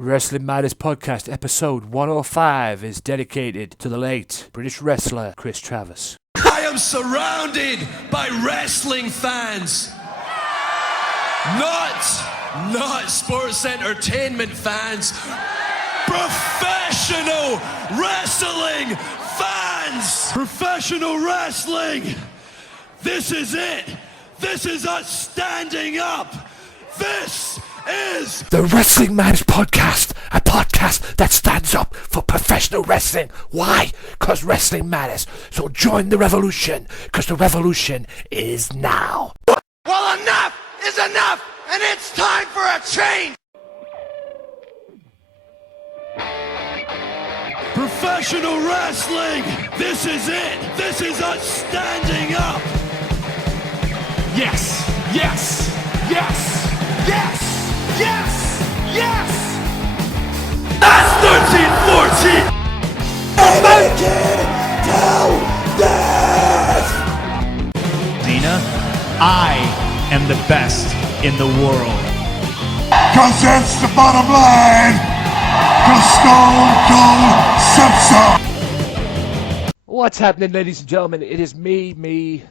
Wrestling Matters Podcast episode 105 is dedicated to the late British wrestler Kris Travis. I am surrounded by wrestling fans. Not sports entertainment fans. Professional wrestling fans. Professional wrestling. This is it. This is us standing up. This is the Wrestling Matters Podcast, a podcast that stands up for professional wrestling. Why? Because wrestling matters. So join the revolution, because the revolution is now. Well, enough is enough, and it's time for a change. Professional wrestling. This is it. This is us standing up. Yes, yes, yes, yes, yes, yes! That's 13-14! Make it till death! Dina, I am the best in the world. Cause that's the bottom line! Cause Stone Cold said so! What's happening, ladies and gentlemen? It is me,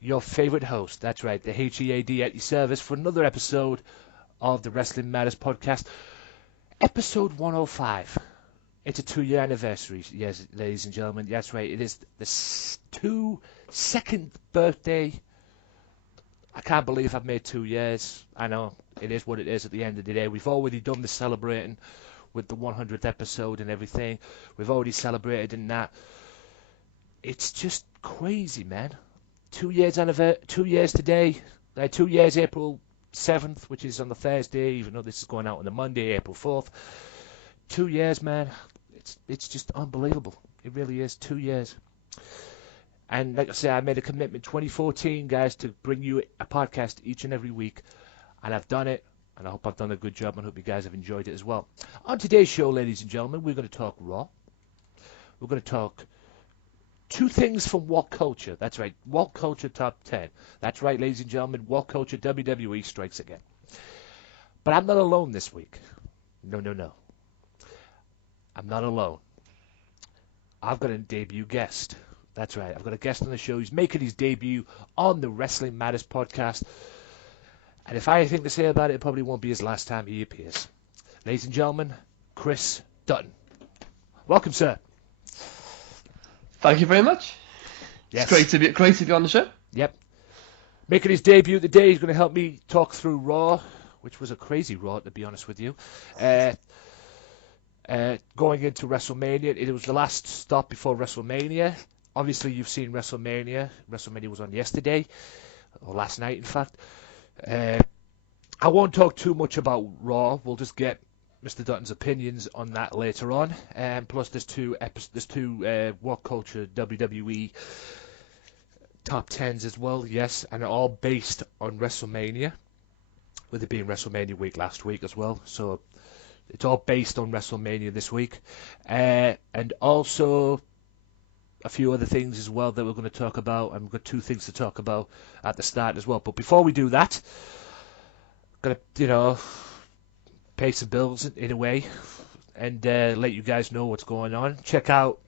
your favorite host. That's right, the HEAD at your service for another episode of the Wrestling Matters Podcast. Episode 105. It's a 2-year anniversary, yes, ladies and gentlemen. That's right, it is the second birthday. I can't believe I've made 2 years. I know, it is what it is at the end of the day. We've already done the celebrating with the 100th episode and everything. We've already celebrated in that. It's just crazy, man. 2 years anniversary, 2 years today, 2 years April 7th, which is on the Thursday, even though this is going out on the Monday, April 4th. 2 years, man. It's just unbelievable. It really is. 2 years. And like I say, I made a commitment 2014, guys, to bring you a podcast each and every week. And I've done it. And I hope I've done a good job. And I hope you guys have enjoyed it as well. On today's show, ladies and gentlemen, we're going to talk Raw. We're going to talk two things from What Culture. That's right, What Culture Top 10. That's right, ladies and gentlemen, What Culture WWE strikes again. But I'm not alone this week. No. I'm not alone. I've got a debut guest. That's right, I've got a guest on the show who's making his debut on the Wrestling Matters Podcast. And if I have anything to say about it, it probably won't be his last time he appears. Ladies and gentlemen, Chris Dutton. Welcome, sir. Thank you very much. Yes. It's great to be on the show. Yep. Making his debut today, he's going to help me talk through Raw, which was a crazy Raw, to be honest with you. Going into WrestleMania, it was the last stop before WrestleMania. Obviously, you've seen WrestleMania. WrestleMania was on yesterday, or last night, in fact. I won't talk too much about Raw. We'll just get Mr. Dutton's opinions on that later on, and plus there's two What Culture WWE top 10s as well, yes, and they're all based on WrestleMania, with it being WrestleMania week last week as well, so it's all based on WrestleMania this week, and also a few other things as well that we're going to talk about, and we've got two things to talk about at the start as well. But before we do that, I'm gonna, pay some bills in a way, and let you guys know what's going on. Check out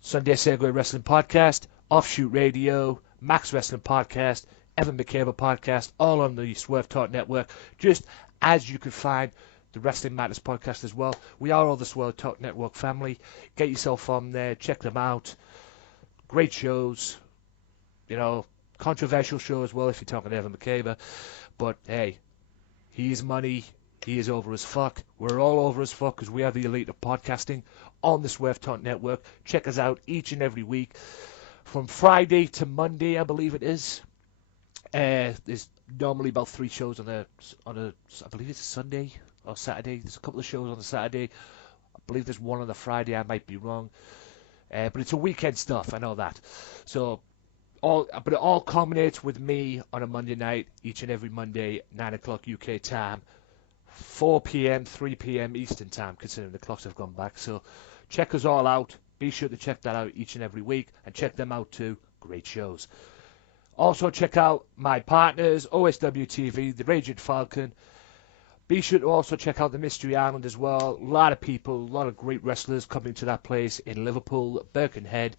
Sunday Segway Wrestling Podcast, Offshoot Radio, Max Wrestling Podcast, Evan McCabe Podcast, all on the Swerve Talk Network, just as you can find the Wrestling Matters Podcast as well. We are all the Swerve Talk Network family. Get yourself on there, check them out. Great shows, controversial show as well if you're talking to Evan McCabe. But hey, he is money. He is over as fuck. We're all over as fuck because we are the elite of podcasting on the Swerve Talk Network. Check us out each and every week. From Friday to Monday, I believe it is. There's normally about 3 shows on a I believe it's a Sunday or Saturday. There's a couple of shows on the Saturday. I believe there's one on the Friday. I might be wrong. But it's a weekend stuff. I know that. So it all culminates with me on a Monday night, each and every Monday, 9 o'clock UK time. 4 p.m., 3 p.m. Eastern time, considering the clocks have gone back. So check us all out. Be sure to check that out each and every week, and check them out too. Great shows. Also check out my partners, OSW TV, The Raging Falcon, Be sure to also check out the Mystery Island as well. A lot of people, a lot of great wrestlers coming to that place in Liverpool, Birkenhead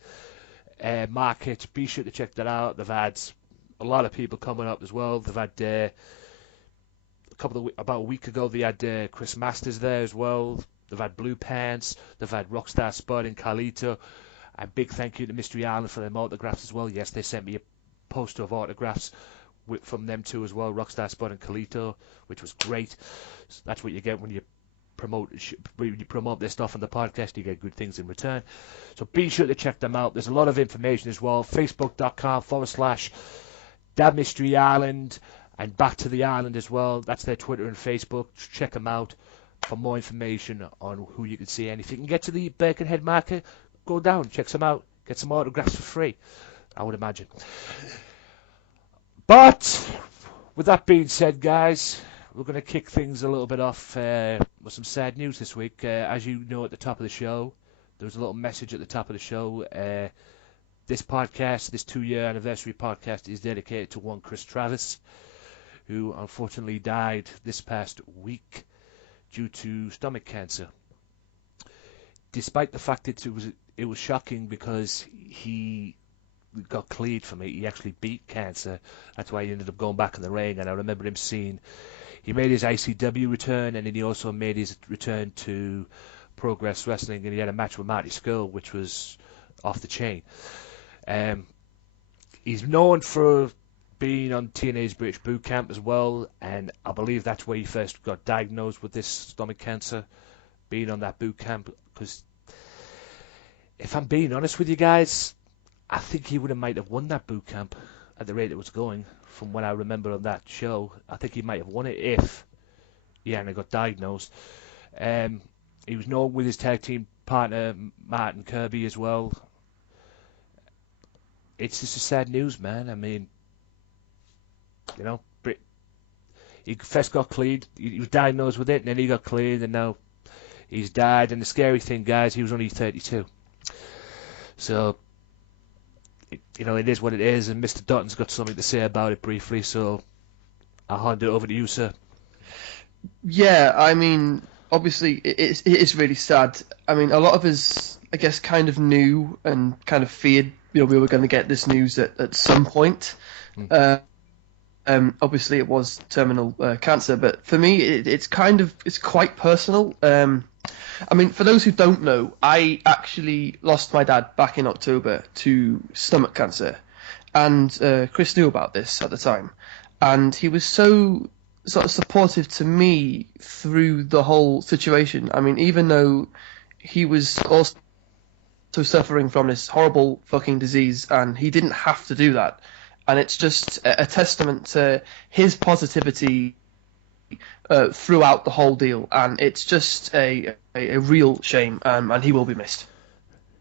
Market. Be sure to check that out. They've had a lot of people coming up as well. They've had about a week ago, they had Chris Masters there as well. They've had Blue Pants. They've had Rockstar Spud and Carlito. And big thank you to Mystery Island for them autographs as well. Yes, they sent me a poster of autographs from them too as well, Rockstar Spud and Carlito, which was great. So that's what you get when you promote this stuff on the podcast. You get good things in return. So be sure to check them out. There's a lot of information as well. Facebook.com/That Mystery Island and Back to the Island as well. That's their Twitter and Facebook. Check them out for more information on who you can see. And if you can get to the Birkenhead Market, go down, check some out, get some autographs for free, I would imagine. But with that being said, guys, we're going to kick things a little bit off with some sad news this week. As you know, at the top of the show, there was a little message at the top of the show. This podcast, this 2-year anniversary podcast, is dedicated to one Kris Travis, who unfortunately died this past week due to stomach cancer. Despite the fact that it was shocking because he got cleared from it. He actually beat cancer. That's why he ended up going back in the ring. And I remember him he made his ICW return, and then he also made his return to Progress Wrestling, and he had a match with Marty Scurll, which was off the chain. He's known for being on TNA's British Boot Camp as well, and I believe that's where he first got diagnosed with this stomach cancer, being on that boot camp. Because if I'm being honest with you guys, I think he might have won that boot camp at the rate it was going. From what I remember on that show, I think he might have won it if he hadn't got diagnosed. He was known with his tag team partner Martin Kirby as well. It's just a sad news, man. I mean, you know, he first got cleared, he was diagnosed with it, and then he got cleared, and now he's died. And the scary thing, guys, he was only 32. So, it is what it is, and Mr. Dutton's got something to say about it briefly, so I'll hand it over to you, sir. Yeah, I mean, obviously, it is really sad. I mean, a lot of us, I guess, kind of knew and kind of feared, we were going to get this news at some point. Obviously, it was terminal cancer, but for me, it's quite personal. I mean, for those who don't know, I actually lost my dad back in October to stomach cancer, and Chris knew about this at the time, and he was so sort of supportive to me through the whole situation. I mean, even though he was also suffering from this horrible fucking disease, and he didn't have to do that. And it's just a testament to his positivity throughout the whole deal. And it's just a real shame, and he will be missed.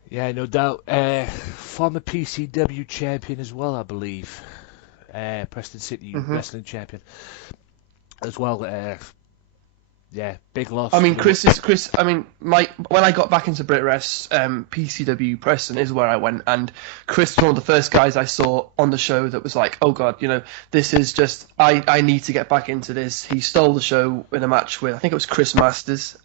Yeah, no doubt. Former PCW champion as well, I believe. Preston City Wrestling champion as well. Yeah, big loss. I mean, when I got back into BritWres, PCW Preston is where I went, and Chris was one of the first guys I saw on the show that was like, oh god, this is just, I need to get back into this. He stole the show in a match with, I think it was Chris Masters,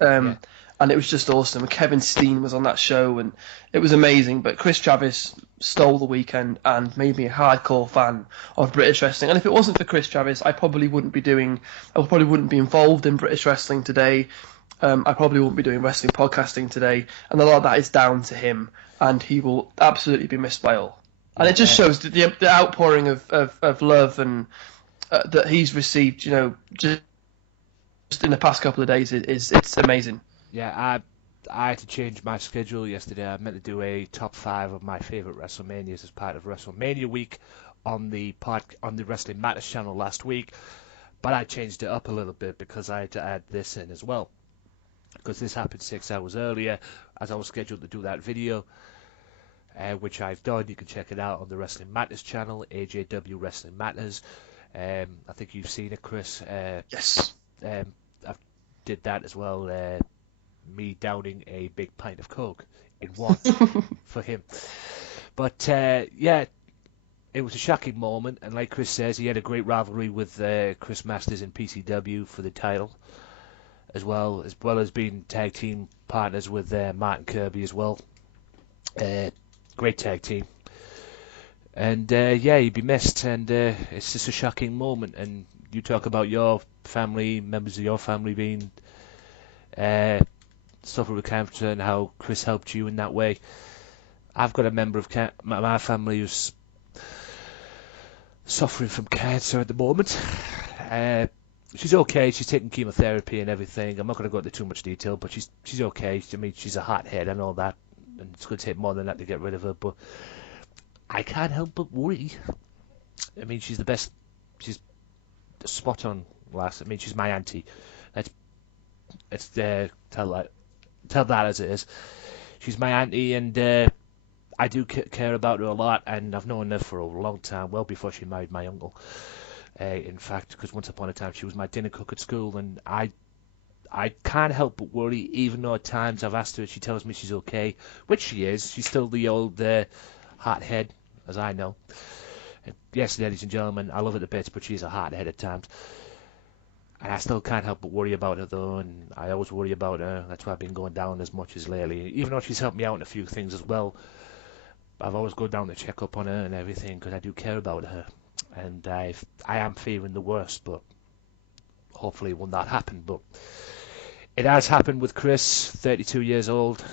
and it was just awesome. Kevin Steen was on that show, and it was amazing. But Kris Travis stole the weekend and made me a hardcore fan of British wrestling. And if it wasn't for Kris Travis, I probably wouldn't be involved in British wrestling today. I probably wouldn't be doing wrestling podcasting today. And a lot of that is down to him, and he will absolutely be missed by all. And it just shows that the outpouring of love and that he's received, just in the past couple of days, it's amazing. Yeah, I had to change my schedule yesterday. I meant to do a top 5 of my favourite WrestleManias as part of WrestleMania week on the Wrestling Matters channel last week, but I changed it up a little bit because I had to add this in as well, because this happened 6 hours earlier as I was scheduled to do that video, which I've done. You can check it out on the Wrestling Matters channel, AJW Wrestling Matters. I think you've seen it, Chris. Yes. I did that as well. Me downing a big pint of Coke in one for him. But yeah, it was a shocking moment, and like Chris says, he had a great rivalry with Chris Masters in PCW for the title. as well as being tag team partners with Martin Kirby as well. Great tag team. And he'd be missed, and it's just a shocking moment. And you talk about your family, members of your family being suffer with cancer, and how Kris helped you in that way. I've got a member of my family who's suffering from cancer at the moment. She's okay. She's taking chemotherapy and everything. I'm not going to go into too much detail, but she's okay. I mean, she's a hothead and all that, and it's going to take more than that to get rid of her. But I can't help but worry. I mean, she's the best. She's spot on, lass. I mean, she's my auntie. Let's tell that as it is. She's my auntie, and I do care about her a lot. And I've known her for a long time, well before she married my uncle. In fact, because once upon a time she was my dinner cook at school, and I can't help but worry, even though at times I've asked her, she tells me she's okay, which she is. She's still the old hothead, as I know. And yes, ladies and gentlemen, I love her to bits, but she's a hothead at times. And I still can't help but worry about her, though, and I always worry about her. That's why I've been going down as much as lately. Even though she's helped me out in a few things as well, I've always gone down to check up on her and everything, because I do care about her. And I am fearing the worst, but hopefully it will not happen. But it has happened with Kris, 32 years old.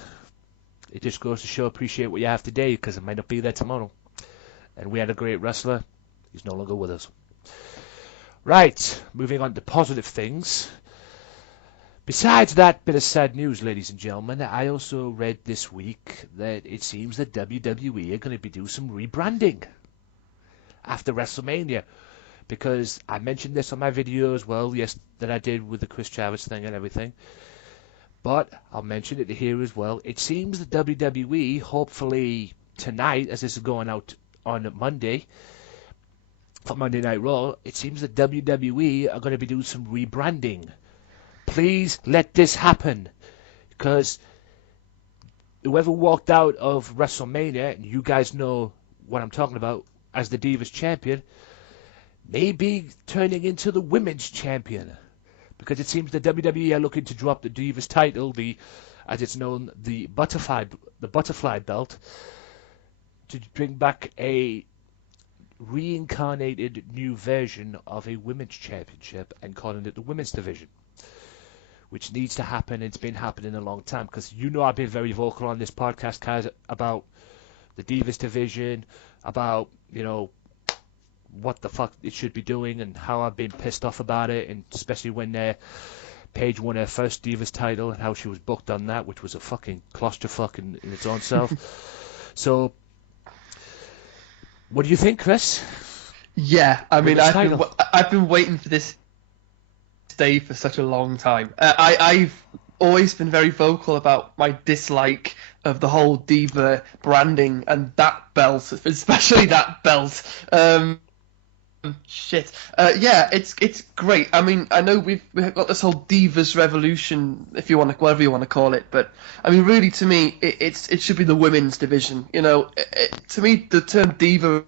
It just goes to show appreciate what you have today, because it might not be there tomorrow. And we had a great wrestler. He's no longer with us. Right, moving on to positive things. Besides that bit of sad news, ladies and gentlemen, I also read this week that it seems that WWE are going to be doing some rebranding after WrestleMania, because I mentioned this on my video as well, yes, that I did with the Kris Travis thing and everything, but I'll mention it here as well. It seems that WWE, hopefully tonight, as this is going out on Monday, for Monday Night Raw, it seems that WWE are going to be doing some rebranding. Please let this happen, because whoever walked out of WrestleMania, and you guys know what I'm talking about, as the Divas champion, may be turning into the women's champion, because it seems the WWE are looking to drop the Divas title, as it's known, the butterfly belt, to bring back a reincarnated new version of a women's championship and calling it the women's division, which needs to happen. It's been happening a long time, because you know I've been very vocal on this podcast, guys, about the Divas division, about, what the fuck it should be doing, and how I've been pissed off about it, and especially when Paige won her first Divas title and how she was booked on that, which was a fucking clusterfuck in its own self. So, what do you think, Kris? Yeah, I mean, I've been waiting for this day for such a long time. I've always been very vocal about my dislike of the whole diva branding and that belt, especially that belt. Yeah, it's great. I mean, I know we've got this whole Divas revolution, if you want to, whatever you want to call it, but I mean, really, to me, it should be the women's division. To me, the term diva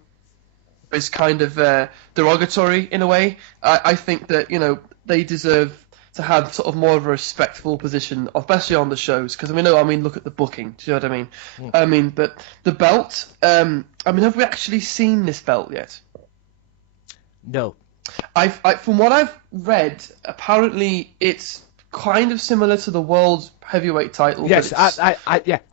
is kind of derogatory in a way. I think that they deserve to have sort of more of a respectful position, especially on the shows, because look at the booking. Do you know what I mean? Mm. I mean, but the belt. Have we actually seen this belt yet? No. From what I've read, apparently it's kind of similar to the world heavyweight title. Yes, I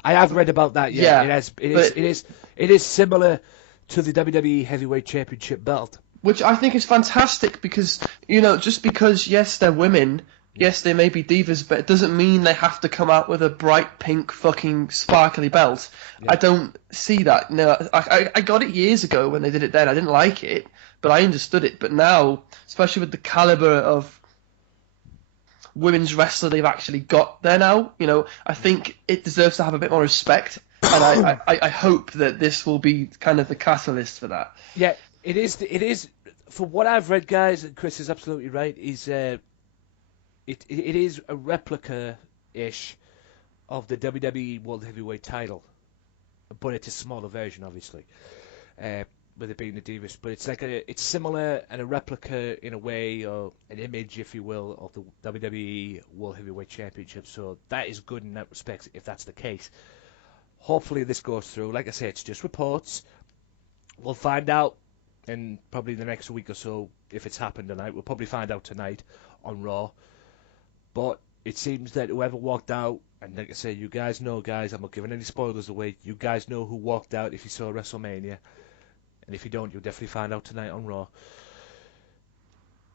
have read about that. Yeah, it is similar to the WWE Heavyweight Championship belt, which I think is fantastic, because just because yes they're women, yes they may be divas, but it doesn't mean they have to come out with a bright pink fucking sparkly belt. Yeah. I don't see that. No, I got it years ago when they did it then. I didn't like it, but I understood it. But now, especially with the caliber of women's wrestler they've actually got there now, I think it deserves to have a bit more respect. And I hope that this will be kind of the catalyst for that. Yeah, it is. For what I've read, guys, and Kris is absolutely right, it is a replica-ish of the WWE World Heavyweight title, but it's a smaller version, obviously. with it being the Divas, but it's like it's similar and a replica in a way, or an image, if you will, of the WWE World Heavyweight Championship. So that is good in that respect, if that's the case. Hopefully this goes through. Like I say, it's just reports. We'll find out in probably the next week or so if it's happened tonight. We'll probably find out tonight on Raw. But it seems that whoever walked out, and like I say, you guys know, guys, I'm not giving any spoilers away. You guys know who walked out if you saw WrestleMania. And if you don't, you'll definitely find out tonight on Raw.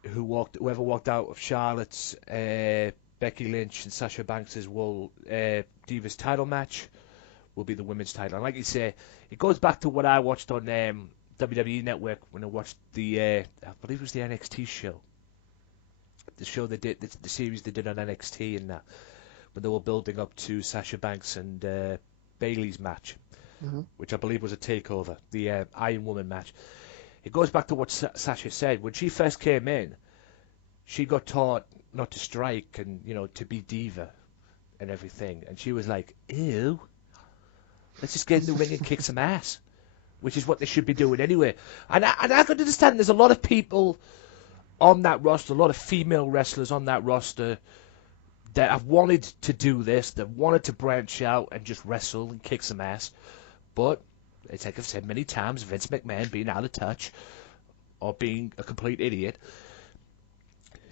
Whoever walked out of Charlotte's, Becky Lynch and Sasha Banks' Divas title match will be the women's title. And like you say, it goes back to what I watched on WWE Network when I watched I believe it was the NXT show. The show they did, the series they did on NXT, and that, when they were building up to Sasha Banks and Bayley's match, which I believe was a takeover, the Iron Woman match. It goes back to what Sasha said. When she first came in, she got taught not to strike and, to be diva and everything. And she was like, ew, let's just get in the ring and kick some ass, which is what they should be doing anyway. And I could understand there's a lot of people on that roster, a lot of female wrestlers on that roster that have wanted to do this, that wanted to branch out and just wrestle and kick some ass. But, it's like I've said many times, Vince McMahon being out of touch or being a complete idiot,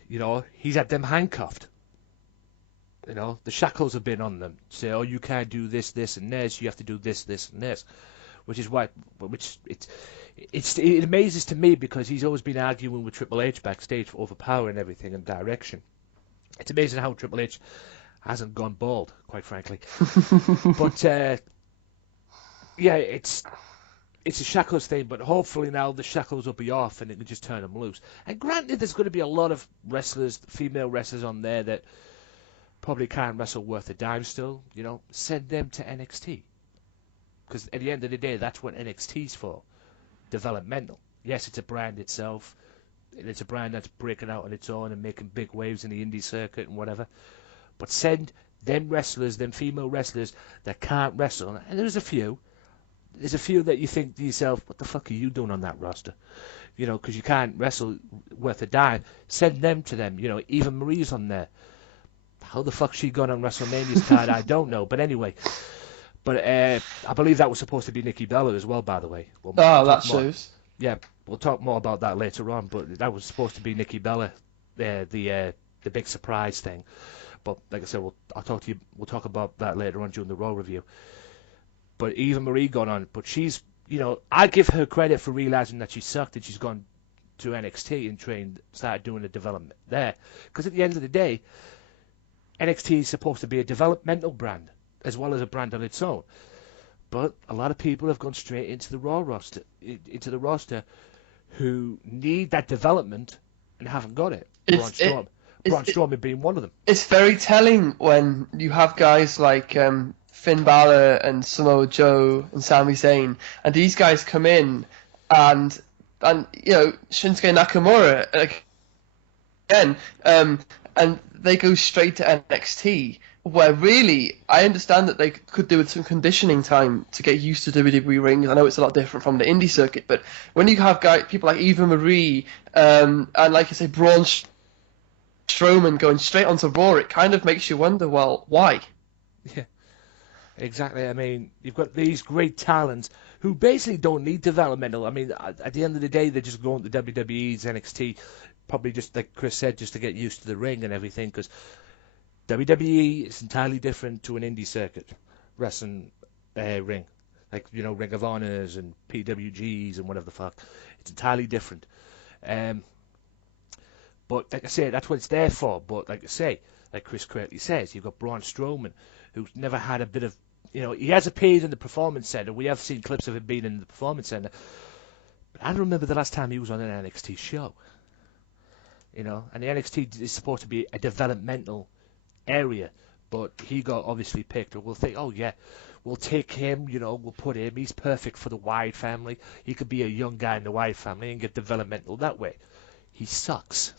he's had them handcuffed. The shackles have been on them. Say, oh, you can't do this, this, and this. You have to do this, this, and this. It amazes to me because he's always been arguing with Triple H backstage for overpower and everything and direction. It's amazing how Triple H hasn't gone bald, quite frankly. But it's a shackles thing. But hopefully now the shackles will be off and it can just turn them loose. And granted, there's going to be a lot of wrestlers, female wrestlers on there that probably can't wrestle worth a dime still. Send them to NXT. Because at the end of the day, that's what NXT's for. Developmental. Yes, it's a brand itself. It's a brand that's breaking out on its own and making big waves in the indie circuit and whatever. But send them wrestlers, them female wrestlers that can't wrestle. And there's a few. There's a few that you think to yourself, what the fuck are you doing on that roster? Because you can't wrestle worth a dime. Send them to them. Eva Marie's on there. How the fuck she got on WrestleMania's card, I don't know. But anyway... But I believe that was supposed to be Nikki Bella as well, by the way. That shows. Yeah, we'll talk more about that later on. But that was supposed to be Nikki Bella, the big surprise thing. But like I said, We'll talk about that later on during the Raw review. But Eva Marie got on. But she's, I give her credit for realizing that she sucked and she's gone to NXT and started doing the development there. Because at the end of the day, NXT is supposed to be a developmental brand, as well as a brand on its own. But a lot of people have gone straight into the Raw roster, who need that development and haven't got it. Braun Strowman being one of them. It's very telling when you have guys like Finn Balor and Samoa Joe and Sami Zayn, and these guys come in and Shinsuke Nakamura again, and they go straight to NXT. Where really, I understand that they could do with some conditioning time to get used to WWE rings. I know it's a lot different from the indie circuit, but when you have people like Eva Marie and, like you say, Braun Strowman going straight onto Raw, it kind of makes you wonder, well, why? Yeah, exactly. I mean, you've got these great talents who basically don't need developmental. I mean, at the end of the day, they're just going to WWE's NXT, probably just like Chris said, just to get used to the ring and everything, because WWE is entirely different to an indie circuit wrestling ring. Like, Ring of Honors and PWGs and whatever the fuck. It's entirely different. But like I say, that's what it's there for. But like I say, like Chris correctly says, you've got Braun Strowman, who's never had a bit of, he has appeared in the Performance Center. We have seen clips of him being in the Performance Center. But I don't remember the last time he was on an NXT show. And the NXT is supposed to be a developmental area, but he got obviously picked. Or we'll think, oh yeah, we'll take him, we'll put him, he's perfect for the Wyatt family. He could be a young guy in the Wyatt family and get developmental that way. He sucks.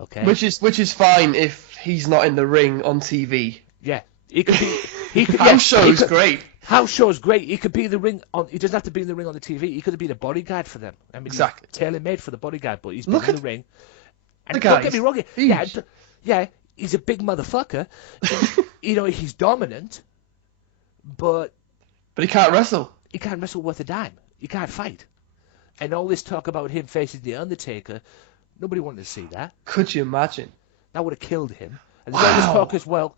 Okay? Which is fine if he's not in the ring on TV. Yeah. He could be House show's great. House show's great. He could be the ring on. He doesn't have to be in the ring on the TV. He could have been a bodyguard for them. I mean, Exactly. Tailor-made for the bodyguard, but he's been in the ring. And the don't guy, get me wrong. Yeah, he's a big motherfucker. He's dominant, but he can't wrestle. He can't wrestle worth a dime. He can't fight. And all this talk about him facing the Undertaker, nobody wanted to see that. Could you imagine? That would have killed him. And there's all this talk as well.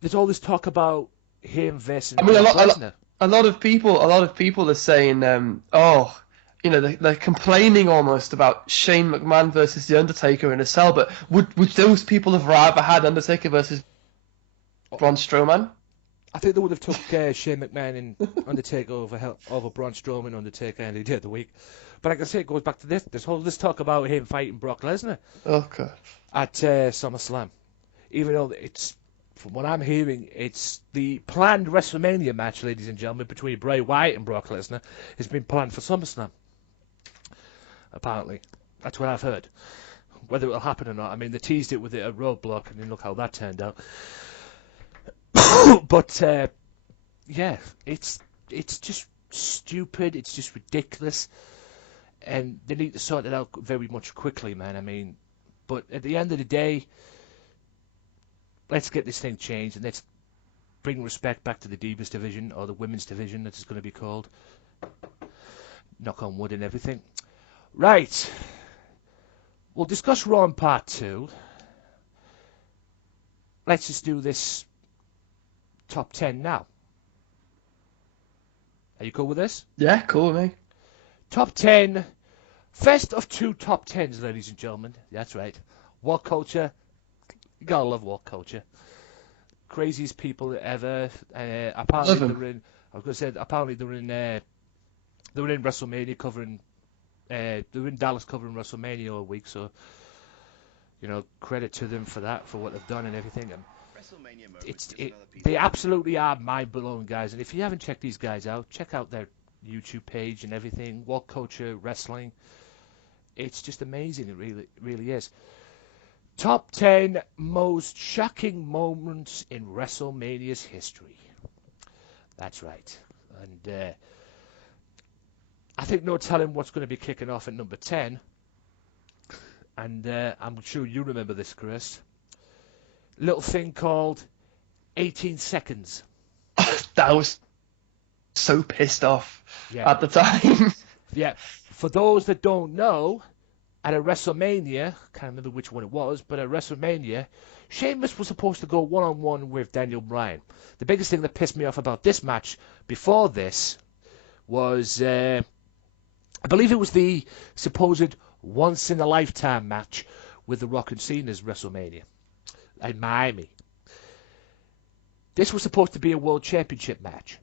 There's all this talk about him versus Lesnar. A lot of people are saying, they're complaining almost about Shane McMahon versus the Undertaker in a cell. But would those people have rather had Undertaker versus Braun Strowman? I think they would have took Shane McMahon and Undertaker over Braun Strowman, Undertaker any day of the week. But like I say, it goes back to this. There's all this talk about him fighting Brock Lesnar at SummerSlam. Even though it's, from what I'm hearing, it's the planned WrestleMania match, ladies and gentlemen, between Bray Wyatt and Brock Lesnar has been planned for SummerSlam. Apparently. That's what I've heard. Whether it'll happen or not, I mean, they teased it with a roadblock, and then look how that turned out. But it's just stupid. It's just ridiculous, and they need to sort it out very much quickly, man. I mean, but at the end of the day, let's get this thing changed and let's bring respect back to the Divas division, or the women's division, that it's going to be called. Knock on wood and everything. Right. We'll discuss Raw in Part 2. Let's just do this top 10 now. Are you cool with this? Yeah, cool with me. Top 10. First of two top 10s, ladies and gentlemen. That's right. What culture? You gotta love what culture. Craziest people ever. Apparently they're in. I was gonna say apparently they're in WrestleMania covering. They're in Dallas covering WrestleMania all week. So, credit to them for that, for what they've done and everything. And they absolutely are mind-blowing guys. And if you haven't checked these guys out, check out their YouTube page and everything. What Culture Wrestling. It's just amazing. It really, really is. Top 10 most shocking moments in WrestleMania's history. That's right. And I think no telling what's going to be kicking off at number 10. And I'm sure you remember this, Chris. Little thing called 18 seconds. That was so pissed off at the time. Yeah. For those that don't know, at a WrestleMania, can't remember which one it was, but at WrestleMania, Sheamus was supposed to go one-on-one with Daniel Bryan. The biggest thing that pissed me off about this match before this was, I believe it was the supposed once-in-a-lifetime match with The Rock and Cena's WrestleMania in Miami. This was supposed to be a World Championship match.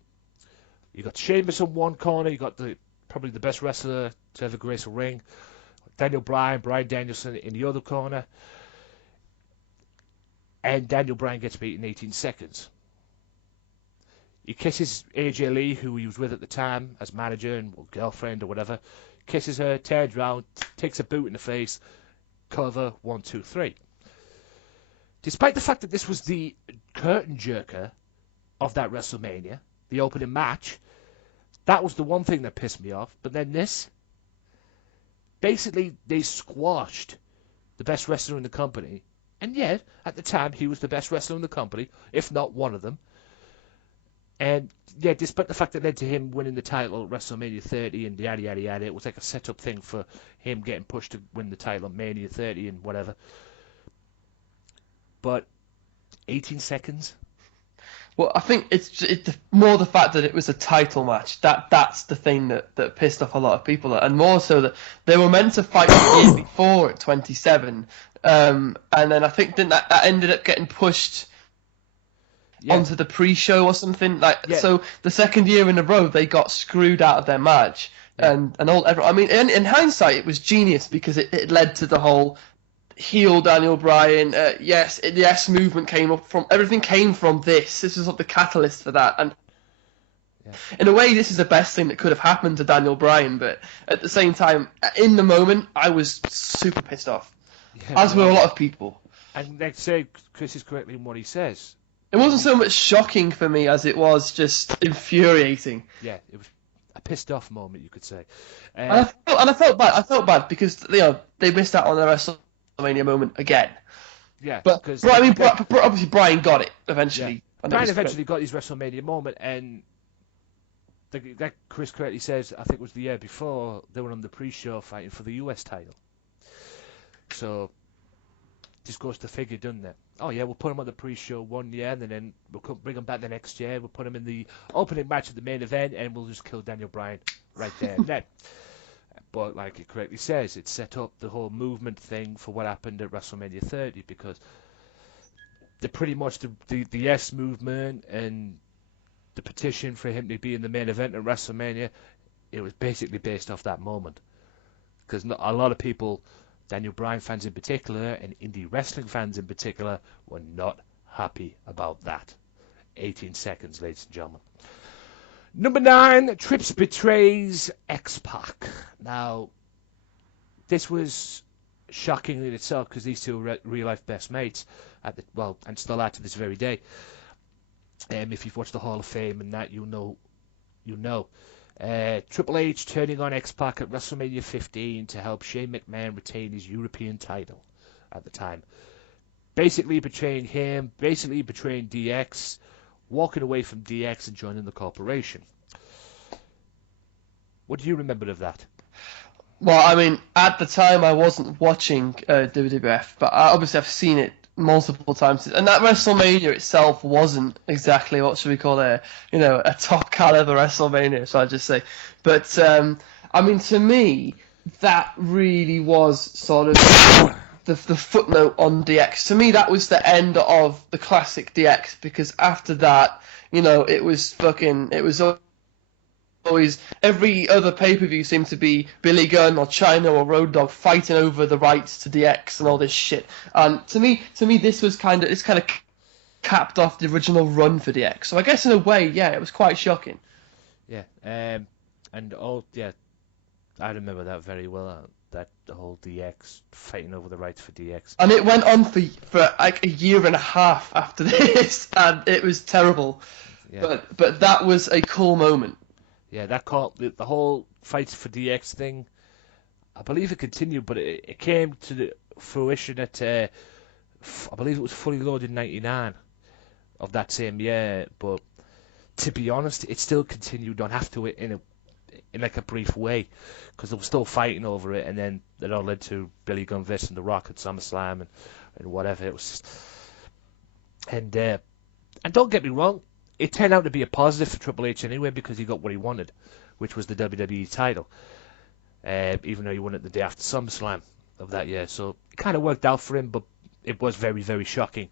You got Sheamus in one corner, you got probably the best wrestler to ever grace a ring, Daniel Bryan, Bryan Danielson in the other corner, and Daniel Bryan gets beat in 18 seconds. He kisses AJ Lee, who he was with at the time as manager and girlfriend or whatever, kisses her, turns around, takes a boot in the face, cover, 1, 2, 3. Despite the fact that this was the curtain jerker of that WrestleMania, the opening match, that was the one thing that pissed me off. But then this, basically they squashed the best wrestler in the company. And yet, at the time, he was the best wrestler in the company, if not one of them. And yeah, despite the fact that led to him winning the title at WrestleMania 30 and yada yada yada, it was like a setup thing for him getting pushed to win the title at Mania 30 and whatever. But 18 seconds? Well, I think it's more the fact that it was a title match. That's the thing that pissed off a lot of people. And more so that they were meant to fight the year before at 27. And then I think that ended up getting pushed onto the pre-show or something. So the second year in a row, they got screwed out of their match. And I mean, in hindsight, it was genius because it led to the whole heel Daniel Bryan. The yes movement came up from, everything came from this. This was like the catalyst for that. And in a way, this is the best thing that could have happened to Daniel Bryan. But at the same time, in the moment, I was super pissed off, as were a lot of people. And let's say Chris is correct in what he says. It wasn't so much shocking for me as it was just infuriating. Yeah, it was a pissed off moment, you could say. And I felt bad. I felt bad because they missed out on the WrestleMania moment again. Yeah, but because obviously Brian got it eventually. Yeah. Brian eventually got his WrestleMania moment, and that Chris correctly says, I think it was the year before, they were on the pre-show fighting for the US title. So, just goes to figure, doesn't it? Oh yeah, we'll put him on the pre-show one year, and then we'll bring him back the next year. We'll put him in the opening match at the main event, and we'll just kill Daniel Bryan right there and then. But like it correctly says, it set up the whole movement thing for what happened at WrestleMania 30, because pretty much the yes movement and the petition for him to be in the main event at WrestleMania, it was basically based off that moment. Because a lot of people, Daniel Bryan fans in particular, and indie wrestling fans in particular, were not happy about that. 18 seconds, ladies and gentlemen. Number 9, Trips betrays X-Pac. Now, this was shocking in itself because these two are real-life best mates, and still are to this very day. If you've watched the Hall of Fame and that, you know. Triple H turning on X-Pac at WrestleMania 15 to help Shane McMahon retain his European title at the time. Basically betraying him, basically betraying DX, walking away from DX and joining the corporation. What do you remember of that? Well, I mean, at the time I wasn't watching WWF, but obviously I've seen it multiple times, and that WrestleMania itself wasn't exactly, what should we call it, a top caliber WrestleMania, so I'd just say. But I mean, to me, that really was sort of the footnote on DX. To me, that was the end of the classic DX, because after that, it was always, every other pay-per-view seemed to be Billy Gunn or China or Road Dogg fighting over the rights to DX and all this shit. And to me, this was kind of capped off the original run for DX. So I guess in a way, yeah, it was quite shocking. Yeah, I remember that very well. That the whole DX fighting over the rights for DX, and it went on for like a year and a half after this, and it was terrible. Yeah. But that was a cool moment. Yeah, that caught the whole fights for DX thing. I believe it continued, but it came to the fruition at I believe it was Fully Loaded '99 of that same year. But to be honest, it still continued on after it in like a brief way, because they were still fighting over it, and then it all led to Billy Gunn versus The Rock at SummerSlam and whatever. It was just, and don't get me wrong, it turned out to be a positive for Triple H anyway, because he got what he wanted, which was the WWE title, even though he won it the day after SummerSlam of that year. So it kind of worked out for him, but it was very, very shocking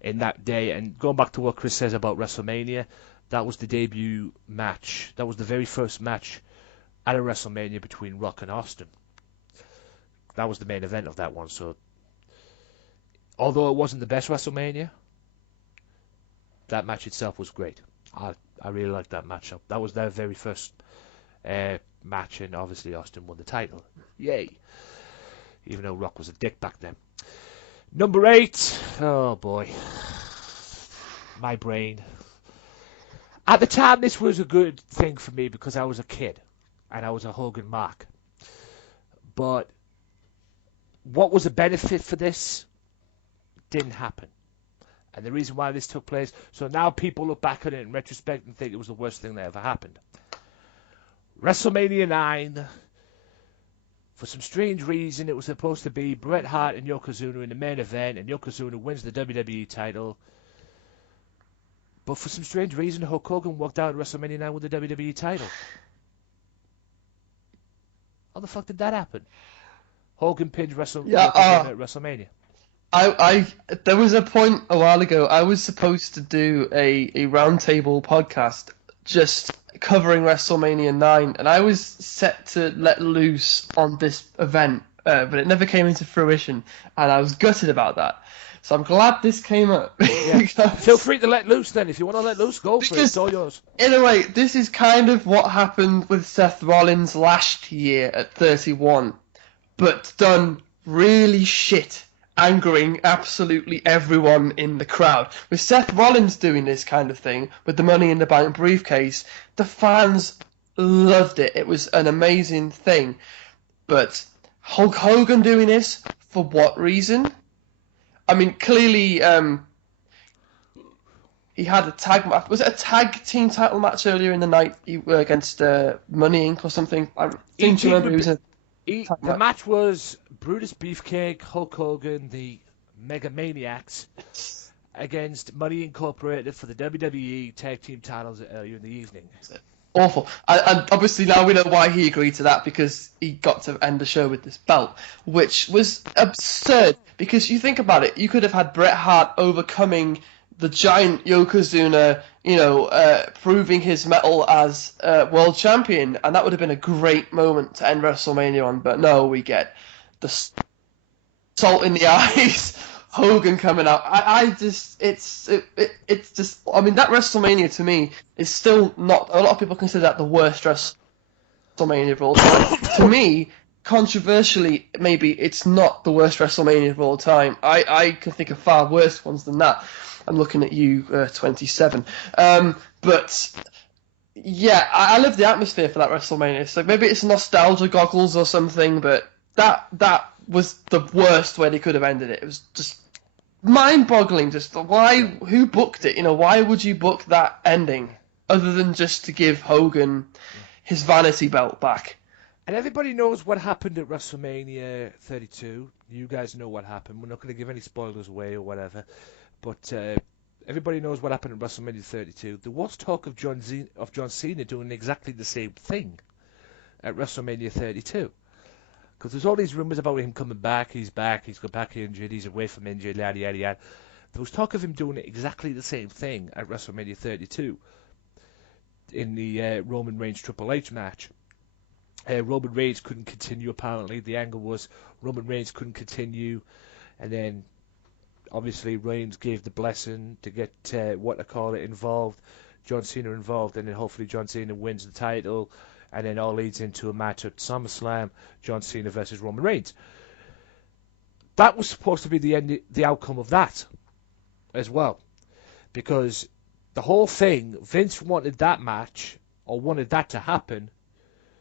in that day. And going back to what Chris says about WrestleMania, that was the debut match. That was the very first match at a WrestleMania between Rock and Austin. That was the main event of that one. So, although it wasn't the best WrestleMania, that match itself was great. I really liked that matchup. That was their very first match, and obviously Austin won the title. Yay! Even though Rock was a dick back then. Number 8. Oh boy. My brain. At the time, this was a good thing for me because I was a kid and I was a Hogan mark. But what was the benefit for this didn't happen. And the reason why this took place, so now people look back at it in retrospect and think it was the worst thing that ever happened. WrestleMania 9, for some strange reason, it was supposed to be Bret Hart and Yokozuna in the main event, and Yokozuna wins the WWE title. But for some strange reason, Hulk Hogan walked out at WrestleMania 9 with the WWE title. How the fuck did that happen? Hogan pinned at WrestleMania. There was a point a while ago, I was supposed to do a roundtable podcast just covering WrestleMania 9, and I was set to let loose on this event, but it never came into fruition, and I was gutted about that. So I'm glad this came up. Yeah. Feel free to let loose then. If you want to let loose, go for it. It's all yours. In a way, this is kind of what happened with Seth Rollins last year at 31, but done really shit angering absolutely everyone in the crowd. With Seth Rollins doing this kind of thing with the Money in the Bank briefcase, the fans loved it. It was an amazing thing. But Hulk Hogan doing this, for what reason? I mean, clearly he had a tag match. Was it a tag team title match earlier in the night against Money Inc. or something? I seem to remember he was in the match was Brutus Beefcake, Hulk Hogan, the Mega Maniacs, against Money Incorporated for the WWE Tag Team titles earlier in the evening. Awful. And obviously now we know why he agreed to that, because he got to end the show with this belt, which was absurd. Because you think about it, you could have had Bret Hart overcoming the giant Yokozuna, proving his mettle as world champion, and that would have been a great moment to end WrestleMania on. But no, we get the salt in the eyes, Hogan coming out. It's just, I mean, that WrestleMania to me is still not. A lot of people consider that the worst WrestleMania of all time. To me, controversially, maybe it's not the worst WrestleMania of all time. I can think of far worse ones than that. I'm looking at you, 27. But yeah, I love the atmosphere for that WrestleMania. So maybe it's nostalgia goggles or something, but that was the worst way they could have ended it. It was just mind-boggling. Just who booked it? Why would you book that ending other than just to give Hogan his vanity belt back? And everybody knows what happened at WrestleMania 32. You guys know what happened. We're not going to give any spoilers away or whatever. But everybody knows what happened at WrestleMania 32. There was talk of John Cena doing exactly the same thing at WrestleMania 32. Because there's all these rumours about him coming back. He's back. He's got back injured. He's away from injury. Yada, yada, yada. There was talk of him doing exactly the same thing at WrestleMania 32 in the Roman Reigns Triple H match. Roman Reigns couldn't continue, apparently. The angle was Roman Reigns couldn't continue. And then obviously, Reigns gave the blessing to get involved, John Cena involved, and then hopefully John Cena wins the title, and then all leads into a match at SummerSlam, John Cena versus Roman Reigns. That was supposed to be the outcome of that, as well, because the whole thing, Vince wanted that match, or wanted that to happen,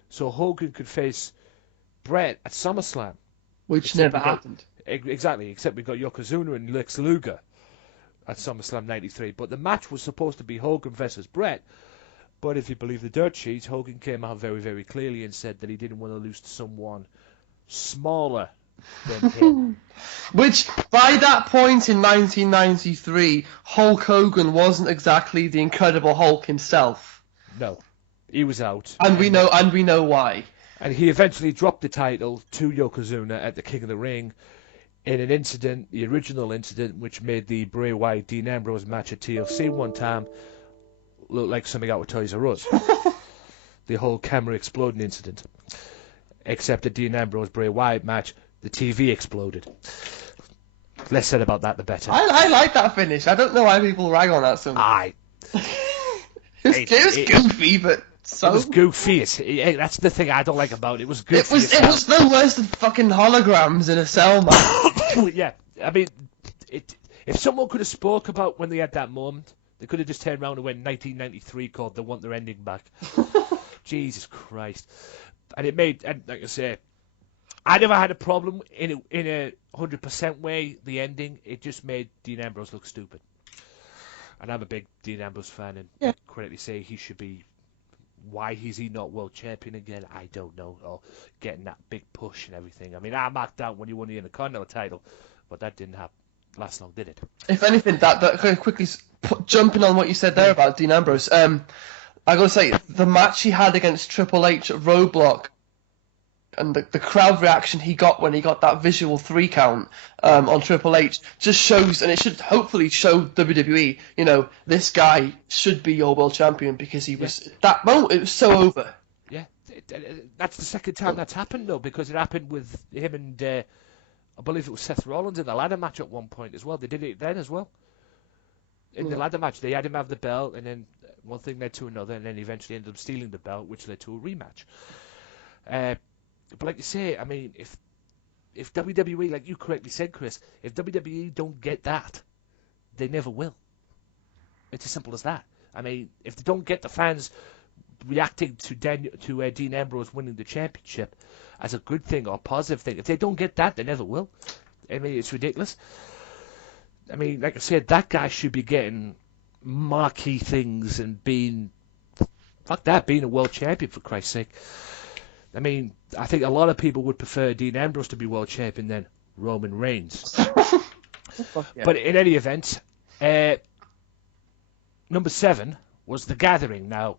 so Hogan could face Bret at SummerSlam. Which never happened. Exactly, except we got Yokozuna and Lex Luger at SummerSlam 93. But the match was supposed to be Hogan versus Bret. But if you believe the dirt sheets, Hogan came out very, very clearly and said that he didn't want to lose to someone smaller than him. Which, by that point in 1993, Hulk Hogan wasn't exactly the Incredible Hulk himself. No, he was out. And we know why. And he eventually dropped the title to Yokozuna at the King of the Ring in an incident, the original incident, which made the Bray Wyatt Dean Ambrose match at TLC one time look like something out of Toys R Us. The whole camera exploding incident. Except the Dean Ambrose Bray Wyatt match, the TV exploded. Less said about that, the better. I like that finish. I don't know why people rag on that so much. It was goofy, but so... It was goofy. That's the thing I don't like about it. It was goofy. It was no worse than fucking holograms in a cell, man. Yeah, I mean, if someone could have spoke about when they had that moment, they could have just turned around and went 1993 called They Want Their Ending Back. Jesus Christ. And it made, and like I say, I never had a problem in a 100% way, the ending. It just made Dean Ambrose look stupid. And I'm a big Dean Ambrose fan, and correctly say he should be. Why is he not world champion again? I don't know. Or getting that big push and everything. I mean, I marked out when he won the Intercontinental title, but that didn't last long, did it? If anything, that quickly jumping on what you said there about Dean Ambrose. I gotta say, the match he had against Triple H at Roadblock, and the crowd reaction he got when he got that visual 3 count on Triple H just shows, and it should hopefully show WWE, this guy should be your world champion, because he was that moment. It was so over. Yeah, that's the second time that's happened though, because it happened with him and I believe it was Seth Rollins in the ladder match at one point as well. They did it then as well. In the ladder match, they had him have the belt, and then one thing led to another, and then he eventually ended up stealing the belt, which led to a rematch. But like you say, I mean, if if WWE, like you correctly said, Chris, if WWE don't get that, they never will. It's as simple as that. I mean, if they don't get the fans reacting to Dean Ambrose winning the championship as a good thing or a positive thing, if they don't get that, they never will. I mean, it's ridiculous. I mean, like I said, that guy should be getting marquee things and being a world champion, for Christ's sake. I mean, I think a lot of people would prefer Dean Ambrose to be world champion than Roman Reigns. Yeah. But in any event, number 7 was The Gathering. Now,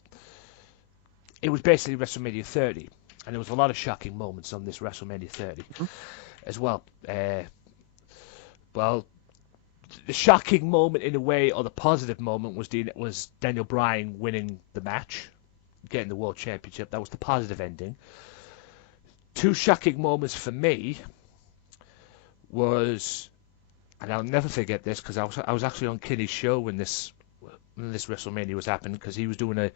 it was basically WrestleMania 30, and there was a lot of shocking moments on this WrestleMania 30 as well. Well, the shocking moment in a way, or the positive moment, was Daniel Bryan winning the match, getting the world championship. That was the positive ending. 2 shocking moments for me was, and I'll never forget this because I was actually on Kenny's show when this WrestleMania was happening, because he was doing a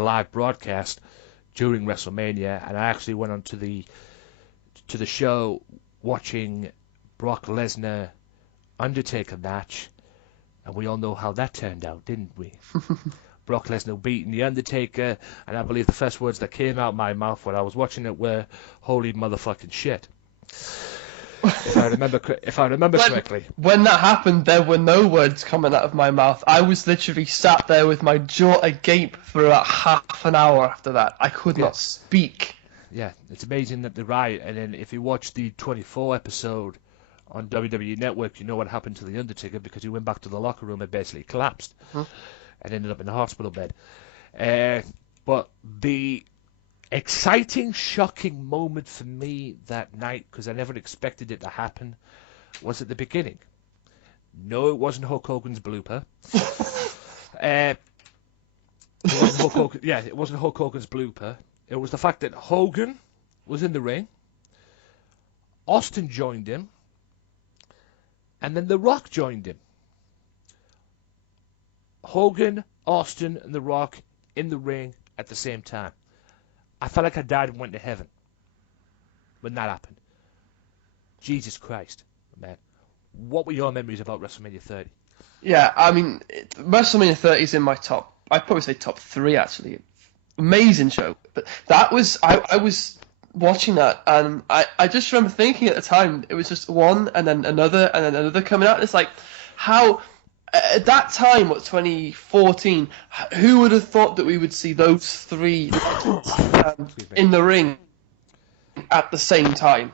live broadcast during WrestleMania, and I actually went on to the show watching Brock Lesnar Undertaker match, and we all know how that turned out, didn't we? Brock Lesnar beating the Undertaker, and I believe the first words that came out of my mouth when I was watching it were "Holy motherfucking shit." If I remember correctly. When that happened, there were no words coming out of my mouth. I was literally sat there with my jaw agape for about half an hour after that. I could not speak. Yeah, it's amazing that they're right. And then if you watch the 24 episode on WWE Network, you know what happened to the Undertaker, because he went back to the locker room and basically collapsed and ended up in the hospital bed. But the exciting, shocking moment for me that night, because I never expected it to happen, was at the beginning. No, it wasn't Hulk Hogan's blooper. It wasn't Hulk Hogan's blooper. It was the fact that Hogan was in the ring, Austin joined him, and then The Rock joined him. Hogan, Austin, and The Rock in the ring at the same time. I felt like I died and went to heaven when that happened. Jesus Christ, man. What were your memories about WrestleMania 30? Yeah, I mean, WrestleMania 30 is in my top, I'd probably say top 3, actually. Amazing show. But that was, I was watching that, and I just remember thinking at the time, it was just one, and then another coming out. It's like, how, at that time, 2014, who would have thought that we would see those 3 in the ring at the same time?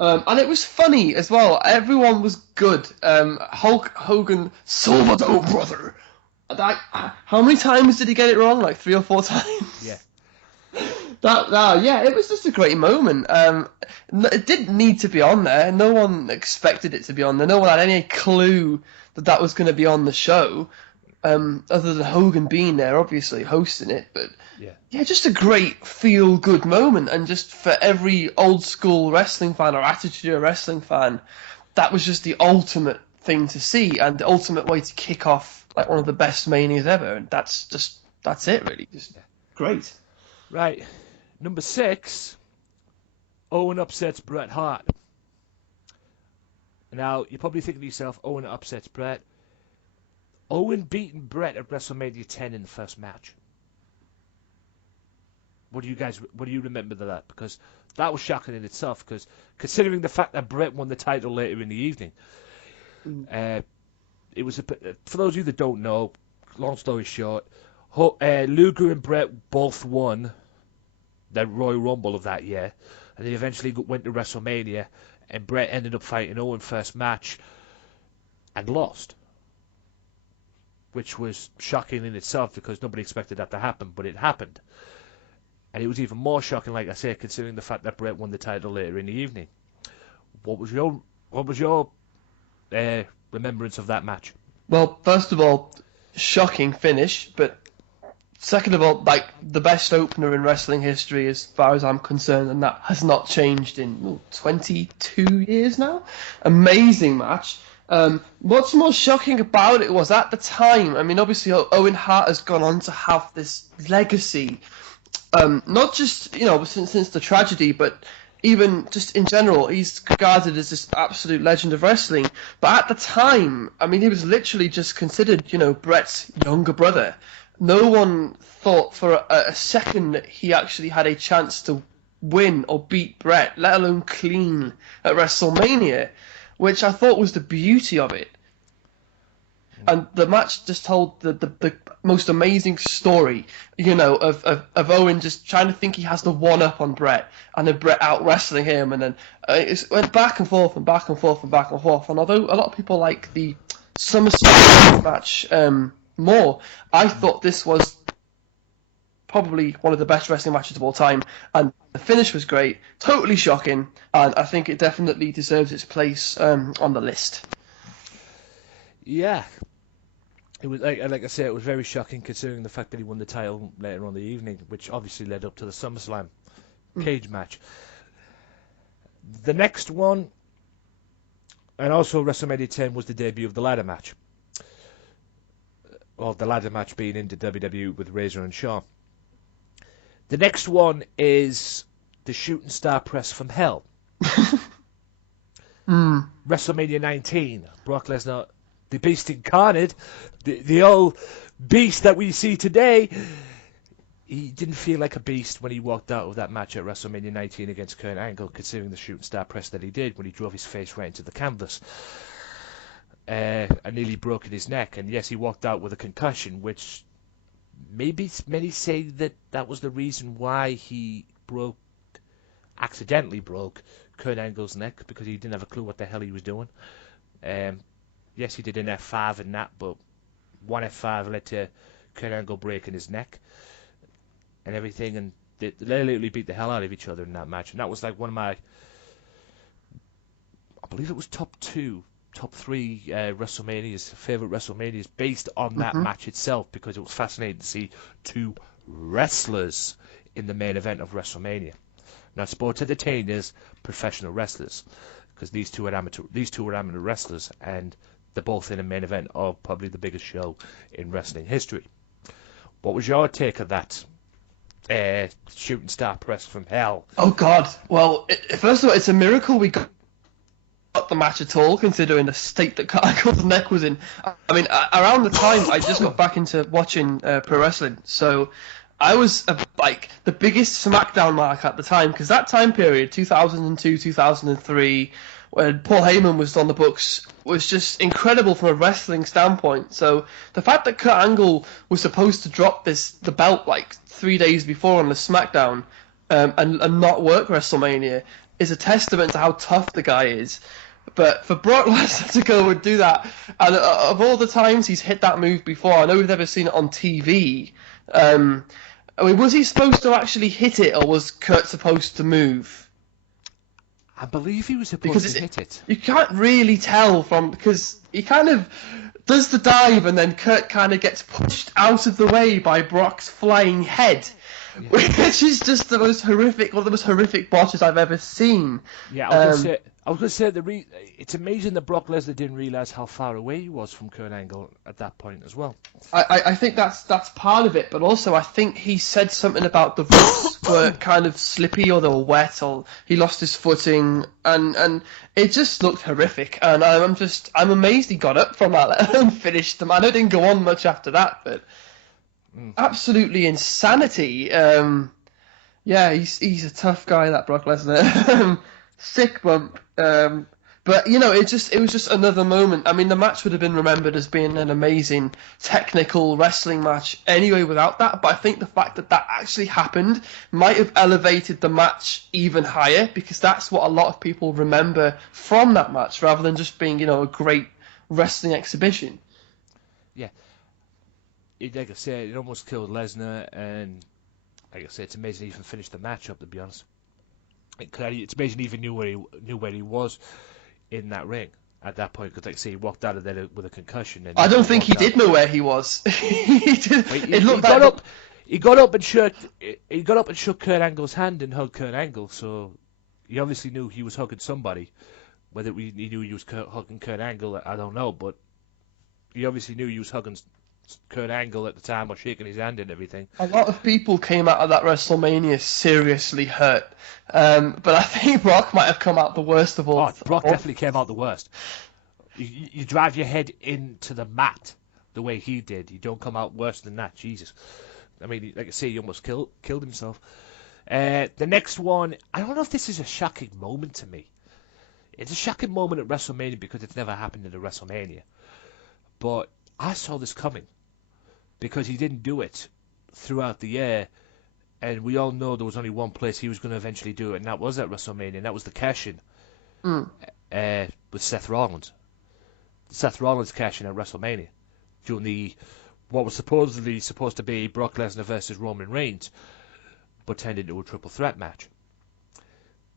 And it was funny as well. Everyone was good. Hulk Hogan, Salvador brother. How many times did he get it wrong? Like 3 or 4 times. Yeah. Yeah, it was just a great moment. It didn't need to be on there. No one expected it to be on there. No one had any clue that was going to be on the show, other than Hogan being there, obviously hosting it. But yeah, just a great feel-good moment, and just for every old-school wrestling fan or attitude wrestling fan, that was just the ultimate thing to see, and the ultimate way to kick off like one of the best Manias ever. And that's it, really. Just great. Right. Number 6, Owen upsets Bret Hart. Now, you're probably thinking to yourself, Owen upsets Bret. Owen beating Bret at WrestleMania 10 in the first match. What do you remember of that? Because that was shocking in itself, because considering the fact that Bret won the title later in the evening. It was for those of you that don't know, long story short, Luger and Bret both won the Royal Rumble of that year, and they eventually went to WrestleMania, and Bret ended up fighting Owen first match and lost, which was shocking in itself because nobody expected that to happen, but it happened. And it was even more shocking, like I said, considering the fact that Bret won the title later in the evening. What was your remembrance of that match? Well, first of all, shocking finish, but second of all, like the best opener in wrestling history as far as I'm concerned, and that has not changed in 22 years now. Amazing match. What's more shocking about it was at the time, I mean, obviously Owen Hart has gone on to have this legacy, not just, since the tragedy, but even just in general, he's regarded as this absolute legend of wrestling. But at the time, I mean, he was literally just considered, Bret's younger brother. No one thought for a second that he actually had a chance to win or beat Bret, let alone clean at WrestleMania, which I thought was the beauty of it. And the match just told the most amazing story, of Owen just trying to think he has the one-up on Bret, and then Bret out-wrestling him, and then it went back and forth and back and forth and back and forth. And although a lot of people like the SummerSlam match more, I thought this was probably one of the best wrestling matches of all time, and the finish was great, totally shocking, and I think it definitely deserves its place on the list. Yeah. It was like I said, it was very shocking considering the fact that he won the title later on in the evening, which obviously led up to the SummerSlam cage match. The next one, and also WrestleMania 10, was the debut of the ladder match. Well, the ladder match being into WWE with Razor and Shawn. The next one is the Shooting Star Press from Hell. WrestleMania 19, Brock Lesnar, the Beast incarnate, the old beast that we see today. He didn't feel like a beast when he walked out of that match at WrestleMania 19 against Kurt Angle, considering the Shooting Star Press that he did when he drove his face right into the canvas. And nearly broke his neck. And yes, he walked out with a concussion, which many say that was the reason why he accidentally broke Kurt Angle's neck, because he didn't have a clue what the hell he was doing. Yes, he did an F5 in that, but one F5 led to Kurt Angle breaking his neck and everything, and they literally beat the hell out of each other in that match. And that was like one of my, I believe it was top 3 WrestleManias, favorite WrestleManias, based on that match itself, because it was fascinating to see two wrestlers in the main event of WrestleMania. Not sports entertainers, professional wrestlers, because these two were amateur wrestlers, and they're both in a main event of probably the biggest show in wrestling history. What was your take of that Shooting Star Press from Hell? Oh God! Well, first of all, it's a miracle we got the match at all, considering the state that Kurt Angle's neck was in. I mean, around the time I just got back into watching pro wrestling, so I was like the biggest SmackDown mark at the time, because that time period, 2002, 2003, when Paul Heyman was on the books, was just incredible from a wrestling standpoint. So the fact that Kurt Angle was supposed to drop the belt like 3 days before on the SmackDown and not work WrestleMania is a testament to how tough the guy is. But for Brock Lesnar to go and do that, and of all the times he's hit that move before, I know we've never seen it on TV. I mean, was he supposed to actually hit it, or was Kurt supposed to move? I believe he was supposed to hit it. You can't really tell because he kind of does the dive, and then Kurt kind of gets pushed out of the way by Brock's flying head, which is just one of the most horrific botches I've ever seen. Yeah, I was going to say it's amazing that Brock Lesnar didn't realise how far away he was from Kurt Angle at that point as well. I think that's part of it, but also I think he said something about the ropes were kind of slippy, or they were wet, or he lost his footing, and it just looked horrific. And I'm amazed he got up from that and finished them. I know it didn't go on much after that, but absolutely insanity. Yeah, he's a tough guy, that Brock Lesnar. Sick bump. But it was just another moment. I mean, the match would have been remembered as being an amazing technical wrestling match anyway without that. But I think the fact that actually happened might have elevated the match even higher, because that's what a lot of people remember from that match, rather than just being, a great wrestling exhibition. Yeah. Like I said, it almost killed Lesnar, and like I said, it's amazing he even finished the match up, to be honest. It's amazing he even knew where he was in that ring at that point, because like I say, he walked out of there with a concussion. And I don't think he did know where he was. He got up and shook Kurt Angle's hand and hugged Kurt Angle, so he obviously knew he was hugging somebody. Whether he knew he was hugging Kurt Angle, I don't know, but he obviously knew he was hugging Kurt Angle at the time was shaking his hand and everything. A lot of people came out of that WrestleMania seriously hurt, but I think Brock might have come out the worst of all. Oh, Brock definitely came out the worst. You drive your head into the mat the way he did. You don't come out worse than that. Jesus. I mean, like I say, he almost killed himself. The next one, I don't know if this is a shocking moment to me. It's a shocking moment at WrestleMania because it's never happened at a WrestleMania. But I saw this coming because he didn't do it throughout the year. And we all know there was only one place he was going to eventually do it, and that was at WrestleMania, and that was the cash-in with Seth Rollins. Seth Rollins cash-in at WrestleMania during what was supposedly supposed to be Brock Lesnar versus Roman Reigns, but turned into a triple threat match.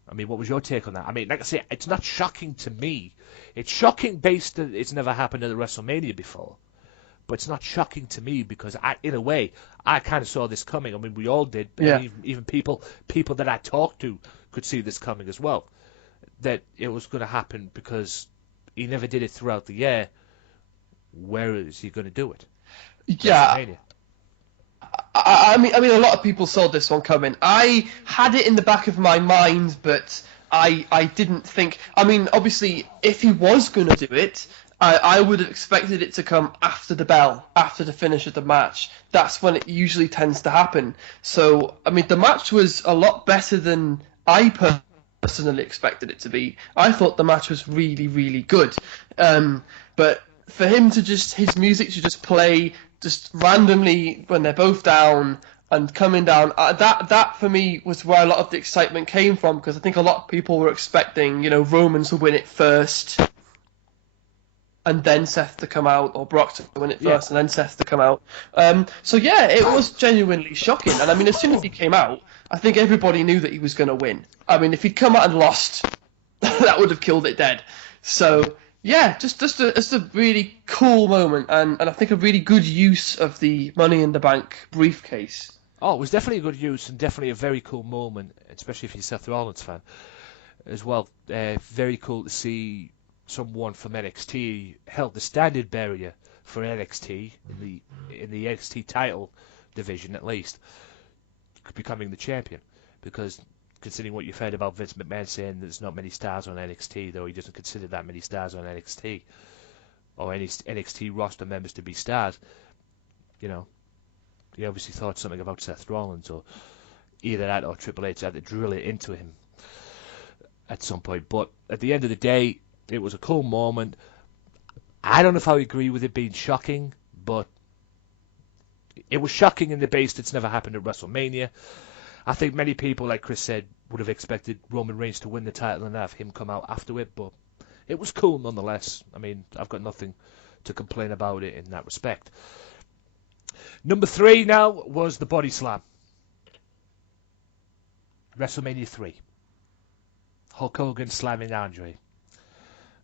I mean, what was your take on that? I mean, like I say, it's not shocking to me. It's shocking based that it's never happened at a WrestleMania before. But it's not shocking to me because, in a way, I kind of saw this coming. I mean, we all did. Yeah. Even people that I talked to could see this coming as well. That it was going to happen because he never did it throughout the year. Where is he going to do it? Yeah. I mean, a lot of people saw this one coming. I had it in the back of my mind, but I didn't think. I mean, obviously, if he was going to do it, I would have expected it to come after the bell, after the finish of the match. That's when it usually tends to happen. So, I mean, the match was a lot better than I personally expected it to be. I thought the match was really, really good. But for him to his music to just play just randomly when they're both down and coming down, that for me was where a lot of the excitement came from, because I think a lot of people were expecting, Roman to win it first and then Seth to come out, or Brock to win it first and then Seth to come out. So yeah, it was genuinely shocking. And I mean, as soon as he came out, I think everybody knew that he was going to win. I mean, if he'd come out and lost, that would have killed it dead. So yeah, just a really cool moment, and I think a really good use of the Money in the Bank briefcase. Oh, it was definitely a good use and definitely a very cool moment, especially if you're a Seth Rollins fan as well. Very cool to see someone from NXT held the standard barrier for NXT in the NXT title division, at least, becoming the champion. Because considering what you've heard about Vince McMahon saying there's not many stars on NXT, though he doesn't consider that many stars on NXT or any NXT roster members to be stars, he obviously thought something about Seth Rollins, or either that or Triple H had to drill it into him at some point. But at the end of the day, it was a cool moment. I don't know if I agree with it being shocking, but it was shocking in the base that's never happened at WrestleMania. I think many people, like Chris said, would have expected Roman Reigns to win the title and have him come out after it, but it was cool nonetheless. I mean, I've got nothing to complain about it in that respect. Number 3 now was the Body Slam. WrestleMania 3. Hulk Hogan slamming Andre.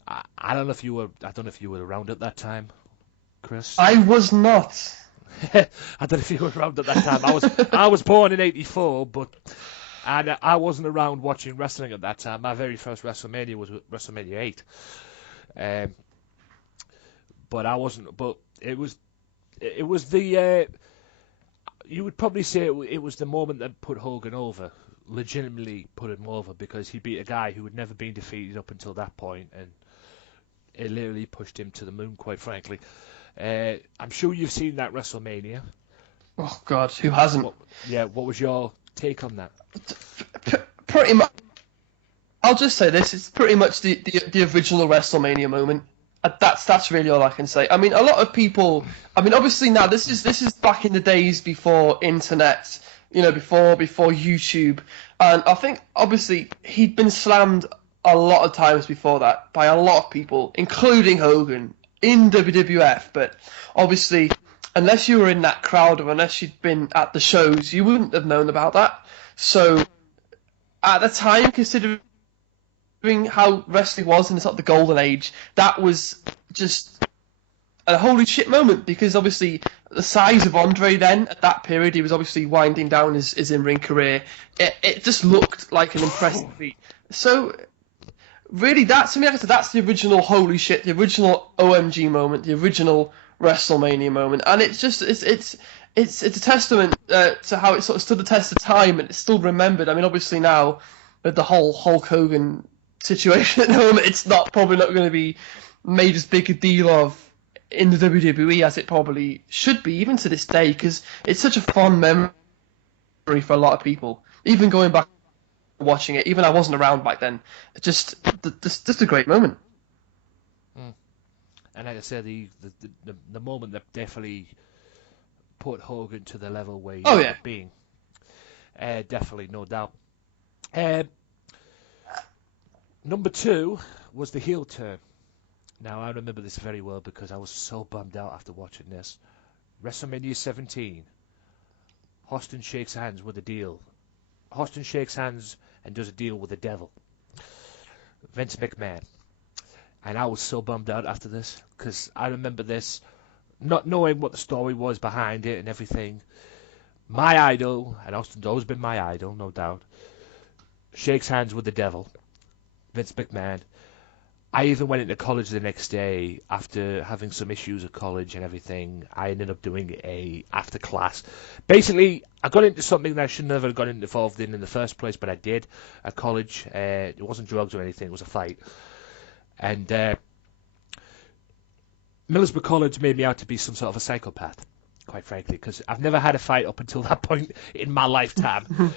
I don't know if you were around at that time, Chris. I was not. I don't know if you were around at that time. I was born in '84, and I wasn't around watching wrestling at that time. My very first WrestleMania was WrestleMania 8. But I wasn't. But it was the. You would probably say it was the moment that put Hogan over. Legitimately put him over, because he beat a guy who had never been defeated up until that point, and it literally pushed him to the moon, quite frankly. I'm sure you've seen that WrestleMania. Oh God, who hasn't? What was your take on that? Pretty much. I'll just say this: it's pretty much the original WrestleMania moment. That's really all I can say. I mean, a lot of people. I mean, obviously now this is back in the days before internet. Before YouTube, and I think obviously he'd been slammed a lot of times before that by a lot of people, including Hogan in WWF. But obviously, unless you were in that crowd or unless you'd been at the shows, you wouldn't have known about that. So at the time, considering how wrestling was in sort of the golden age, that was just a holy shit moment, because obviously the size of Andre then, at that period, he was obviously winding down his in-ring career. It just looked like an impressive feat. So, really, that's the original holy shit, the original OMG moment, the original WrestleMania moment, and it's a testament to how it sort of stood the test of time, and it's still remembered. I mean, obviously now with the whole Hulk Hogan situation at the moment, it's probably not going to be made as big a deal of in the WWE as it probably should be, even to this day, because it's such a fond memory for a lot of people. Even going back and watching it, even I wasn't around back then, just a great moment. And like I said, the moment that definitely put Hogan to the level where he ended up being. Definitely, no doubt. Number 2 was the heel turn. Now, I remember this very well because I was so bummed out after watching this. WrestleMania 17. Austin shakes hands with a deal. Austin shakes hands and does a deal with the devil. Vince McMahon. And I was so bummed out after this because I remember this, not knowing what the story was behind it and everything. My idol, and Austin's always been my idol, no doubt, shakes hands with the devil, Vince McMahon. I even went into college the next day after having some issues at college and everything. I ended up doing a after class. Basically, I got into something that I should never have got involved in the first place, but I did at college. It wasn't drugs or anything, it was a fight. And Middlesbrough College made me out to be some sort of a psychopath, quite frankly, because I've never had a fight up until that point in my lifetime.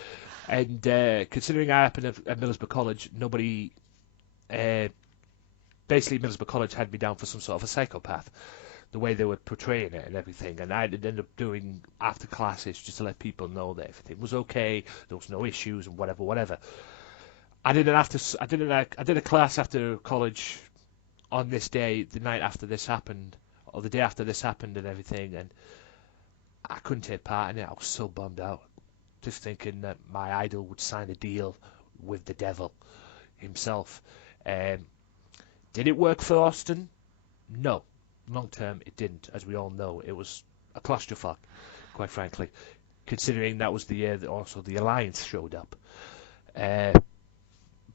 And considering I happened at Middlesbrough College, nobody... basically, Middlesbrough College had me down for some sort of a psychopath, the way they were portraying it and everything. And I ended up doing after classes just to let people know that everything was okay, there was no issues and whatever. I did a class after college on this day, the night after this happened, or the day after this happened and everything, and I couldn't take part in it. I was so bummed out, just thinking that my idol would sign a deal with the devil himself. Did it work for Austin? No. Long term, it didn't. As we all know, it was a clusterfuck, quite frankly, considering that was the year that also the Alliance showed up.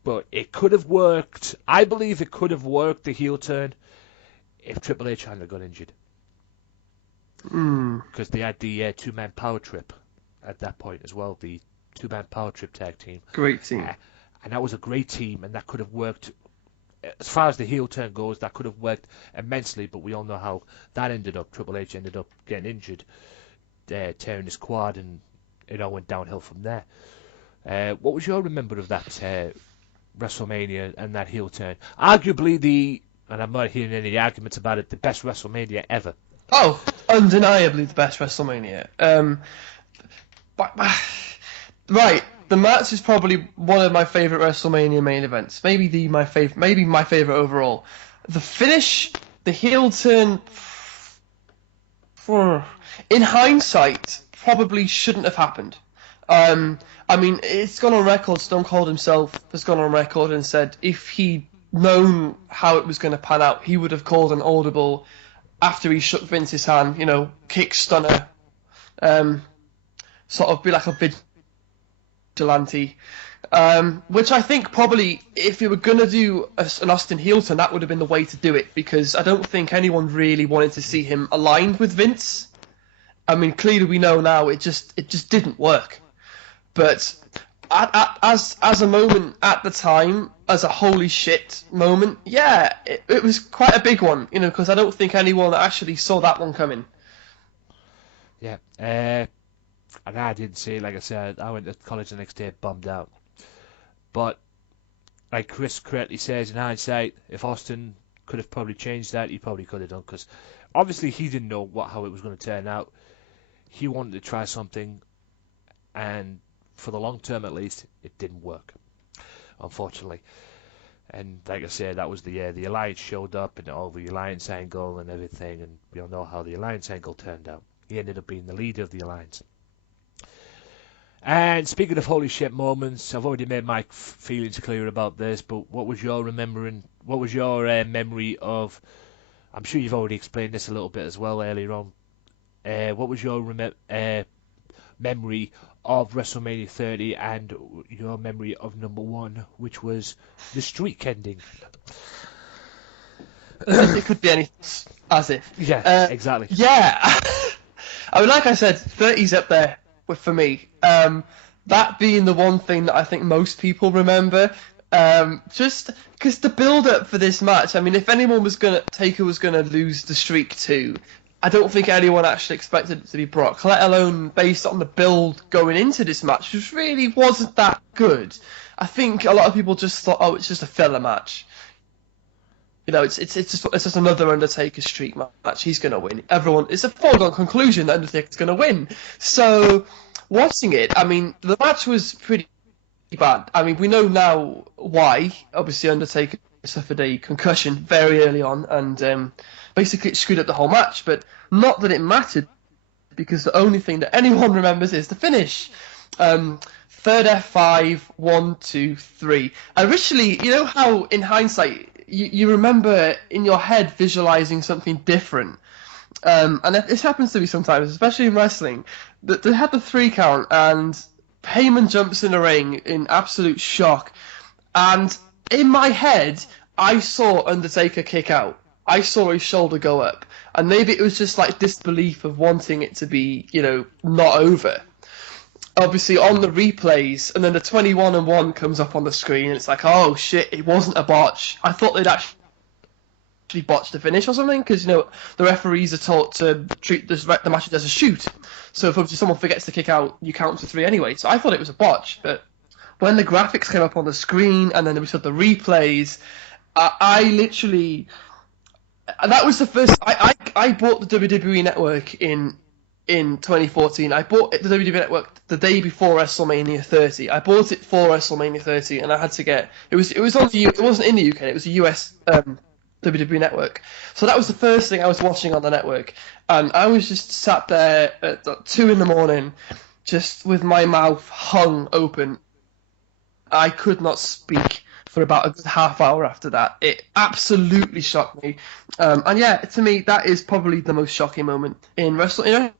But it could have worked. I believe it could have worked, the heel turn, if Triple H hadn't got injured. Because they had the two-man power trip at that point as well, the two-man power trip tag team. Great team. And that was a great team, and that could have worked. As far as the heel turn goes, that could have worked immensely, but we all know how that ended up. Triple H ended up getting injured, tearing his quad, and it all went downhill from there. What was your remember of that WrestleMania and that heel turn? Arguably and I'm not hearing any arguments about it, the best WrestleMania ever. Oh, undeniably the best WrestleMania. Right, the match is probably one of my favourite WrestleMania main events. Maybe my favourite overall. The finish, the heel turn, in hindsight, probably shouldn't have happened. I mean, it's gone on record, Stone Cold himself has gone on record and said if he'd known how it was going to pan out, he would have called an audible after he shook Vince's hand, kick stunner, sort of be like a vigilante, which I think probably, if you were going to do an Austin heel turn, that would have been the way to do it, because I don't think anyone really wanted to see him aligned with Vince. I mean, clearly we know now it just didn't work. But as a moment at the time, as a holy shit moment, yeah, it was quite a big one, because I don't think anyone actually saw that one coming. Yeah, and I didn't see it. Like I said, I went to college the next day bummed out. But like Chris correctly says, in hindsight, if Austin could have probably changed that, he probably could have done, because obviously he didn't know how it was going to turn out. He wanted to try something, and for the long term at least, it didn't work, unfortunately. And like I said, that was the year the Alliance showed up and all the Alliance angle and everything, and we all know how the Alliance angle turned out. He ended up being the leader of the Alliance. And speaking of holy shit moments, I've already made my feelings clear about this, but what was your memory of... I'm sure you've already explained this a little bit as well earlier on. What was your memory of WrestleMania 30 and your memory of number 1, which was the streak ending? It could be anything, as if. Yeah, exactly. Yeah. I mean, like I said, 30's up there for me. That being the one thing that I think most people remember. Just because the build-up for this match, I mean, if anyone was Taker was gonna lose the streak too, I don't think anyone actually expected it to be Brock, let alone based on the build going into this match, which really wasn't that good. I think a lot of people just thought, oh, it's just a filler match. You know, it's just another Undertaker streak match. He's gonna win. It's a foregone conclusion that Undertaker's gonna win. So, watching it, I mean, the match was pretty bad. I mean, we know now why. Obviously, Undertaker suffered a concussion very early on, and basically it screwed up the whole match. But not that it mattered, because the only thing that anyone remembers is the finish. Third F5, 1, 2, 3. Originally, you know how in hindsight you remember in your head visualizing something different, and this happens to me sometimes, especially in wrestling. That they had the 3 count and Heyman jumps in the ring in absolute shock, and in my head I saw Undertaker kick out. I saw his shoulder go up, and maybe it was just like disbelief of wanting it to be, you know, not over. Obviously on the replays, and then the 21-1 comes up on the screen, and it's like, oh shit, it wasn't a botch. I thought they'd actually botched the finish or something, because, you know, the referees are taught to treat the matches as a shoot. So if obviously someone forgets to kick out, you count to 3 anyway. So I thought it was a botch, but when the graphics came up on the screen, and then we saw the replays, I literally... That was the first... I bought the WWE Network in 2014. I bought the WWE Network the day before WrestleMania 30. I bought it for WrestleMania 30, and I had to get... It wasn't in the UK, it was a US WWE Network. So that was the first thing I was watching on the network. And I was just sat there at 2 in the morning, just with my mouth hung open. I could not speak for about a good half hour after that. It absolutely shocked me. And yeah, to me, that is probably the most shocking moment in wrestling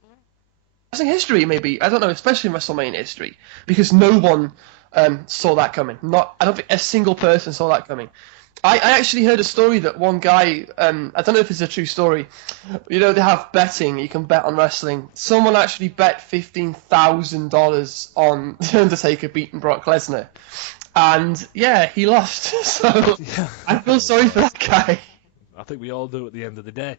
history, maybe. I don't know, especially in WrestleMania history, because no one saw that coming. I don't think a single person saw that coming. I actually heard a story that one guy, I don't know if it's a true story, you know, they have betting, you can bet on wrestling. Someone actually bet $15,000 on The Undertaker beating Brock Lesnar. And yeah, he lost. So yeah. I feel sorry for that guy. I think we all do at the end of the day.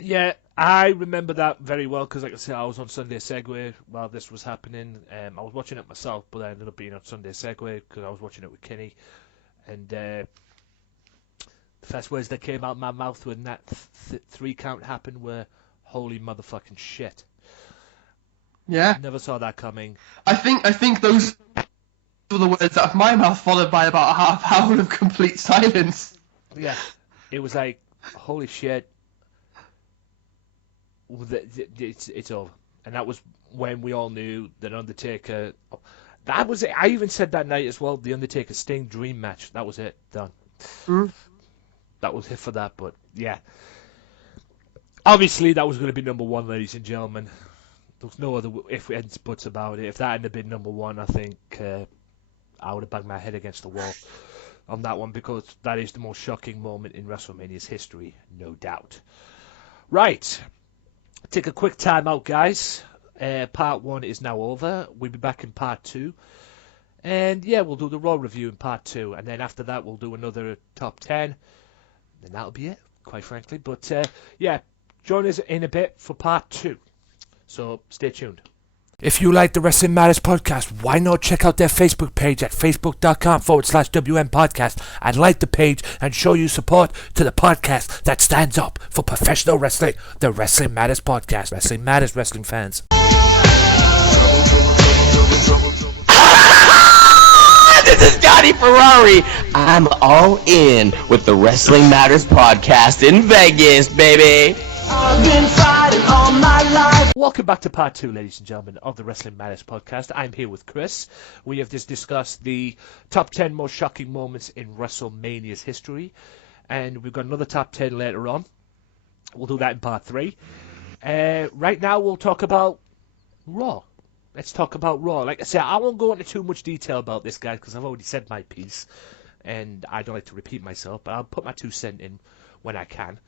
Yeah, I remember that very well because, like I said, I was on Sunday Segway while this was happening. I was watching it myself, but I ended up being on Sunday Segway because I was watching it with Kenny. And the first words that came out of my mouth when that 3 count happened were, holy motherfucking shit. Yeah. Never saw that coming. I think those were the words out of my mouth, followed by about a half hour of complete silence. Yeah. It was like, holy shit. It's over. And that was when we all knew that Undertaker... That was it. I even said that night as well, the Undertaker Sting Dream match. That was it. Done. That was it for that, but yeah. Obviously, that was going to be number 1, ladies and gentlemen. There was no other ifs, ands, buts about it. If that hadn't been number 1, I think I would have banged my head against the wall on that one, because that is the most shocking moment in WrestleMania's history, no doubt. Right. Take a quick time out, guys. Part 1 is now over. We'll be back in part 2. And yeah, we'll do the Raw review in part 2. And then after that, we'll do another top 10. And that'll be it, quite frankly. But yeah, join us in a bit for part 2. So stay tuned. If you like the Wrestling Matters podcast, why not check out their Facebook page at facebook.com/WMPodcast and like the page and show your support to the podcast that stands up for professional wrestling, the Wrestling Matters podcast. Wrestling Matters, wrestling fans. This is Johnny Ferrari. I'm all in with the Wrestling Matters podcast in Vegas, baby. I've been fighting all my life. Welcome back to part 2, ladies and gentlemen, of the Wrestling Matters podcast. I'm here with Chris. We have just discussed the top 10 most shocking moments in WrestleMania's history. And we've got another top 10 later on. We'll do that in part 3. Right now, we'll talk about Raw. Let's talk about Raw. Like I said, I won't go into too much detail about this, guys, because I've already said my piece. and I don't like to repeat myself, but I'll put my 2 cents in when I can.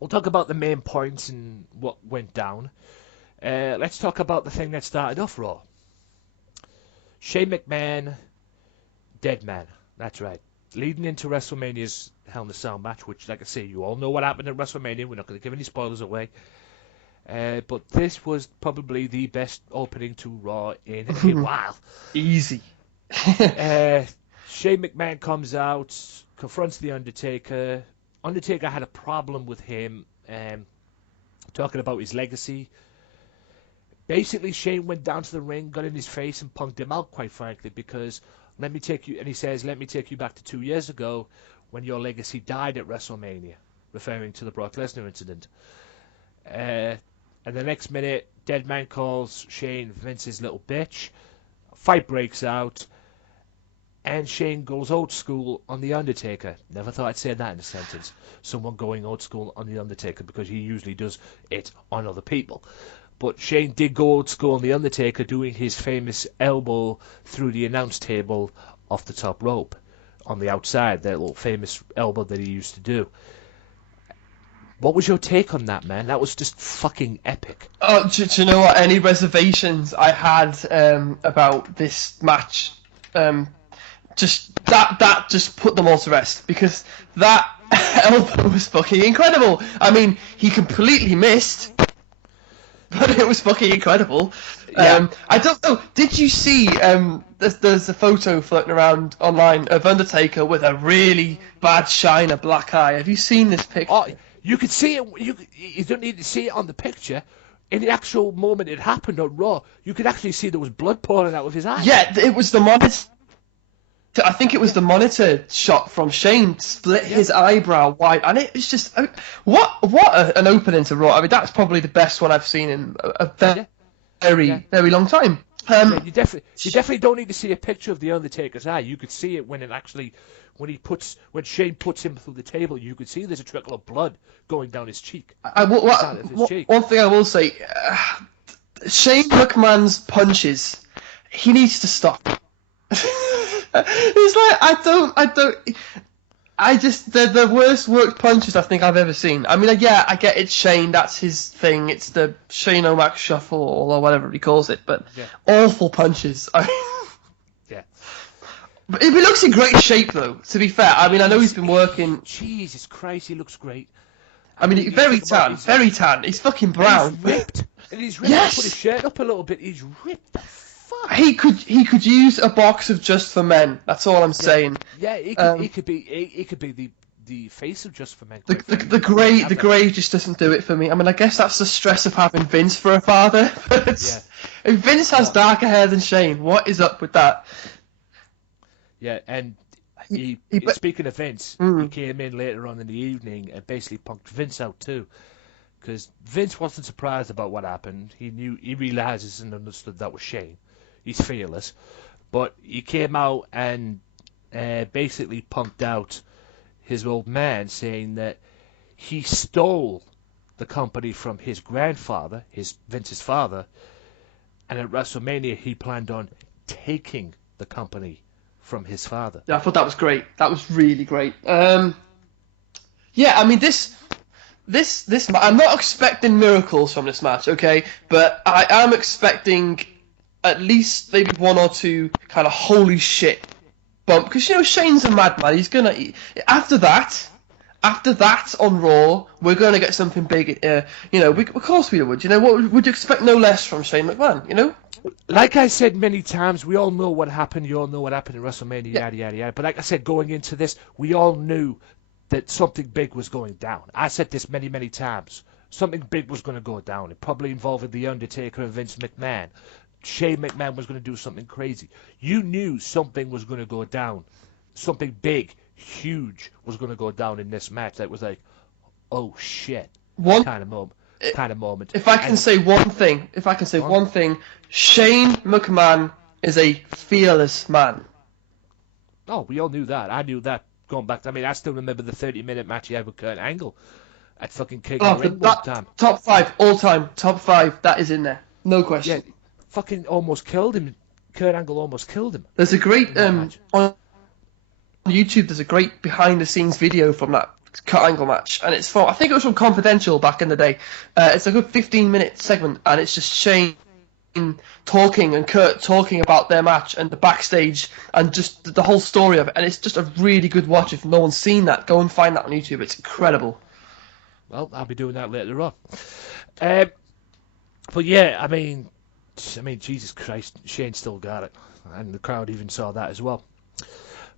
We'll talk about the main points and what went down. Let's talk about the thing that started off Raw. Shane McMahon, dead man. That's right. Leading into WrestleMania's Hell in a Cell match, which, like I say, you all know what happened at WrestleMania. We're not going to give any spoilers away. But this was probably the best opening to Raw in a while. Easy. Shane McMahon comes out, confronts The Undertaker. Undertaker had a problem with him, talking about his legacy. Basically, Shane went down to the ring, got in his face, and punked him out, quite frankly, because let me take you back to 2 years ago when your legacy died at WrestleMania, referring to the Brock Lesnar incident. And the next minute, Dead Man calls Shane Vince's little bitch. Fight breaks out, and Shane goes old school on The Undertaker. Never thought I'd say that in a sentence. Someone going old school on The Undertaker, because he usually does it on other people. But Shane did go old school on The Undertaker, doing his famous elbow through the announce table off the top rope on the outside, that little famous elbow that he used to do. What was your take on that, man? That was just fucking epic. Oh, do you know what? Any reservations I had about this match, just put them all to rest, because that elbow was fucking incredible. I mean, he completely missed, but it was fucking incredible. Yeah. I don't know. Did you see? There's a photo floating around online of Undertaker with a really bad shiner black eye. Have you seen this picture? Oh, you could see it. You don't need to see it on the picture. In the actual moment it happened on Raw, you could actually see there was blood pouring out of his eye. Yeah, it was the monitor. I think it was the monitor shot from Shane split his eyebrow wide, and it was just an opening to Raw. I mean, that's probably the best one I've seen in a very long time. You definitely don't need to see a picture of the Undertaker's eye. You could see it when Shane puts him through the table. You could see there's a trickle of blood going down his cheek. One thing I will say, Shane McMahon's punches, he needs to stop. It's like they're the worst worked punches I think I've ever seen. I mean, I get it's Shane, that's his thing. It's the Shane O'Mac shuffle or whatever he calls it, but awful punches. Yeah. But he looks in great shape, though. To be fair, I mean, I know he's been working. Jesus Christ, he looks great. I mean, very tan. He's fucking brown. He's ripped, and he's ripped. Yes. Put his shirt up a little bit. He's ripped. The fuck. He could use a box of Just for Men. That's all I'm saying. Yeah, he could be the face of Just for Men. The grey just doesn't do it for me. I mean, I guess that's the stress of having Vince for a father. If Vince has darker hair than Shane, what is up with that? Yeah, and speaking of Vince, he came in later on in the evening and basically punked Vince out too, because Vince wasn't surprised about what happened. He realizes and understood that was Shane. He's fearless, but he came out and basically punked out his old man, saying that he stole the company from his grandfather, Vince's father, and at WrestleMania he planned on taking the company from his father. Yeah, I thought that was great. That was really great. I mean, this I'm not expecting miracles from this match, okay? But I am expecting at least maybe one or two kind of holy shit bump, because Shane's a madman. He's gonna after that on Raw, we're gonna get something big. Of course we would. What would you expect? No less from Shane McMahon. Like I said many times, we all know what happened. You all know what happened in WrestleMania, yada, yada, yada. But like I said, going into this, we all knew that something big was going down. I said this many, many times. Something big was going to go down. It probably involved The Undertaker and Vince McMahon. Shane McMahon was going to do something crazy. You knew something was going to go down. Something big, huge was going to go down in this match. That was like, oh shit, kind of moment. If I can say one thing, Shane McMahon is a fearless man. Oh, we all knew that. I knew that going back. I mean, I still remember the 30-minute match he had with Kurt Angle at fucking King of the Ring one time. Top 5 all time. Top 5. That is in there. No question. Yeah, fucking almost killed him. Kurt Angle almost killed him. There's a great on YouTube, there's a great behind-the-scenes video from that cut angle match, and it's I think it was from Confidential back in the day. It's a good 15-minute segment, and it's just Shane talking and Kurt talking about their match and the backstage and just the whole story of it, and it's just a really good watch. If no one's seen that, go and find that on YouTube. It's incredible. Well, I'll be doing that later on. But yeah, I mean, Jesus Christ, Shane still got it, and the crowd even saw that as well.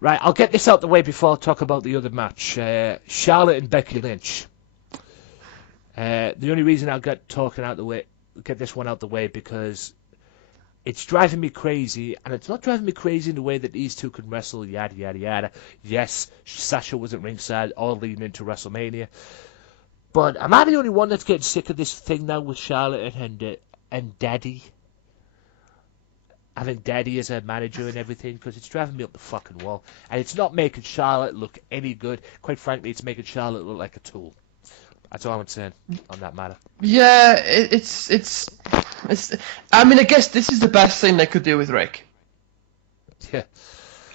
Right, I'll get this out the way before I talk about the other match. Charlotte and Becky Lynch. The only reason I'll get this one out the way, because it's driving me crazy, and it's not driving me crazy in the way that these two can wrestle, yada, yada, yada. Yes, Sasha was at ringside all leading into WrestleMania. But am I the only one that's getting sick of this thing now with Charlotte and Daddy? Having Daddy as a manager and everything, because it's driving me up the fucking wall. And it's not making Charlotte look any good. Quite frankly, it's making Charlotte look like a tool. That's all I'm saying on that matter. Yeah, it's. I mean, I guess this is the best thing they could do with Rick. Yeah.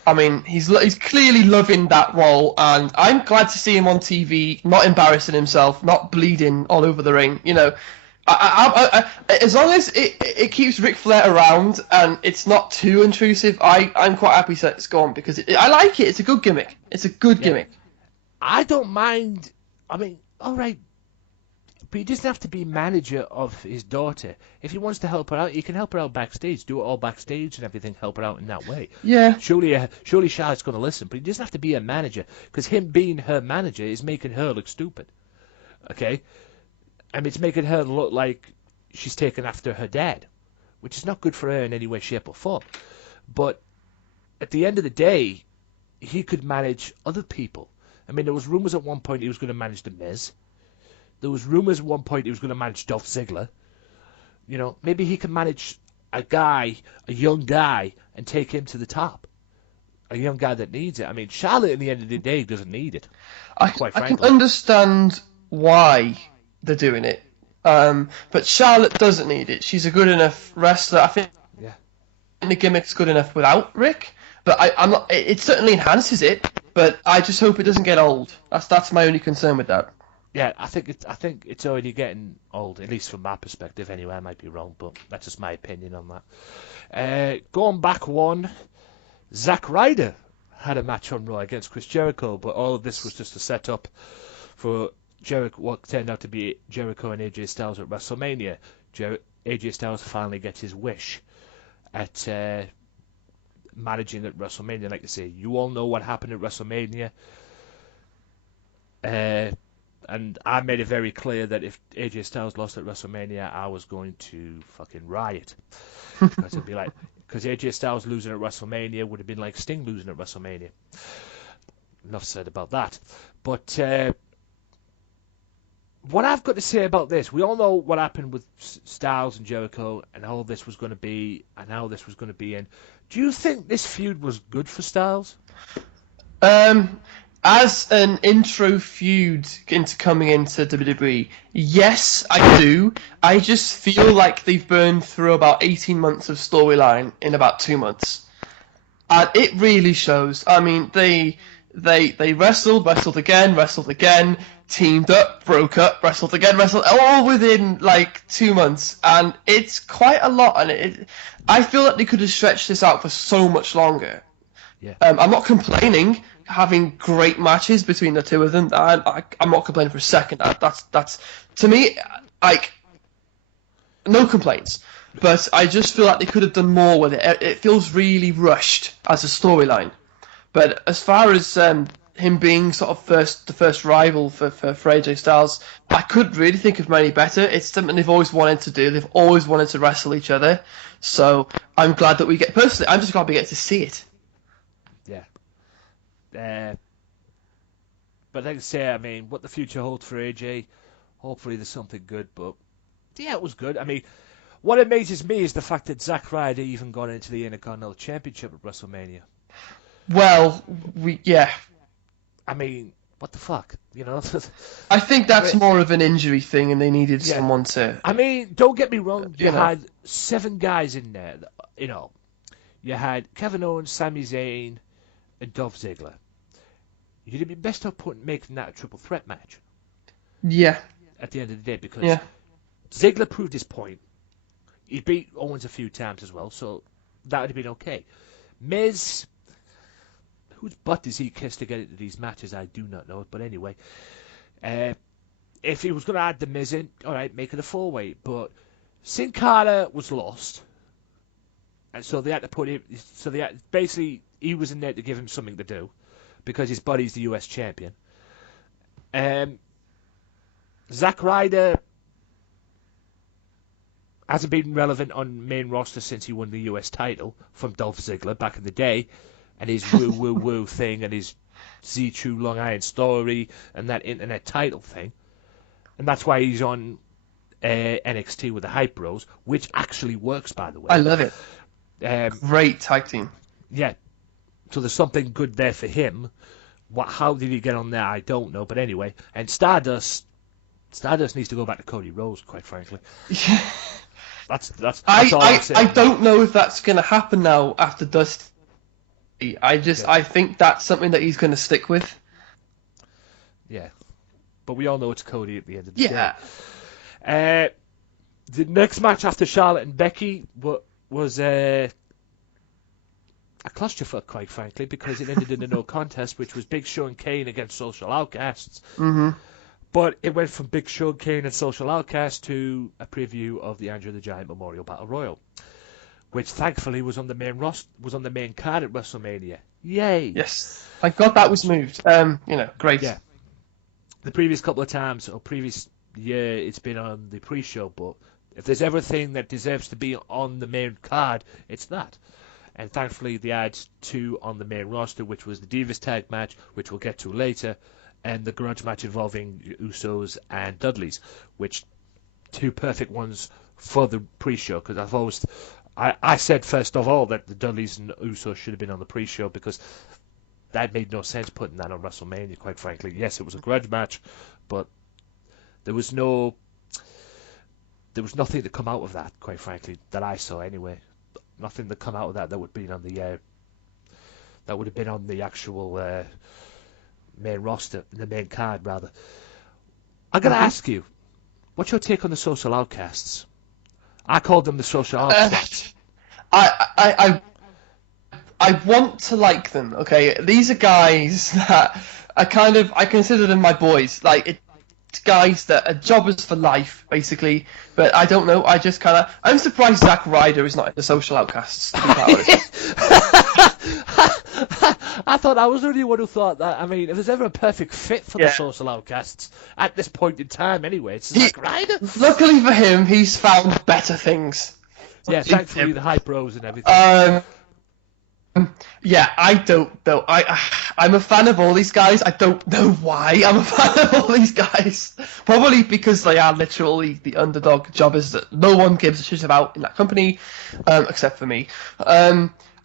I mean, he's clearly loving that role, and I'm glad to see him on TV, not embarrassing himself, not bleeding all over the ring. You know, I as long as it keeps Ric Flair around and it's not too intrusive, I'm quite happy that it's gone, because I like it. It's a good gimmick. It's a good gimmick. I don't mind. I mean, all right, but he doesn't have to be manager of his daughter. If he wants to help her out, he can help her out backstage, do it all backstage and everything, help her out in that way. Yeah. Surely Charlotte's going to listen, but he doesn't have to be a manager, because him being her manager is making her look stupid. Okay? And it's making her look like she's taken after her dad, which is not good for her in any way, shape, or form. But at the end of the day, he could manage other people. I mean, there was rumors at one point he was going to manage The Miz. There was rumors at one point he was going to manage Dolph Ziggler. You know, maybe he can manage a young guy, and take him to the top. A young guy that needs it. I mean, Charlotte, at the end of the day, doesn't need it. I can understand why they're doing it, but Charlotte doesn't need it. She's a good enough wrestler. I think the gimmick's good enough without Rick, but I'm not. It certainly enhances it, but I just hope it doesn't get old. That's my only concern with that. Yeah, I think it's already getting old, at least from my perspective. Anyway, I might be wrong, but that's just my opinion on that. Going back one, Zack Ryder had a match on Raw against Chris Jericho, but all of this was just a setup for Jericho, what turned out to be Jericho and AJ Styles at WrestleMania. AJ Styles finally gets his wish at managing at WrestleMania. Like I say, you all know what happened at WrestleMania. And I made it very clear that if AJ Styles lost at WrestleMania, I was going to fucking riot. Because it'd be like, because AJ Styles losing at WrestleMania would have been like Sting losing at WrestleMania. Enough said about that. But what I've got to say about this, we all know what happened with Styles and Jericho, and how this was going to be, and how this was going to be in. Do you think this feud was good for Styles? As an intro feud coming into WWE, yes, I do. I just feel like they've burned through about 18 months of storyline in about 2 months. And it really shows. I mean, they wrestled again, teamed up, broke up, wrestled again, all within like 2 months. And it's quite a lot. And I feel like they could have stretched this out for so much longer. Yeah. I'm not complaining. Having great matches between the two of them, I'm not complaining for a second. That's to me, like, no complaints. But I just feel like they could have done more with it. It feels really rushed as a storyline. But as far as him being sort of the first rival for AJ Styles, I couldn't really think of many better. It's something they've always wanted to do. They've always wanted to wrestle each other. So I'm glad that I'm just glad we get to see it. But like I say, I mean, what the future holds for AJ, hopefully there's something good. But yeah, it was good. I mean, what amazes me is the fact that Zack Ryder even got into the Intercontinental Championship at WrestleMania. Well, I mean, what the fuck, you know? I think that's more of an injury thing, and they needed someone to. I mean, don't get me wrong. You had 7 guys in there. You know, you had Kevin Owens, Sami Zayn, and Dolph Ziggler. you'd have been best off making that a triple threat match. Yeah. At the end of the day, because Yeah. Ziggler proved his point. He beat Owens a few times as well, so that would have been okay. Miz, whose butt does he kiss to get into these matches? I do not know. But anyway, if he was going to add the Miz in, all right, make it a 4-way. But Sin Cara was lost, and so they had to put him. So basically he was in there to give him something to do, because his buddy's the US champion. Zack Ryder hasn't been relevant on main roster since he won the US title from Dolph Ziggler back in the day, and his woo thing, and his Z-True Long Island story, and that internet title thing. And that's why he's on NXT with the Hype Bros, which actually works, by the way. I love it. Great tag team. Yeah. So there's something good there for him. How did he get on there? I don't know. But anyway, and Stardust needs to go back to Cody Rhodes, quite frankly. Yeah. That's all I'm saying. I don't know if that's going to happen now after Dusty. I think that's something that he's going to stick with. Yeah. But we all know it's Cody at the end of the day. The next match after Charlotte and Becky was a clusterfuck, quite frankly, because it ended in a no contest, which was Big Show and Kane against Social Outcasts. Mm-hmm. But it went from Big Show, Kane, and Social Outcasts to a preview of the Andre the Giant Memorial Battle Royal, which thankfully was on the main card at WrestleMania. Yay! Yes, thank God that was moved. Great. Yeah. The previous couple of times, or previous year, it's been on the pre-show. But if there's everything that deserves to be on the main card, it's that. And thankfully, they had 2 on the main roster, which was the Divas tag match, which we'll get to later, and the grudge match involving Usos and Dudleys, which 2 perfect ones for the pre-show, because I said first of all that the Dudleys and Usos should have been on the pre-show, because that made no sense putting that on WrestleMania, quite frankly. Yes, it was a grudge match, but there was nothing to come out of that, quite frankly, that I saw anyway. Nothing to come out of that would have been on the actual main roster, the main card rather. I'm gonna ask you, what's your take on the Social Outcasts? I called them the Social Outcasts. I want to like them. Okay, these are guys that I consider them my boys. Like it's guys that are jobbers for life, basically. But I don't know. I'm surprised Zack Ryder is not in the Social Outcasts. To be quite honest. I thought I was the only one who thought that. I mean, if there's ever a perfect fit for the Social Outcasts at this point in time, anyway, it's Zack Ryder. Luckily for him, he's found better things. Yeah, thankfully the Hype Bros and everything. Yeah, I don't know. I'm a fan of all these guys. I don't know why I'm a fan of all these guys. Probably because they are literally the underdog jobbers that no one gives a shit about in that company, except for me.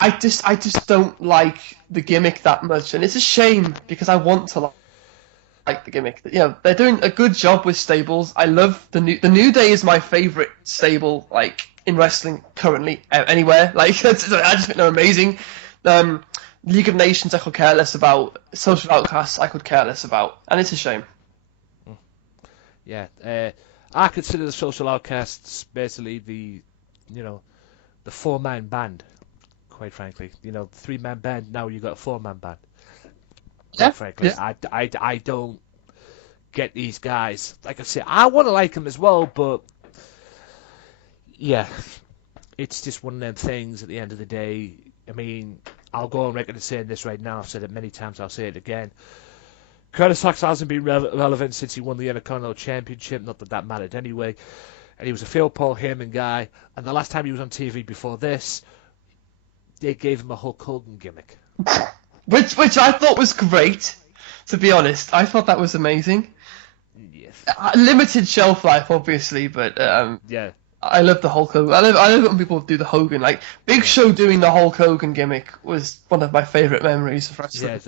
I just don't like the gimmick that much, and it's a shame because I want to like the gimmick. You know, they're doing a good job with stables. I love the New Day is my favorite stable, like in wrestling currently anywhere. Like I just think they're amazing. League of Nations I could care less about. Social Outcasts I could care less about, and it's a shame. Yeah, I consider the Social Outcasts basically the 4-man band. Quite frankly, the 3-man band. Now you got a 4-man band. Quite frankly, yeah. I don't get these guys. Like I say, I want to like them as well, but yeah, it's just one of them things. At the end of the day, I mean, I'll go on record and saying this right now. I've said it many times. I'll say it again. Curtis Axel hasn't been relevant since he won the Intercontinental Championship. Not that that mattered anyway. And he was a Phil Paul Heyman guy. And the last time he was on TV before this, they gave him a Hulk Hogan gimmick. Which I thought was great, to be honest. I thought that was amazing. Yes. Limited shelf life, obviously, but yeah. I love the Hulk Hogan. I love it when people do the Hogan. Like, Big Show doing the Hulk Hogan gimmick was one of my favourite memories of wrestling.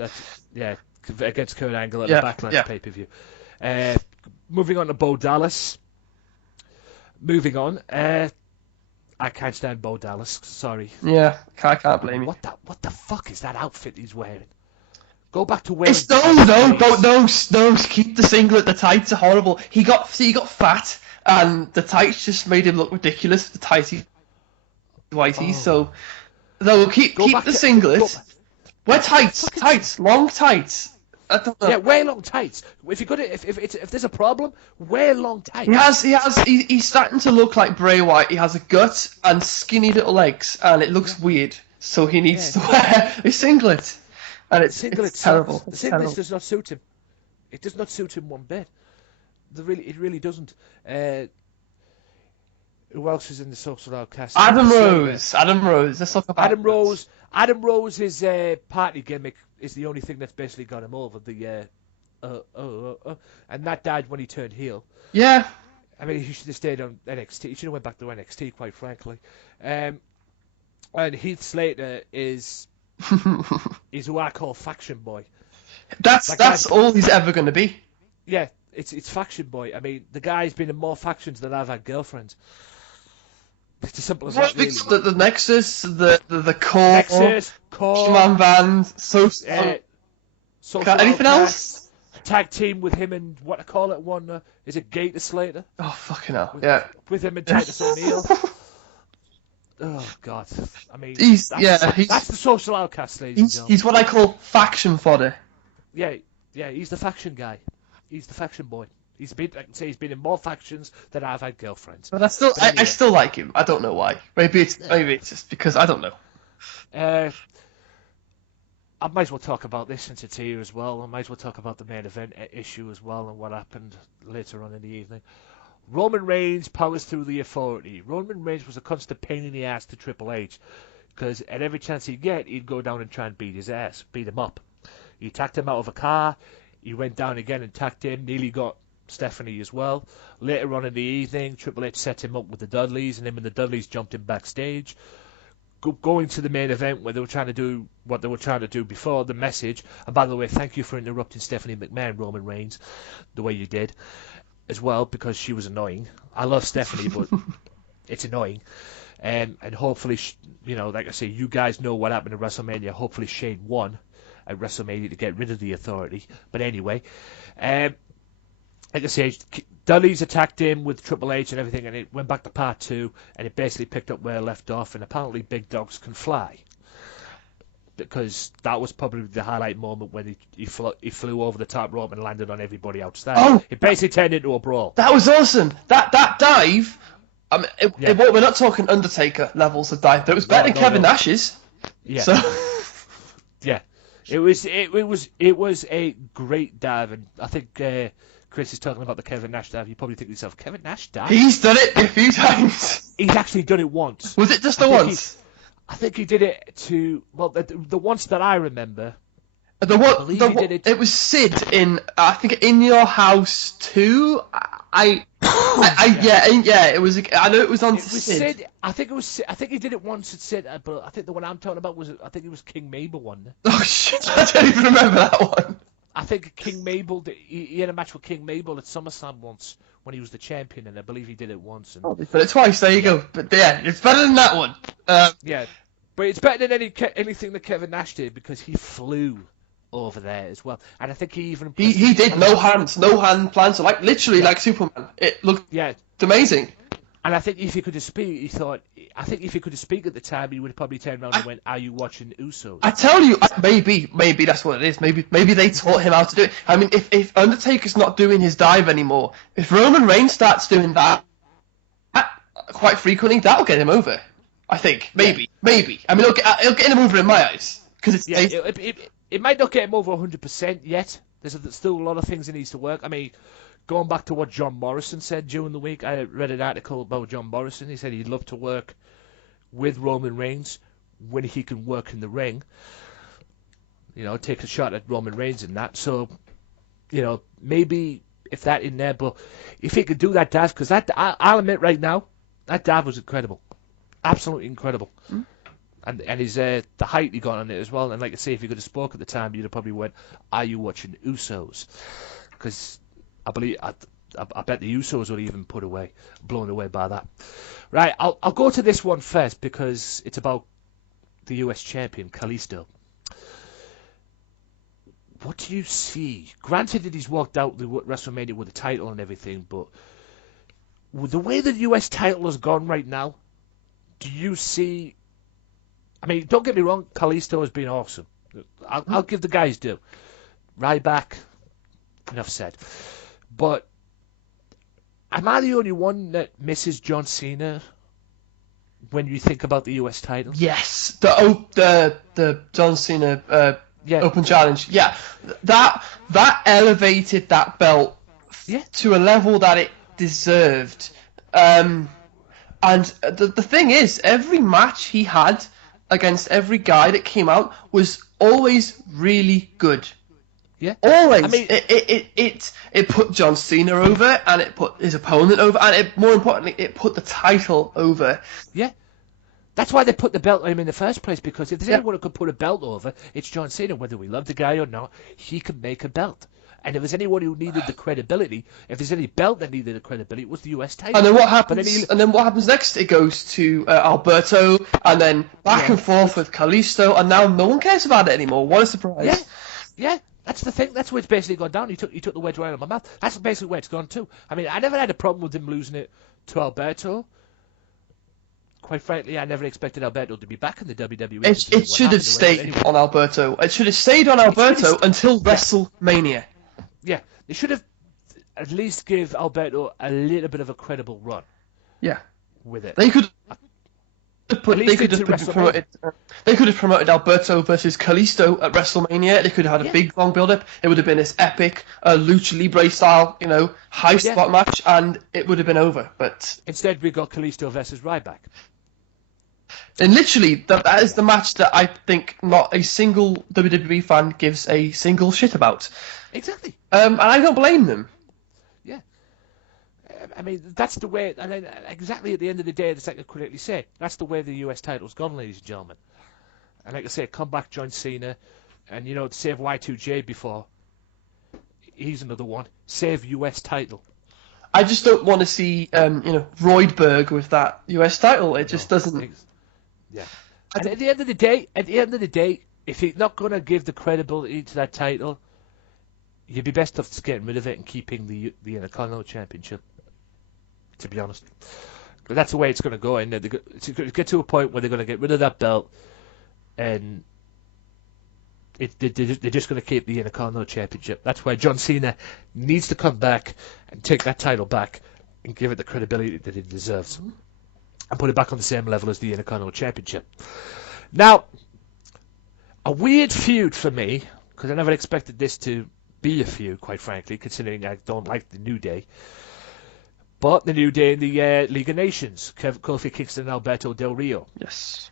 Yeah, against Kurt Angle at the Backlash pay-per-view. Moving on to Bo Dallas. I can't stand Bo Dallas. Sorry. Yeah, I can't blame you. What the fuck is that outfit he's wearing? Go back to wearing... No, keep the singlet. The tights are horrible. He got fat, and the tights just made him look ridiculous. The tighty whitey. So, no, keep the singlet. Wear tights, long tights. I don't know. Yeah, wear long tights. If there's a problem, wear long tights. He's starting to look like Bray Wyatt. He has a gut and skinny little legs, and it looks weird. So he needs to wear a singlet. And it's terrible. The singlet does not suit him. It does not suit him one bit. It really doesn't. Who else is in the social outcast? Adam Rose. Let's talk about Adam Rose. Adam Rose's party gimmick is the only thing that's basically got him over. And that died when he turned heel. Yeah. I mean, he should have stayed on NXT. He should have went back to NXT, quite frankly. And Heath Slater is who I call Faction Boy. That's all he's ever going to be. Yeah, it's Faction Boy. I mean, the guy's been in more factions than I've had girlfriends. It's as simple as that, really. The Nexus, the Core, Man Band, anything else? Tag team with him and what I call it one. Is it Gator Slater? Oh fucking hell! With him and Titus O'Neil. Oh God! I mean, that's the social outcast, ladies and gentlemen. He's what I call faction fodder. Yeah, he's the faction guy. He's the faction boy. I can say he's been in more factions than I've had girlfriends. But I still like him. I don't know why. Maybe it's just because I don't know. I might as well talk about this since it's here as well. I might as well talk about the main event issue as well and what happened later on in the evening. Roman Reigns powers through the Authority. Roman Reigns was a constant pain in the ass to Triple H because at every chance he'd get, he'd go down and try and beat him up. He attacked him out of a car. He went down again and attacked him. Nearly got Stephanie as well. Later on in the evening, Triple H set him up with the Dudleys, and him and the Dudleys jumped him backstage. Going to the main event where they were trying to do what they were trying to do before the message. And by the way, thank you for interrupting Stephanie McMahon, Roman Reigns, the way you did as well, because she was annoying. I love Stephanie, but it's annoying. And hopefully, like I say, you guys know what happened at WrestleMania. Hopefully Shane won at WrestleMania to get rid of the Authority. But anyway, like I say, Dudley's attacked him with Triple H and everything, and it went back to part 2, and it basically picked up where it left off, and apparently big dogs can fly. Because that was probably the highlight moment when he flew over the top rope and landed on everybody outside. Oh, it basically turned into a brawl. That was awesome. That dive, we're not talking Undertaker levels of dive, but it was better than Kevin Nash's. Yeah. So. Yeah. It was a great dive, and I think Chris is talking about the Kevin Nash dive. You probably think to yourself, Kevin Nash dive? He's done it a few times. He's actually done it once. Was it just the once? I think he did it the once that I remember. It was Sid in, I think, In Your House 2. It was. I know it was on Sid. I think he did it once at Sid, but I think the one I'm talking about I think it was King Mabel one. Oh shit! I don't even remember that one. I think King Mabel. He had a match with King Mabel at SummerSlam once when he was the champion, and I believe he did it once. And... He did it twice. There you go. But yeah, it's better than that one. Yeah, but it's better than anything that Kevin Nash did because he flew over there as well, and I think he even he did no hand plants, so literally like Superman. It looked amazing. And I think if he could have speak, if he could have speak at the time, he would have probably turned around and went, "Are you watching Usos?" I tell you, maybe that's what it is. Maybe they taught him how to do it. I mean, if Undertaker's not doing his dive anymore, if Roman Reigns starts doing that quite frequently, that'll get him over. I think maybe. I mean, it'll get him over in my eyes because it might not get him over 100% yet. There's still a lot of things he needs to work. I mean, going back to what John Morrison said during the week, I read an article about John Morrison. He said he'd love to work with Roman Reigns when he can work in the ring. Take a shot at Roman Reigns in that. So, maybe if that in there, but if he could do that dive, because I'll admit right now, that dive was incredible. Absolutely incredible. Mm. And his the height he got on it as well. And like I say, if he could have spoke at the time, you'd have probably went, "Are you watching Usos?" Because I bet the Usos were even blown away by that. Right, I'll go to this one first because it's about the US champion, Kalisto. what do you see? Granted that he's walked out the WrestleMania with the title and everything, but with the way the US title has gone right now, do you see... I mean, don't get me wrong, Kalisto has been awesome. I'll give the guys due. Ryback, enough said. But am I the only one that misses John Cena when you think about the US title? Yes, the John Cena Open Challenge. Yeah, that elevated that belt to a level that it deserved. And the thing is, every match he had against every guy that came out was always really good. Yeah, always. I mean, it put John Cena over, and it put his opponent over, and more importantly, it put the title over. Yeah. That's why they put the belt on him in the first place, because if there's anyone who could put a belt over, it's John Cena. Whether we love the guy or not, he can make a belt. And if there's anyone who needed the credibility, if there's any belt that needed the credibility, it was the US title. And then what happens? And then what happens next? It goes to Alberto, and then back and forth with Kalisto, and now no one cares about it anymore. What a surprise! Yeah. That's the thing. That's where it's basically gone down. He took the words right out of my mouth. That's basically where it's gone to. I mean, I never had a problem with him losing it to Alberto. Quite frankly, I never expected Alberto to be back in the WWE. It should have stayed on Alberto. It should have stayed on Alberto until WrestleMania. Yeah, they should have at least give Alberto a little bit of a credible run. Yeah, with it. They could have promoted Alberto versus Kalisto at WrestleMania. They could have had a big long build-up. It would have been this epic Lucha Libre style, high spot match, and it would have been over. But instead, we got Kalisto versus Ryback. And literally, that is the match that I think not a single WWE fan gives a single shit about. Exactly. And I don't blame them. Yeah. I mean, that's the way, and then exactly at the end of the day, that's like I correctly say, that's the way the US title's gone, ladies and gentlemen. And like I say, come back, John Cena, and save Y2J before. He's another one. Save US title. I just don't want to see, Roydberg with that US title. It just doesn't. Yeah. And at the end of the day, if you're not going to give the credibility to that title, you'd be best off just getting rid of it and keeping the Intercontinental Championship. To be honest, but that's the way it's going to go. And it's going to get to a point where they're going to get rid of that belt, and they're just going to keep the Intercontinental Championship. That's why John Cena needs to come back and take that title back and give it the credibility that it deserves, and put it back on the same level as the Intercontinental Championship. Now, a weird feud for me, because I never expected this to be a feud, quite frankly, considering I don't like the New Day. But the New Day in the League of Nations, Kofi Kingston and Alberto Del Rio. Yes.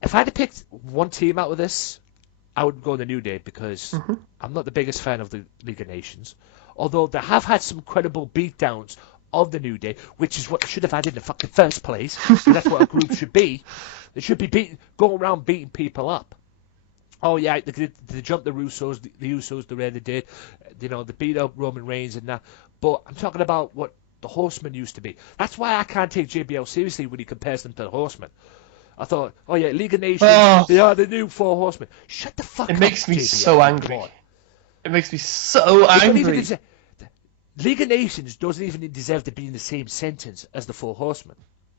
If I had to pick one team out of this, I would go the New Day, because I'm not the biggest fan of the League of Nations. Although they have had some credible beatdowns of the New Day, which is what they should have had in the fucking first place. That's what a group should be. They should be going around beating people up. Oh yeah, they jumped the Usos, the Usos the way they did, they beat up Roman Reigns and that. But I'm talking about what the Horsemen used to be. That's why I can't take JBL seriously when he compares them to the Horsemen. I thought, oh yeah, League of Nations, they are the new Four Horsemen. Shut the fuck up, It makes me JBL. so angry. It makes me so angry. League of Nations doesn't even deserve to be in the same sentence as the Four Horsemen,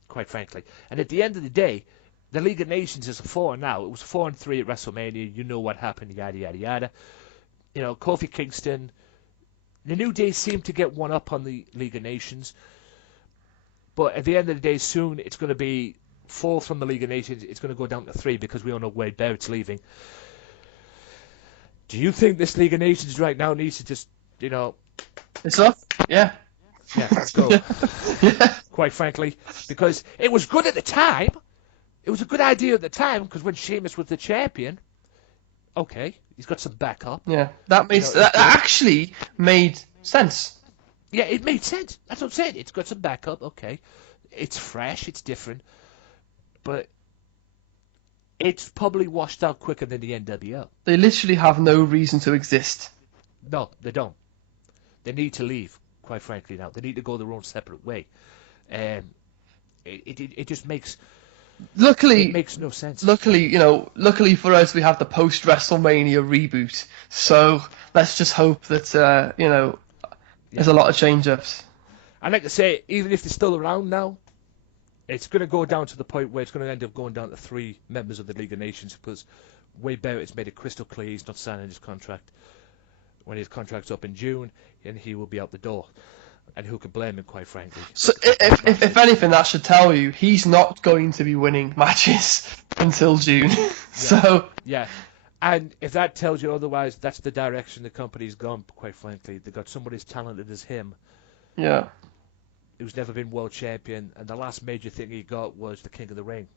quite frankly. And at the end of the day, the League of Nations is a 4 now. It was 4-3 at WrestleMania. You know what happened, yada, yada, yada. Kofi Kingston. The New Day seemed to get one up on the League of Nations. But at the end of the day, soon it's going to be 4 from the League of Nations. It's going to go down to 3 because we all know Wade Barrett's leaving. Do you think this League of Nations right now needs to just, It's up? Yeah. Yeah, let's go. Quite frankly. Because it was good at the time. It was a good idea at the time, because when Sheamus was the champion, okay, he's got some backup. Yeah, that actually made sense. Yeah, it made sense. That's what I'm saying. It's got some backup, okay. It's fresh, it's different, but it's probably washed out quicker than the NWO. They literally have no reason to exist. No, they don't. They need to leave, quite frankly now. They need to go their own separate way. It just makes... Luckily, it makes no sense. Luckily for us, we have the post WrestleMania reboot. So let's just hope that there's a lot of change-ups. I'd like to say, even if they're still around now, it's going to go down to the point where it's going to end up going down to 3 members of the League of Nations, because Wade Barrett's made it crystal clear he's not signing his contract. When his contract's up in June, and he will be out the door. And who could blame him, quite frankly? So if anything, that should tell you he's not going to be winning matches until June. Yeah. And if that tells you otherwise, that's the direction the company's gone, quite frankly. They've got somebody as talented as him. Yeah. Who's never been world champion, and the last major thing he got was the King of the Ring.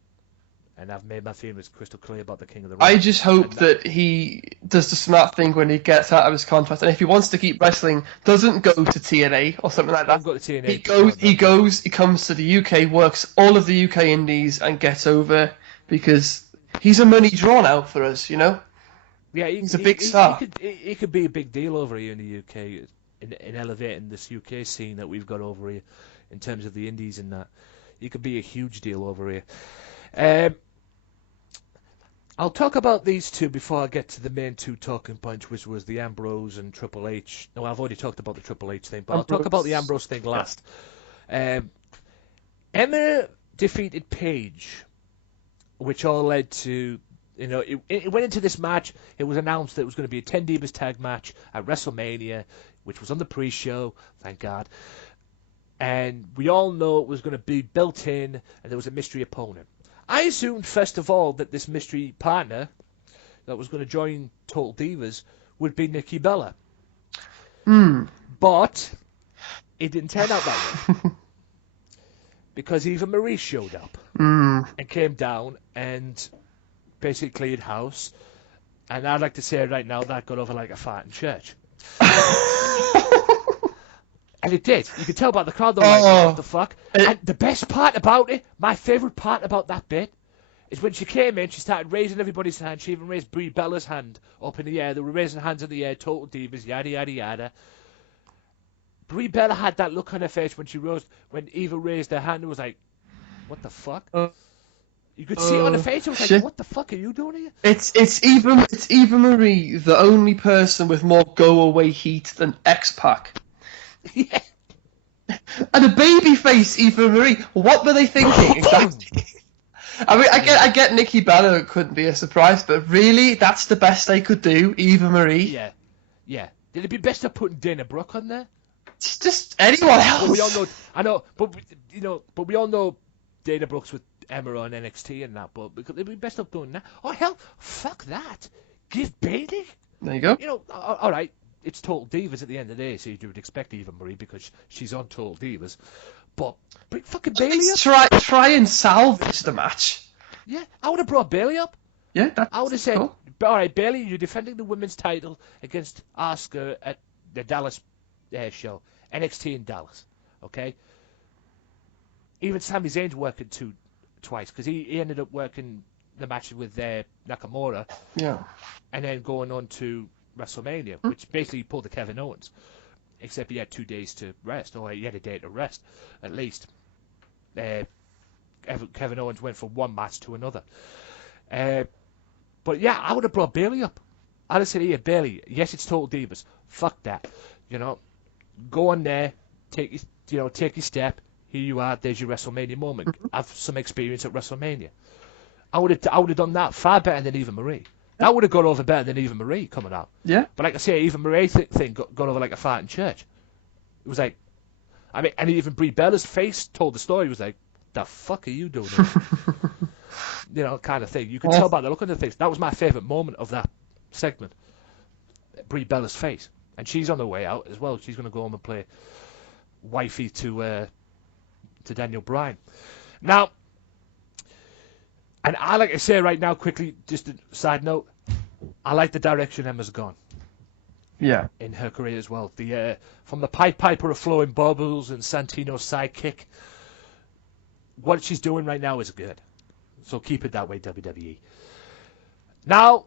And I've made my feelings crystal clear about the King of the Ring. I just hope that he does the smart thing when he gets out of his contract, and if he wants to keep wrestling, doesn't go to TNA or something like that. Go to TNA. He comes to the UK, works all of the UK indies, and gets over, because he's a money draw now for us, Yeah, he's a big star. He could be a big deal over here in the UK, in elevating this UK scene that we've got over here, in terms of the indies and that. He could be a huge deal over here. I'll talk about these two before I get to the main 2 talking points, which was the Ambrose and Triple H. No, I've already talked about the Triple H thing, but I'll talk about the Ambrose thing last. Emma defeated Paige, which all led to, it went into this match. It was announced that it was going to be a 10 Divas tag match at WrestleMania, which was on the pre-show, thank God. And we all know it was going to be built in, and there was a mystery opponent. I assumed, first of all, that this mystery partner that was going to join Total Divas would be Nikki Bella. But it didn't turn out that way. Because Eva Marie showed up and came down and basically cleared house. And I'd like to say right now that got over like a fart in church. And it did. You could tell by the crowd, they're like, what the fuck? And the best part about it, my favourite part about that bit, is when she came in, she started raising everybody's hand. She even raised Brie Bella's hand up in the air. They were raising hands in the air, Total Divas, yada, yada, yada. Brie Bella had that look on her face when Eva raised her hand. It was like, what the fuck? You could see it on her face. It was like, what the fuck are you doing here? It's Eva Marie, the only person with more go-away heat than X-Pac. Yeah. And a babyface Eva Marie. What were they thinking exactly? I mean, I get Nikki Bella. It couldn't be a surprise, but really, that's the best they could do. Eva Marie. Yeah. Did it be best of putting Dana Brooke on there? It's just anyone else. But we all know. I know, but we all know Dana Brooks with Emma on NXT and that. But it'd be best of doing that. Oh hell, fuck that. Give Bailey. There you go. All right. It's Total Divas at the end of the day, so you would expect Eva Marie because she's on Total Divas. But bring fucking Bailey up. Try and salvage the match. Yeah, I would have brought Bailey up. Yeah, I would have said, cool. All right, Bailey, you're defending the women's title against Asuka at the Dallas show, NXT in Dallas. Okay. Even Sami Zayn's working twice because he ended up working the match with Nakamura. Yeah. And then going on to WrestleMania, which basically pulled the Kevin Owens, except he had 2 days to rest, or he had a day to rest, at least. Kevin Owens went from one match to another. But yeah, I would have brought Bailey up. I'd have said, here, Bailey, yes, it's Total Divas. Fuck that. Go on there, take your step. Here you are, there's your WrestleMania moment. Have some experience at WrestleMania. I would have done that far better than Eva Marie. That would have gone over better than Eva Marie coming out. Yeah. But like I say, Eva Marie thing got over like a fart in church. It was like, and even Brie Bella's face told the story. It was like, the fuck are you doing? Kind of thing. You could tell by the look on her face. That was my favourite moment of that segment. Brie Bella's face. And she's on the way out as well. She's going to go home and play wifey to Daniel Bryan. Now, and I like to say right now, quickly, just a side note, I like the direction Emma's gone. Yeah. In her career as well. From the Pied Piper of Flowing Bubbles and Santino's sidekick, what she's doing right now is good. So keep it that way, WWE. Now,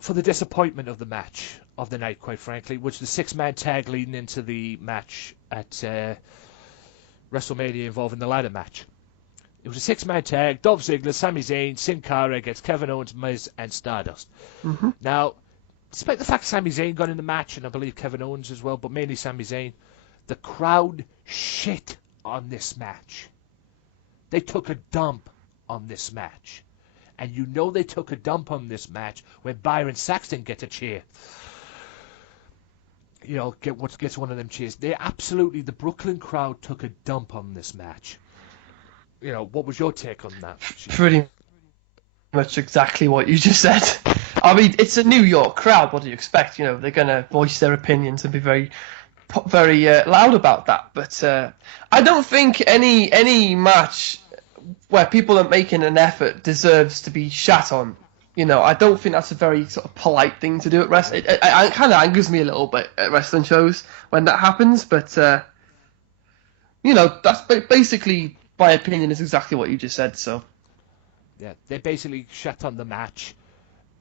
for the disappointment of the match of the night, quite frankly, which the 6-man tag leading into the match at WrestleMania involving the ladder match. It was a 6-man tag. Dolph Ziggler, Sami Zayn, Sin Cara against Kevin Owens, Miz, and Stardust. Mm-hmm. Now, despite the fact Sami Zayn got in the match, and I believe Kevin Owens as well, but mainly Sami Zayn, the crowd shit on this match. They took a dump on this match. And you know they took a dump on this match when Byron Saxton gets a cheer. You know, gets one of them cheers. The Brooklyn crowd took a dump on this match. You know, what was your take on that? Pretty much exactly what you just said. I mean, it's a New York crowd. What do you expect? You know, they're going to voice their opinions and be very loud about that. But I don't think any match where people are making an effort deserves to be shat on. You know, I don't think that's a very sort of polite thing to do at wrestling. It kind of angers me a little bit at wrestling shows when that happens. But, you know, that's basically, my opinion is exactly what you just said. So, yeah, they basically shat on the match,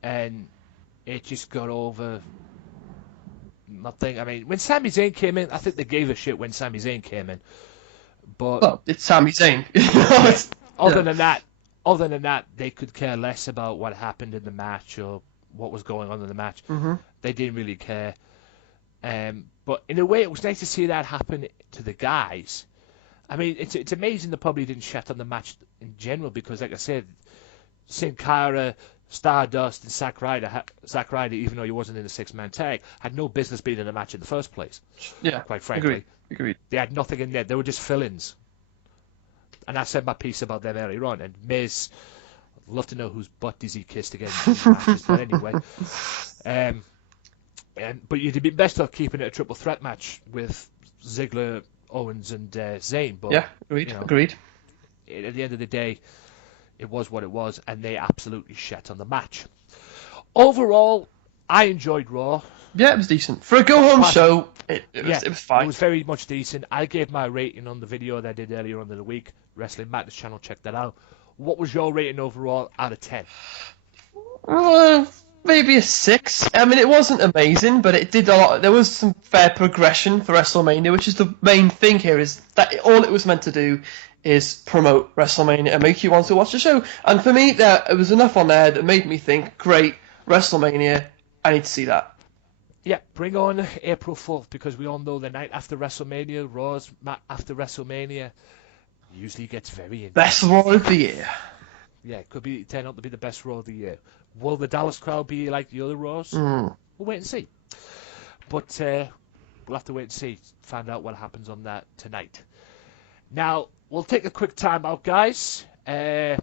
and it just got over nothing. I mean, when Sami Zayn came in, I think they gave a shit when Sami Zayn came in. But well, it's Sami Zayn. Other than that, they could care less about what happened in the match or what was going on in the match. Mm-hmm. They didn't really care. But in a way, it was nice to see that happen to the guys. I mean, it's amazing they probably didn't shat on the match in general because, like I said, Sin Cara, Stardust, and Zack Ryder, even though he wasn't in a 6-man tag, had no business being in a match in the first place. Yeah, quite frankly. Agreed. They had nothing in there. They were just fill-ins. And I said my piece about them earlier on. And Miz, I'd love to know whose butt does he kissed again in matches. But anyway. But you'd be best off keeping it a triple threat match with Ziggler, Owens, and Zayn. But, yeah, agreed. You know, agreed. At the end of the day, it was what it was. And they absolutely shat on the match. Overall, I enjoyed Raw. Yeah, it was decent. For a go-home show, it was fine. It was very much decent. I gave my rating on the video that I did earlier on in the week. Wrestling Madness channel, check that out. What was your rating overall out of 10? Maybe a 6. I mean, it wasn't amazing, but it did a lot. There was some fair progression for WrestleMania, which is the main thing here, is that all it was meant to do is promote WrestleMania and make you want to watch the show. And for me, there was enough on there that made me think, great, WrestleMania, I need to see that. Yeah, bring on April 4th, because we all know the night after WrestleMania, Raw's after WrestleMania, usually gets very interesting. Best Raw of the year. Yeah, it could turn out to be the best Raw of the year. Will the Dallas crowd be like the other Raws? We'll wait and see. But we'll have to wait and see, find out what happens on that tonight. Now, we'll take a quick time out, guys. And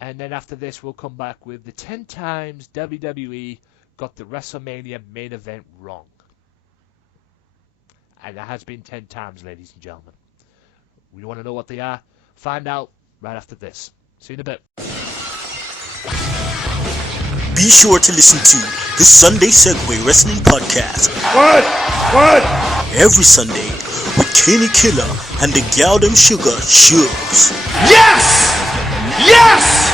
then after this, we'll come back with the 10 times WWE got the WrestleMania main event wrong. And it has been 10 times, ladies and gentlemen. We want to know what they are? Find out right after this. See you in a bit. Be sure to listen to the Sunday Segway Wrestling Podcast. What? Every Sunday with Kenny Killer and the Galdem Sugar Shugs. Yes! Yes!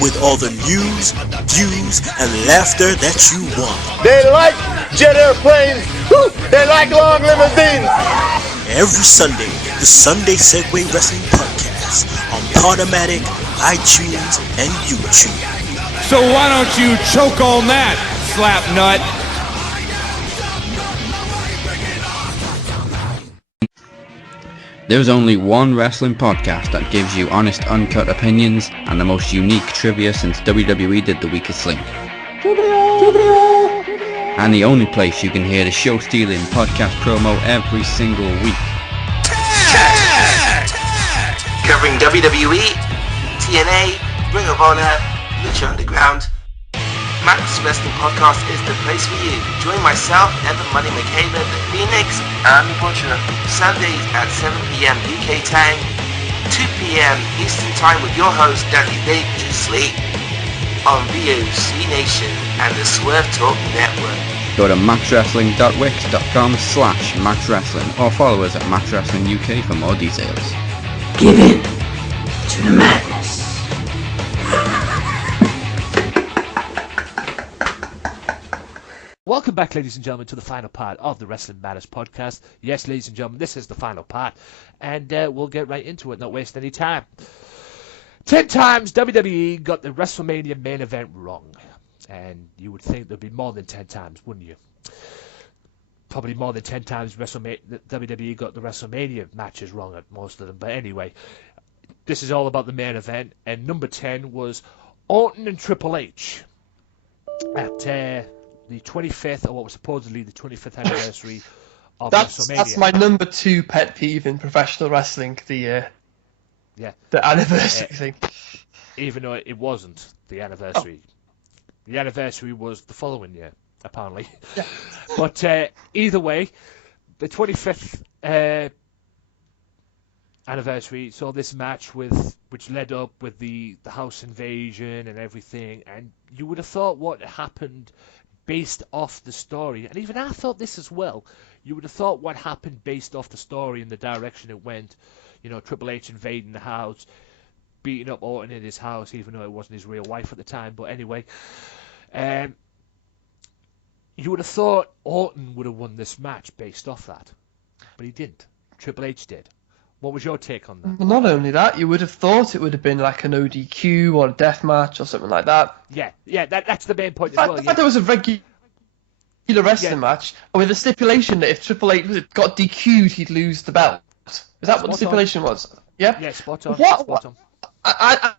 With all the news, views, and laughter that you want. They like jet airplanes. Woo! They like long limousines. Every Sunday, the Sunday Segway Wrestling Podcast on Podomatic, iTunes, and YouTube. So why don't you choke on that, slap nut? There's only one wrestling podcast that gives you honest, uncut opinions and the most unique trivia since WWE did The Weakest Link. And the only place you can hear the show-stealing podcast promo every single week. Covering WWE, TNA, Ring of Honor, Lucha Underground. Matt's Wrestling Podcast is the place for you. Join myself, Evan Money McCabe, the Phoenix, and the Butcher. Sundays at 7 p.m. UK time, 2 p.m. Eastern time with your host, Daddy Big Sleep, on VOC Nation and the Swerve Talk Network. Go to matchwrestling.wix.com/matchwrestling or follow us at matchwrestling UK for more details. Give in to the madness. Welcome back, ladies and gentlemen, to the final part of the Wrestling Matters podcast. Yes, ladies and gentlemen, this is the final part, and we'll get right into it, not waste any time. 10 times WWE got the WrestleMania main event wrong, and you would think there'd be more than 10 times, wouldn't you? Probably more than 10 times WWE got the WrestleMania matches wrong at most of them, but anyway, this is all about the main event, and number 10 was Orton and Triple H at the 25th, or what was supposedly the 25th anniversary of WrestleMania. That's my number 2 pet peeve in professional wrestling, the anniversary thing. Even though it wasn't the anniversary. The anniversary was the following year, apparently. Yeah. But either way, the 25th anniversary saw this match which led up with the house invasion and everything, and you would have thought what happened based off the story, and even I thought this as well, you would have thought what happened based off the story and the direction it went, Triple H invading the house, beating up Orton in his house, even though it wasn't his real wife at the time, but anyway, you would have thought Orton would have won this match based off that, but he didn't. Triple H did. What was your take on that? Well, not only that, you would have thought it would have been like an ODQ or a death match or something like that. Yeah, that's the main point In as fact, well. the fact there was a regular wrestling match with a stipulation that if Triple H got DQ'd, he'd lose the belt. Is that what the stipulation was? Yeah? Yeah, spot on. What? Spot on.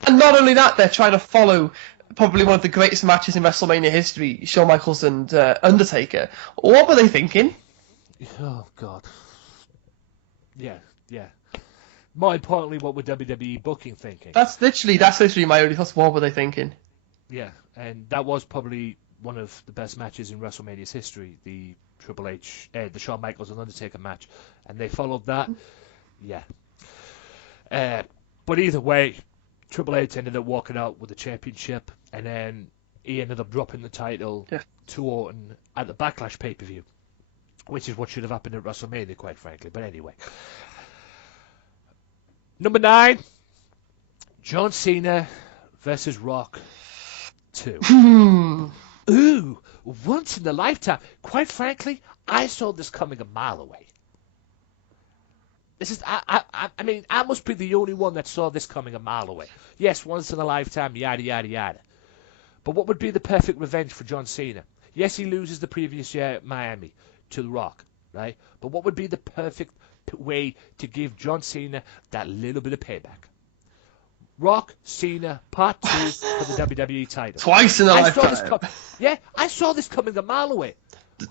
And not only that, they're trying to follow probably one of the greatest matches in WrestleMania history, Shawn Michaels and Undertaker. What were they thinking? Oh, God. Yeah. More importantly, what were WWE booking thinking? That's literally my only thoughts. What were they thinking? Yeah, and that was probably one of the best matches in WrestleMania's history, the Triple H, the Shawn Michaels and Undertaker match, and they followed that. Yeah. But either way, Triple H ended up walking out with the championship, and then he ended up dropping the title to Orton at the Backlash pay-per-view, which is what should have happened at WrestleMania, quite frankly. But anyway. Number 9, John Cena versus Rock 2. Ooh, once in a lifetime. Quite frankly, I saw this coming a mile away. This is, I mean, I must be the only one that saw this coming a mile away. Yes, once in a lifetime, yada, yada, yada. But what would be the perfect revenge for John Cena? Yes, he loses the previous year at Miami to The Rock, right? But what would be the perfect way to give John Cena that little bit of payback? Rock Cena Part 2 for the WWE title. Twice in a lifetime. I saw this coming a mile away.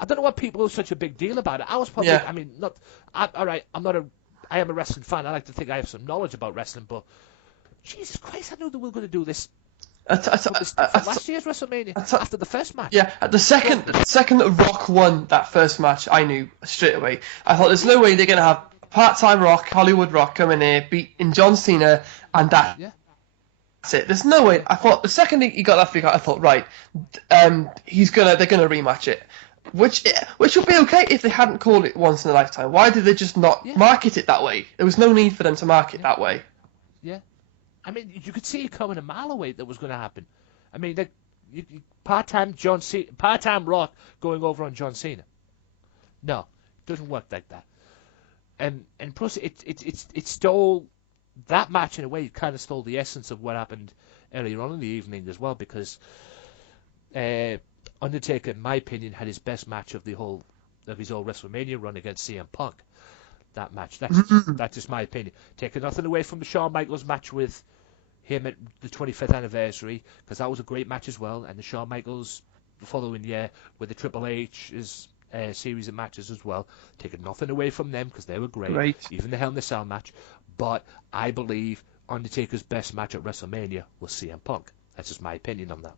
I don't know why people are such a big deal about it. I was probably, I am a wrestling fan. I like to think I have some knowledge about wrestling, but Jesus Christ, I knew they were going to do this. Last year's WrestleMania after the first match. Yeah, the second that Rock won that first match, I knew straight away. I thought there's no way they're gonna have part-time Rock, Hollywood Rock, come in here, beating John Cena, and that's it. There's no way. I thought the second he got that figure, I thought right, they're gonna rematch it, which would be okay if they hadn't called it once in a lifetime. Why did they just not market it that way? There was no need for them to market that way. Yeah. I mean, you could see it coming a mile away that was going to happen. I mean, part-time Rock going over on John Cena. No, it doesn't work like that. And plus, it stole that match in a way. It kind of stole the essence of what happened earlier on in the evening as well, because Undertaker, in my opinion, had his best match of his whole WrestleMania run against CM Punk. That match. That's just my opinion. Taking nothing away from the Shawn Michaels match with him at the 25th anniversary, because that was a great match as well, and the Shawn Michaels the following year with the Triple H's series of matches as well. Taking nothing away from them, because they were great. Even the Hell in a Cell match. But I believe Undertaker's best match at WrestleMania was CM Punk. That's just my opinion on that.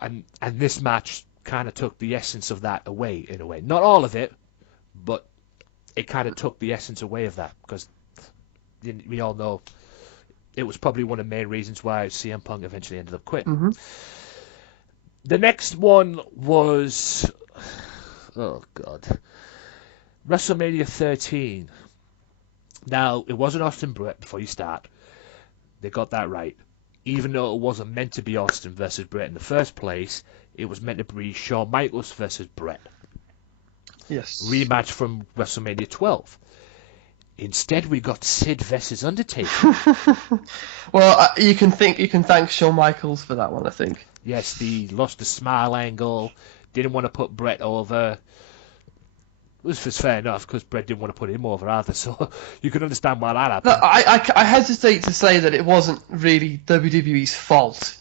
And this match kind of took the essence of that away, in a way. Not all of it, but it kind of took the essence away of that, because we all know it was probably one of the main reasons why CM Punk eventually ended up quitting. Mm-hmm. The next one was, oh God, WrestleMania 13. Now, it wasn't Austin Brett before you start. They got that right. Even though it wasn't meant to be Austin versus Brett in the first place, it was meant to be Shawn Michaels versus Bret. Yes. Rematch from WrestleMania 12. Instead, we got Sid versus Undertaker. Well, you can thank Shawn Michaels for that one, I think. Yes, the lost the smile angle, didn't want to put Bret over. Which was fair enough, because Bret didn't want to put him over either, so you can understand why that happened. No, I hesitate to say that it wasn't really WWE's fault.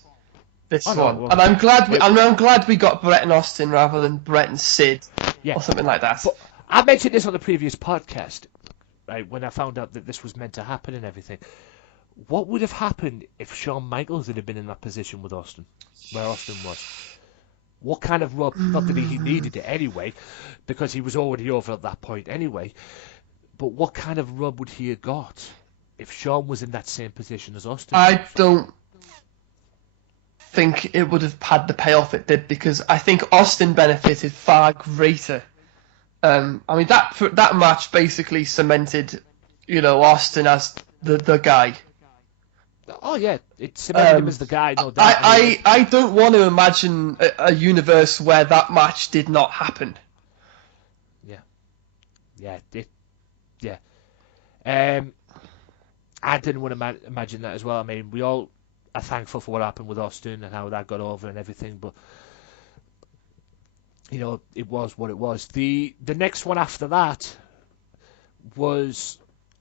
This one, well, and I'm glad we got Bret and Austin rather than Bret and Sid, or something like that. But I mentioned this on the previous podcast, right, when I found out that this was meant to happen and everything. What would have happened if Shawn Michaels had been in that position with Austin, where Austin was? What kind of rub? Not that he needed it anyway, because he was already over at that point anyway. But what kind of rub would he have got if Shawn was in that same position as Austin? I don't think it would have had the payoff it did, because I think Austin benefited far greater. I mean, that match basically cemented, Austin as the guy. Oh yeah, it cemented him as the guy. No doubt. I don't want to imagine a universe where that match did not happen. Yeah. I didn't want to imagine that as well. I mean, we all are thankful for what happened with Austin and how that got over and everything, but it was what it was. The next one after that was,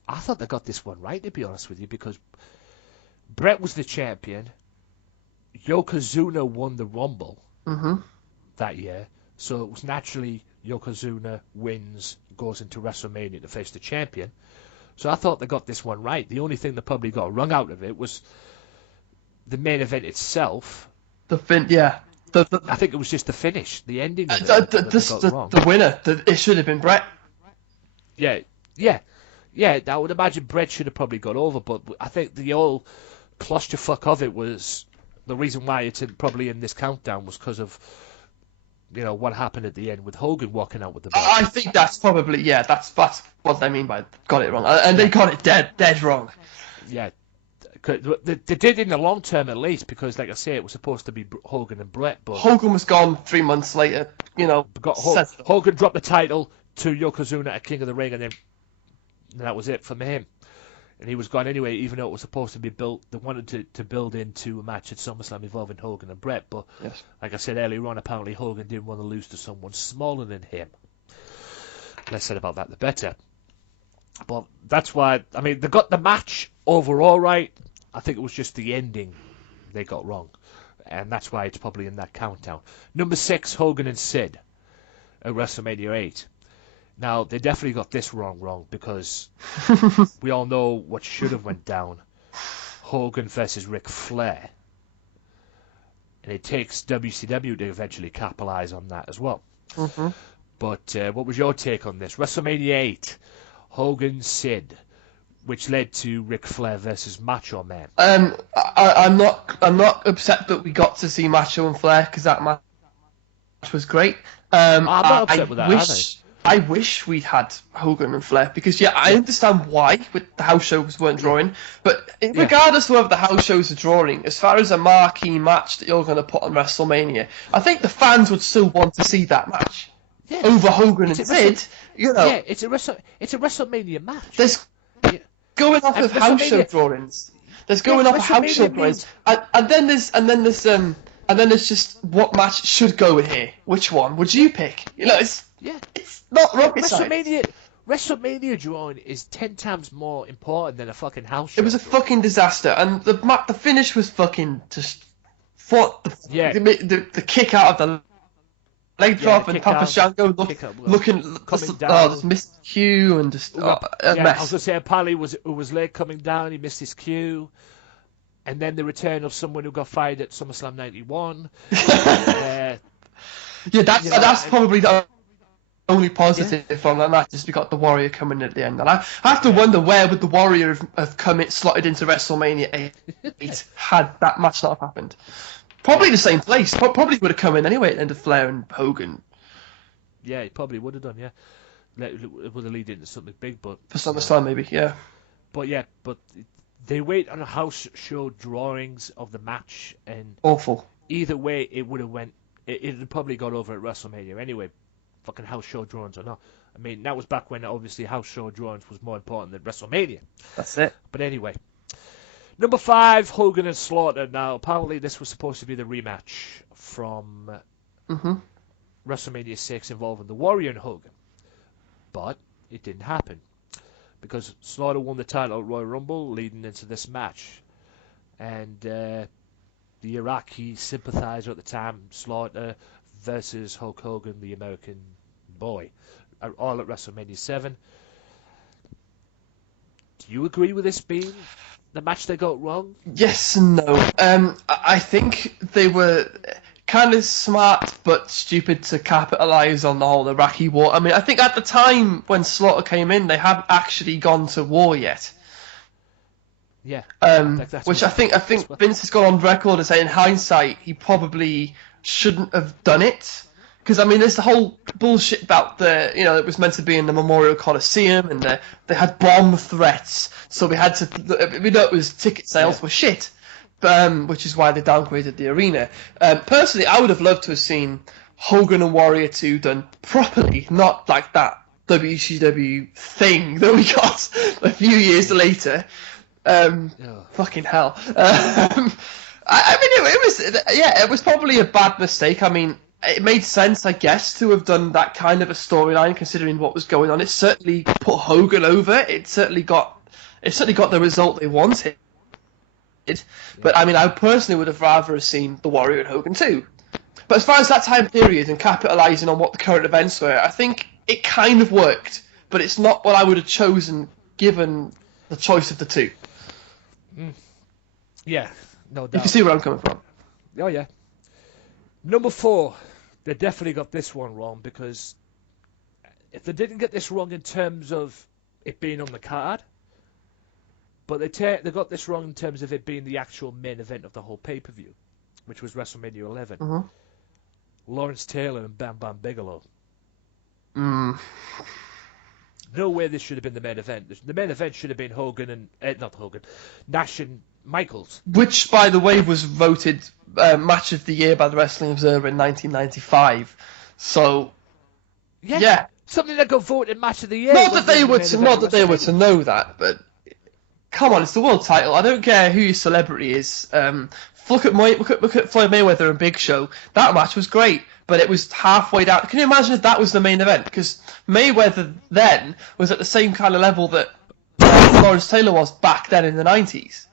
I thought they got this one right, to be honest with you, because Bret was the champion. Yokozuna won the Rumble that year, so it was naturally Yokozuna wins, goes into WrestleMania to face the champion. So I thought they got this one right. The only thing that probably got wrung out of it was the main event itself. I think it was just the finish, the ending of it. The winner. It should have been Bret. Yeah. I would imagine Bret should have probably got over, but I think the whole clusterfuck of it was the reason why it's probably in this countdown was because of what happened at the end with Hogan walking out with the belt. I think that's probably that's what they mean by got it wrong, and they got it dead wrong. Yeah, they did in the long term at least, because like I say, it was supposed to be Hogan and Bret, but Hogan was gone 3 months later. Hogan dropped the title to Yokozuna at King of the Ring, and then that was it from him. And he was gone anyway, even though it was supposed to be built. They wanted to build into a match at SummerSlam involving Hogan and Bret, but like I said earlier on, apparently Hogan didn't want to lose to someone smaller than him. Less said about that, the better. But that's why, I mean, they got the match overall right. I think it was just the ending they got wrong. And that's why it's probably in that countdown. Number 6, Hogan and Sid at WrestleMania 8. Now, they definitely got this wrong, because we all know what should have went down. Hogan versus Ric Flair. And it takes WCW to eventually capitalize on that as well. But what was your take on this? WrestleMania 8, Hogan, Sid, which led to Ric Flair versus Macho Man. I'm not upset that we got to see Macho and Flair, because that match was great. I'm not upset with that either. I wish we'd had Hogan and Flair, because I understand why with the house shows weren't drawing, but regardless of whether the house shows are drawing, as far as a marquee match that you're going to put on WrestleMania, I think the fans would still want to see that match over Hogan and Sid. Yeah, it's a WrestleMania match. There's going off of house show drawings. There's going off of house show drawings, and then there's just what match should go in here. Which one would you pick? It's not rocket science. WrestleMania drawing is 10 times more important than a fucking house show. It was a fucking disaster, and the finish was fucking just the kick out of the leg drop and Papa Shango just missed cue and just a mess. I was gonna say apparently it was late coming down. He missed his cue, and then the return of someone who got fired at SummerSlam '91. That's probably the only positive from that match is we got the Warrior coming at the end. And I have to wonder where would the Warrior have come slotted into WrestleMania 8 had that match not happened. Probably the same place. Probably would have come in anyway at the end of Flair and Hogan. Yeah, it probably would have done, It would have led into something big, but... For SummerSlam, maybe, yeah. But they wait on a house show drawings of the match, and... Awful. Either way, it would have went it had probably got over at WrestleMania anyway, fucking house show drawings or not. I mean, that was back when obviously house show drawings was more important than WrestleMania. That's it. But anyway. Number 5, Hogan and Slaughter. Now, apparently this was supposed to be the rematch from WrestleMania 6 involving the Warrior and Hogan. But it didn't happen. Because Slaughter won the title at Royal Rumble leading into this match. And the Iraqi sympathizer at the time, Slaughter versus Hulk Hogan, the American boy, all at WrestleMania 7. Do you agree with this being the match they got wrong? Yes and no. I think they were kind of smart but stupid to capitalise on the whole Iraqi war. I mean, I think at the time when Slaughter came in, they hadn't actually gone to war yet. Yeah. Which I think Vince has gone on record as saying, in hindsight, he probably shouldn't have done it. Because, I mean, there's the whole bullshit about it was meant to be in the Memorial Coliseum, and they had bomb threats, so we know it was ticket sales were shit, which is why they downgraded the arena. Personally, I would have loved to have seen Hogan and Warrior 2 done properly, not like that WCW thing that we got a few years later. Fucking hell. It was probably a bad mistake. I mean, it made sense, I guess, to have done that kind of a storyline, considering what was going on. It certainly put Hogan over. It certainly got the result they wanted. But I mean, I personally would have rather seen the Warrior and Hogan too. But as far as that time period and capitalising on what the current events were, I think it kind of worked. But it's not what I would have chosen given the choice of the two. Yeah, no doubt. You can see where I'm coming from. Oh yeah. Number 4, they definitely got this one wrong, because if they didn't get this wrong in terms of it being on the card, but they got this wrong in terms of it being the actual main event of the whole pay-per-view, which was WrestleMania 11. Lawrence Taylor and Bam Bam Bigelow. No way this should have been the main event. The main event should have been Nash and Michaels. Which, by the way, was voted Match of the Year by the Wrestling Observer in 1995. So, yeah. Something that got voted Match of the Year. Not that they were to know that, but come on, it's the world title. I don't care who your celebrity is. Look at Floyd Mayweather and Big Show. That match was great, but it was halfway down. Can you imagine if that was the main event? Because Mayweather then was at the same kind of level that Lawrence Taylor was back then in the 90s.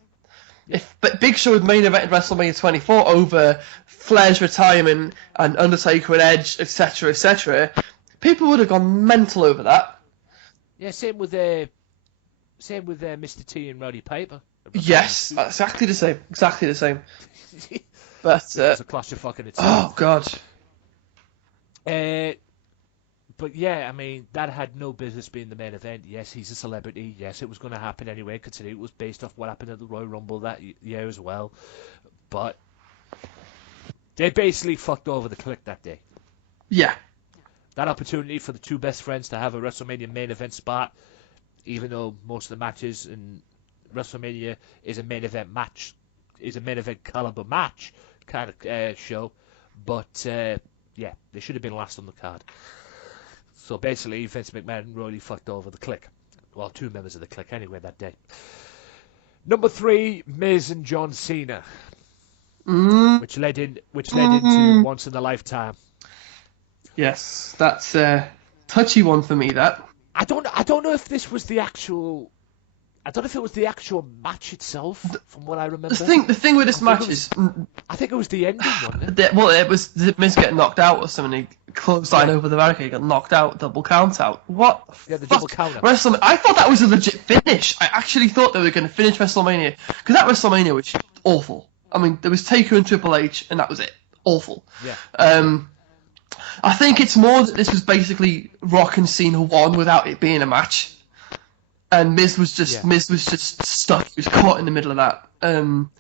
But Big Show had main event in WrestleMania 24 over Flair's retirement and Undertaker and Edge, etc., etc., people would have gone mental over that. Yeah, same with Mr. T and Roddy Piper. Yes, exactly the same. But it's a clash of fucking itself. Oh God. But yeah, I mean, that had no business being the main event. Yes, he's a celebrity. Yes, it was going to happen anyway, considering it was based off what happened at the Royal Rumble that year as well. But they basically fucked over the Clique that day. Yeah. That opportunity for the two best friends to have a WrestleMania main event spot, even though most of the matches in WrestleMania is a main event caliber match kind of show. But yeah, they should have been last on the card. So basically, Vince McMahon really fucked over the Clique. Well, two members of the Clique anyway that day. Number 3, Miz and John Cena, which led into Once in a Lifetime. Yes, that's a touchy one for me. That I don't know if this was the actual. I don't know if it was the actual match itself, from what I remember. The thing with this match is, I think it was the ending, wasn't it? Well, it was Miz getting knocked out or something. He clothesline over the barricade, got knocked out, double count out. What? Yeah, the double counter. I thought that was a legit finish. I actually thought they were going to finish WrestleMania, because that WrestleMania was awful. I mean, there was Taker and Triple H, and that was it. Awful. Yeah. I think it's more that this was basically Rock and Cena 1 without it being a match. And Miz was just stuck. He was caught in the middle of that.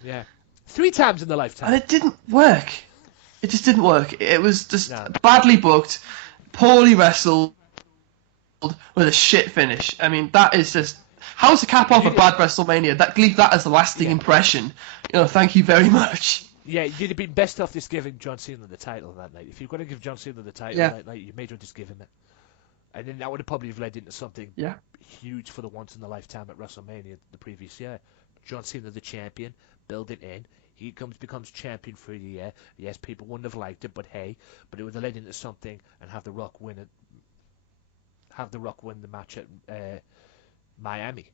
Yeah. 3 times in the lifetime. And it didn't work. It just didn't work. It was just badly booked, poorly wrestled, with a shit finish. I mean, that is just... How to cap off a bad WrestleMania? Leave that as a lasting impression. Thank you very much. Yeah, you'd have been best off just giving John Cena the title that night. If you're going to give John Cena the title that night, you may as well just give him it. And then that would have probably led into something huge for the once in a lifetime at WrestleMania the previous year. John Cena the champion, build it in. He becomes champion for a year. Yes, people wouldn't have liked it, but hey, it would have led into something, and have The Rock win it. Have The Rock win the match at Miami.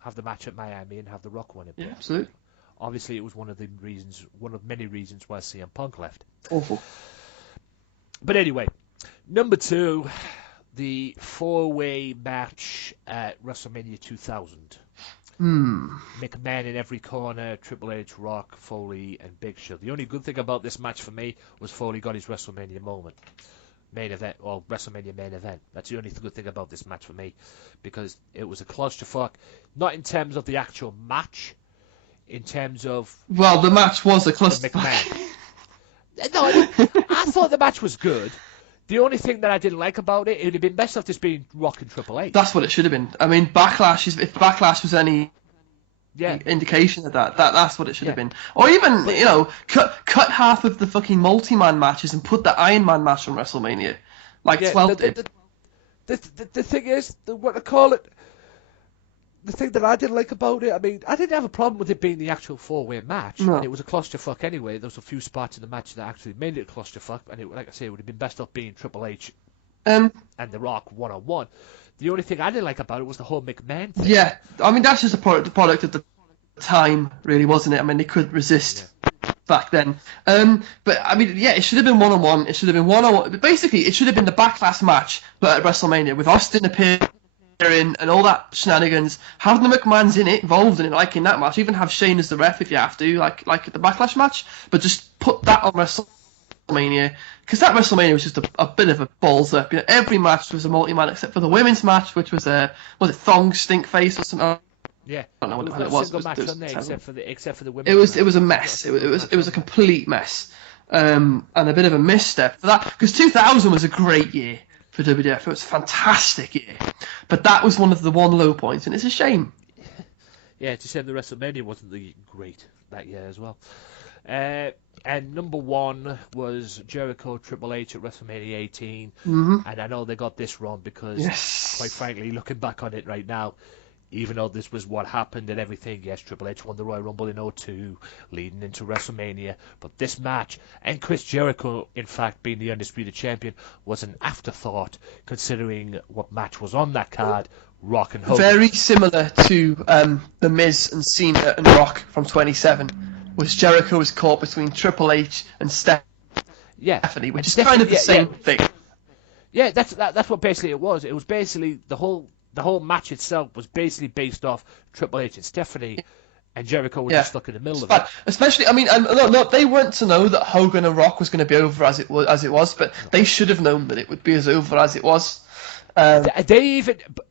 Have the match at Miami and have The Rock win it. Yeah, absolutely. Obviously, it was one of many reasons why CM Punk left. Awful. But anyway, number 2, the 4-way match at WrestleMania 2000. McMahon in every corner, Triple H, Rock, Foley, and Big Show. The only good thing about this match for me was Foley got his WrestleMania moment. Main event, or WrestleMania main event. That's the only good thing about this match for me, because it was a clusterfuck. Not in terms of the actual match, in terms of... Well, the match was a clusterfuck. No, I thought the match was good. The only thing that I didn't like about it would have been best off just being Rock and Triple H. That's what it should have been. I mean, Backlash, if Backlash was any indication of that's what it should have been. Or even, cut half of the fucking multi-man matches and put the Iron Man match on WrestleMania. Like 12 did. The thing is, what I call it, the thing that I didn't like about it, I mean, I didn't have a problem with it being the actual 4-way match. No. And it was a clusterfuck anyway. There was a few spots in the match that actually made it a clusterfuck. And it, like I say, it would have been best off being Triple H and The Rock one-on-one. The only thing I didn't like about it was the whole McMahon thing. Yeah, I mean, that's just the product of the time, really, wasn't it? I mean, they couldn't resist back then. But, I mean, yeah, it should have been one-on-one. It should have been one-on-one. But basically, it should have been the Backlash match, but at WrestleMania, with Austin appearing and all that shenanigans. Have the McMahons involved in it, like in that match. Even have Shane as the ref if you have to, like at the Backlash match. But just put that on WrestleMania, because that WrestleMania was just a bit of a balls up. Every match was a multi-man except for the women's match, which was was it Thong Stinkface or something? Yeah, I don't know what it was. It match on there except for the women. It was a mess. It was a complete mess, and a bit of a misstep for that, because 2000 was a great year for WWF. It was a fantastic year, but that was one low points, and it's a shame. Yeah, it's a shame the WrestleMania wasn't great that year as well. And number 1 was Jericho Triple H at WrestleMania 18, and I know they got this wrong because, quite frankly, looking back on it right now, even though this was what happened and everything, yes, Triple H won the Royal Rumble in 02, leading into WrestleMania, but this match, and Chris Jericho, in fact, being the Undisputed Champion, was an afterthought, considering what match was on that card, Rock and Hogan. Very similar to The Miz and Cena and Rock from 27, was Jericho was caught between Triple H and Stephanie, which is kind of the same thing. Yeah, that's what basically it was. It was basically the whole match itself was basically based off Triple H and Stephanie, and Jericho was just stuck in the middle of it. Especially, I mean, no, they weren't to know that Hogan and Rock was going to be over as it was, but they should have known that it would be as over as it was.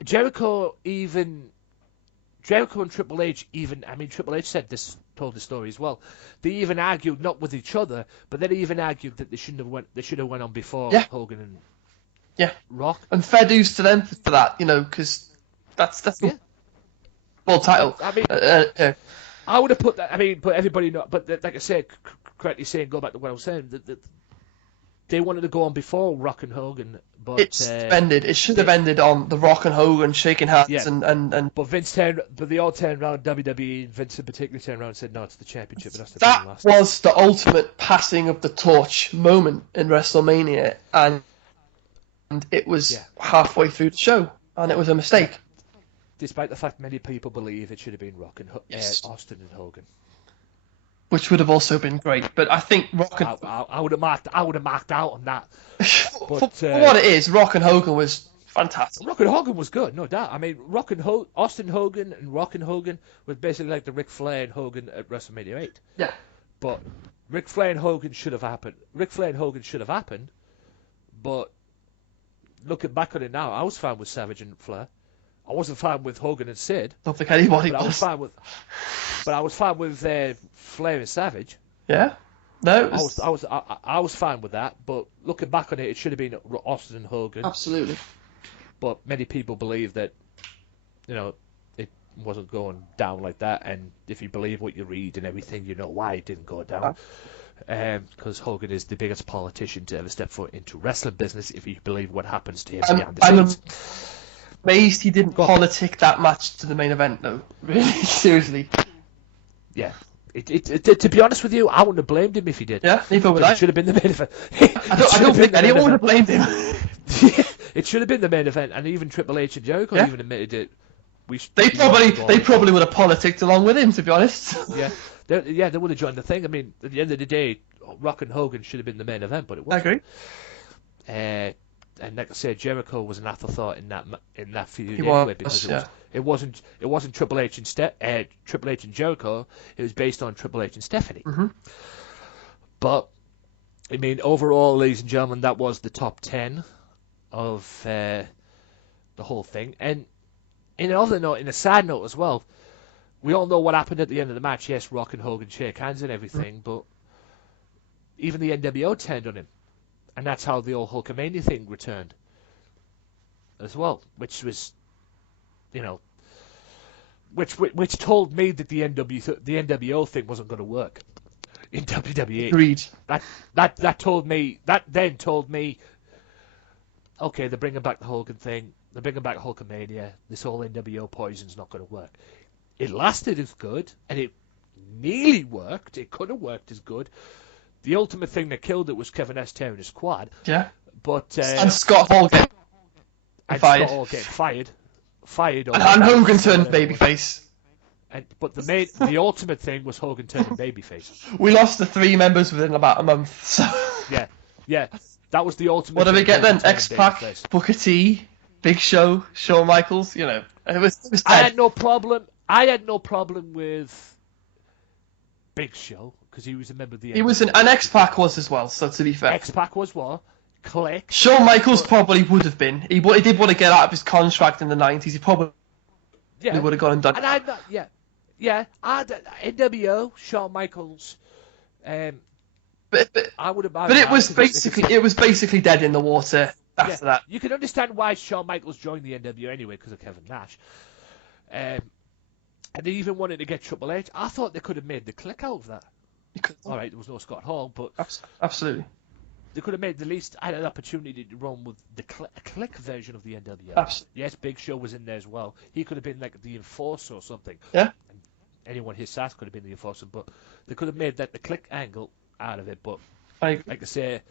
Jericho and Triple H Triple H told the story as well. They even argued not with each other, but they even argued that they should have went on before Hogan and Rock. And fair dues to them for that, because that's the world title. I mean, I would have put that. I mean, but everybody know. But like I said, correctly saying, go back to what I was saying. That they wanted to go on before Rock and Hogan, but it should have ended on the Rock and Hogan shaking hands and. But they all turned around. WWE and Vince in particular turned around and said, "No, it's the championship." That was the ultimate passing of the torch moment in WrestleMania, and it was halfway through the show, and it was a mistake. Despite the fact many people believe it should have been Rock and Austin and Hogan, which would have also been great. But I think Rock and I would have marked out on that. But, for what it is, Rock and Hogan was fantastic. Rock and Hogan was good, no doubt. I mean, Austin Hogan and Rock and Hogan was basically like the Ric Flair and Hogan at WrestleMania 8. Yeah. But Ric Flair and Hogan should have happened. But looking back on it now, I was fine with Savage and Flair. I wasn't fine with Hogan and Sid. Don't think anybody was. I was fine with Flair and Savage. Yeah. No. I was fine with that. But looking back on it, it should have been Austin and Hogan. Absolutely. But many people believe that, it wasn't going down like that. And if you believe what you read and everything, you know why it didn't go down. Because Hogan is the biggest politician to ever step foot into wrestling business. If you believe what happens to him behind the scenes. Amazed he didn't politic that match to the main event, though. Really, seriously. Yeah. To be honest with you, I wouldn't have blamed him if he did. Yeah, neither would I. It should have been the main event. I don't think anyone would have blamed him. It should have been the main event, and even Triple H and Jericho even admitted it. They probably would have politicked along with him, to be honest. Yeah, they would have joined the thing. I mean, at the end of the day, Rock and Hogan should have been the main event, but it wasn't. I agree. And like I said, Jericho was an afterthought in that feud because it wasn't Triple H and Jericho. It was based on Triple H and Stephanie. Mm-hmm. But I mean, overall, ladies and gentlemen, that was the top 10 of the whole thing. And in a side note as well, we all know what happened at the end of the match. Yes, Rock and Hogan shake hands and everything, but even the NWO turned on him. And that's how the old Hulkamania thing returned as well, which was, which told me that the NWO thing wasn't going to work in WWE. Agreed. That then told me, okay, they're bringing back the Hogan thing, they're bringing back Hulkamania, this whole NWO poison's not going to work. It lasted as good, and it nearly worked. It could have worked as good. The ultimate thing that killed it was Kevin S tearing his quad. Yeah. But and Scott Hall getting fired. And Hogan turned babyface. But the ultimate thing was Hogan turning babyface. We lost the 3 members within about a month. So. Yeah. That was the ultimate. What do we get then? X-Pac, Booker T, Big Show, Shawn Michaels. It was I had no problem with Big Show. Because he was a member of the... He was an X-Pac was as well, so to be fair. X-Pac was what? Click. Shawn Michaels probably would have been. He did want to get out of his contract in the 90s. He probably would have gone and done... And NWO, Shawn Michaels... But it was basically dead in the water after that. You can understand why Shawn Michaels joined the NWO anyway, because of Kevin Nash. And they even wanted to get Triple H. I thought they could have made the Click out of that. All right, there was no Scott Hall, but absolutely, they could have made the least. I had an opportunity to run with the Click version of the NWO. Absolutely. Yes, Big Show was in there as well. He could have been like the Enforcer or something. Yeah. And anyone his size could have been the Enforcer, but they could have made that the Click angle out of it. But like I say,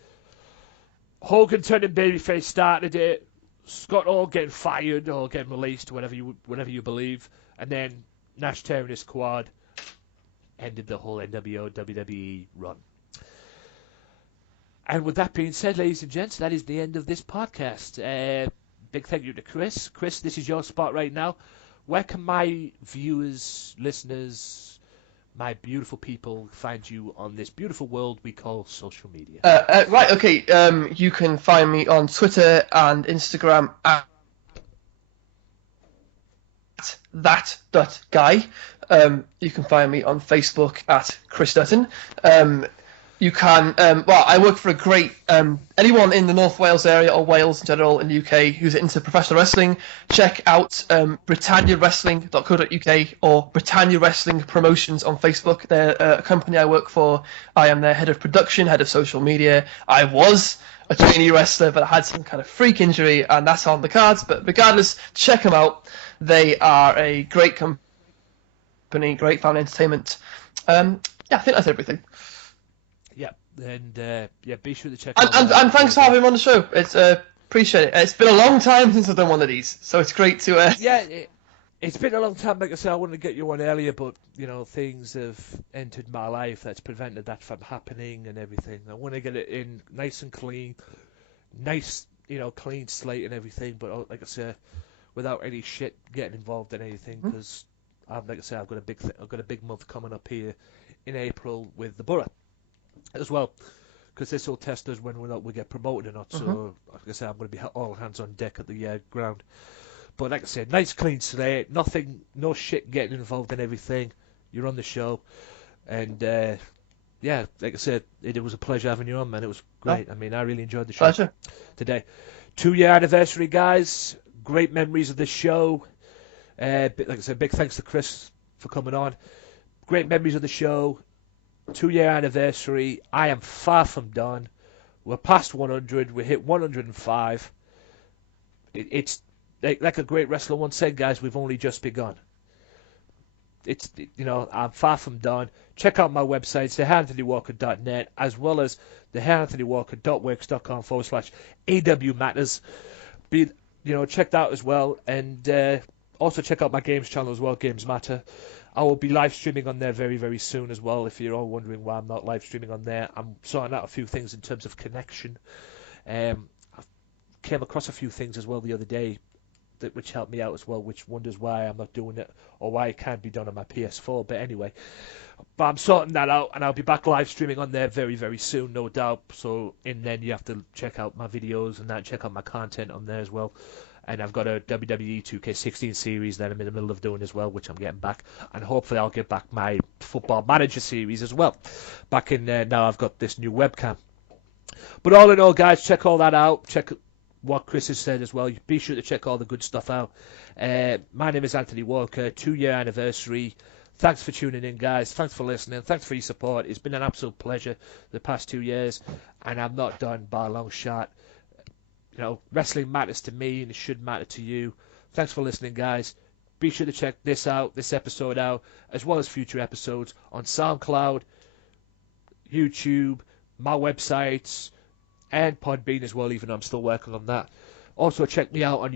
Hogan turning babyface started it. Scott Hall getting fired or getting released, whatever you believe, and then Nash tearing his quad. Ended the whole NWO WWE run. And with that being said, ladies and gents, that is the end of this podcast. Big thank you to Chris. Chris, this is your spot right now. Where can my viewers, listeners, my beautiful people find you on this beautiful world we call social media? Right, okay. You can find me on Twitter and Instagram at that.guy. You can find me on Facebook at Chris Dutton. You can, I work for a great, anyone in the North Wales area or Wales in general in the UK who's into professional wrestling, check out BritanniaWrestling.co.uk or Britannia Wrestling Promotions on Facebook. They're a company I work for. I am their head of production, head of social media. I was a trainee wrestler, but I had some kind of freak injury, and that's on the cards. But regardless, check them out. They are a great company, great family entertainment. I think that's everything. Yeah, and be sure to check out. And thanks for having me on the show. It's appreciate it. It's been a long time since I've done one of these, so it's great to. It's been a long time. Like I said, I wanted to get you on earlier, but things have entered my life that's prevented that from happening and everything. I want to get it in nice and clean, clean slate and everything. But like I said, without any shit getting involved in anything, because like I said, I've got a big month coming up here in April with the Borough as well, because this will test us when we get promoted or not. So like I said, I'm going to be all hands on deck at the ground. But like I said, nice clean slate, nothing, no shit getting involved in everything. You're on the show, and like I said, it was a pleasure having you on, man. It was great. I mean, I really enjoyed the show today. 2-year anniversary, guys. Great memories of the show. Like I said, big thanks to Chris for coming on. Great memories of the show. 2-year anniversary. I am far from done. We're past 100. We hit 105. It's like a great wrestler once said, guys, we've only just begun. I'm far from done. Check out my websites, theanthonywalker.net, as well as theanthonywalker.wix.com/AW Matters. Check that out as well. And also check out my games channel as well, Games Matter. I will be live streaming on there very, very soon as well. If you're all wondering why I'm not live streaming on there, I'm sorting out a few things in terms of connection. I came across a few things as well the other day which helped me out as well, which wonders why I'm not doing it or why it can't be done on my PS4. But anyway, I'm sorting that out, and I'll be back live streaming on there very, very soon, no doubt. So then you have to check out my videos and check out my content on there as well. And I've got a WWE 2K16 series that I'm in the middle of doing as well, which I'm getting back. And hopefully I'll get back my Football Manager series as well. Back in now I've got this new webcam. But all in all, guys, check all that out. Check what Chris has said as well. Be sure to check all the good stuff out. My name is Anthony Walker, 2-year anniversary. Thanks for tuning in, guys. Thanks for listening. Thanks for your support. It's been an absolute pleasure the past 2 years, and I'm not done by a long shot. Wrestling matters to me, and it should matter to you. Thanks for listening, guys. Be sure to check this episode out, as well as future episodes on SoundCloud, YouTube, my websites, and Podbean as well, even though I'm still working on that. Also, check me out on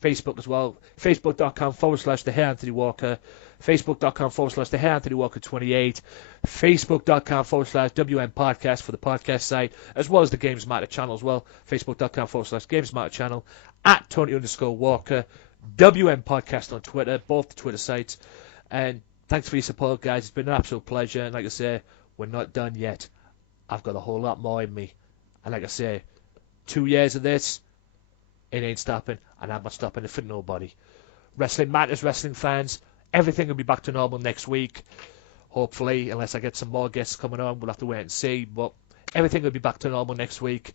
Facebook as well. Facebook.com/TheHairAnthonyWalker. Facebook.com/TheHairAnthonyWalker28. Facebook.com/WMPodcast for the podcast site, as well as the Games Matter channel as well. Facebook.com/Games Matter channel. @Tony_Walker. WMPodcast on Twitter, both the Twitter sites. And thanks for your support, guys. It's been an absolute pleasure. And like I say, we're not done yet. I've got a whole lot more in me. And like I say, 2 years of this, it ain't stopping, and I'm not stopping it for nobody. Wrestling matters, wrestling fans. Everything will be back to normal next week, hopefully, unless I get some more guests coming on. We'll have to wait and see, but everything will be back to normal next week.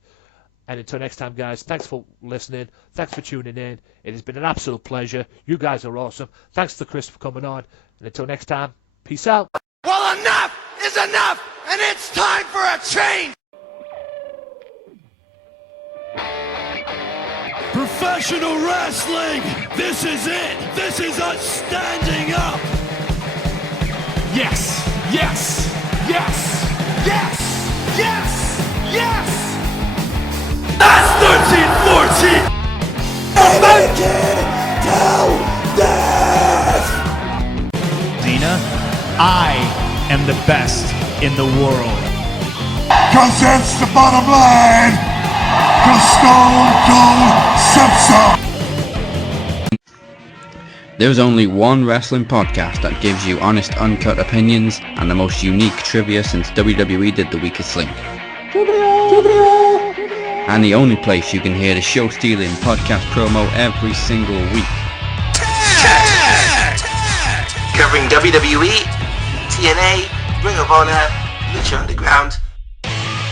And until next time, guys, thanks for listening. Thanks for tuning in. It has been an absolute pleasure. You guys are awesome. Thanks to Chris for coming on. And until next time, peace out. Well, enough is enough, and it's time for a change. Professional wrestling, this is it. This is us standing up. Yes, yes, yes, yes, yes, yes. That's 13-14. Make it till death. Dina, I am the best in the world. 'Cause that's the bottom line. 'Cause Stone Cold said so. There's only one wrestling podcast that gives you honest, uncut opinions and the most unique trivia since WWE did The Weakest Link. And the only place you can hear the show-stealing podcast promo every single week. Covering WWE, TNA, Ring of Honor, Lucha Underground.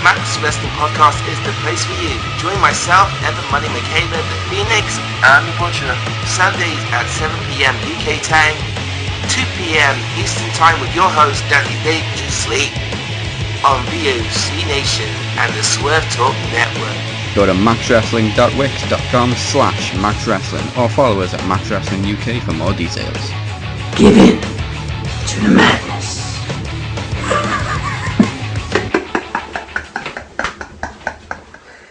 Max Wrestling Podcast is the place for you. Join myself, Evan Money Michaela, the Phoenix, and the Butcher. Sundays at 7 p.m. UK time, 2 p.m. Eastern time with your host, Danny Dangerously, on VOC Nation and the Swerve Talk Network. Go to maxwrestling.wix.com/maxwrestling or follow us at maxwrestlinguk for more details. Give in.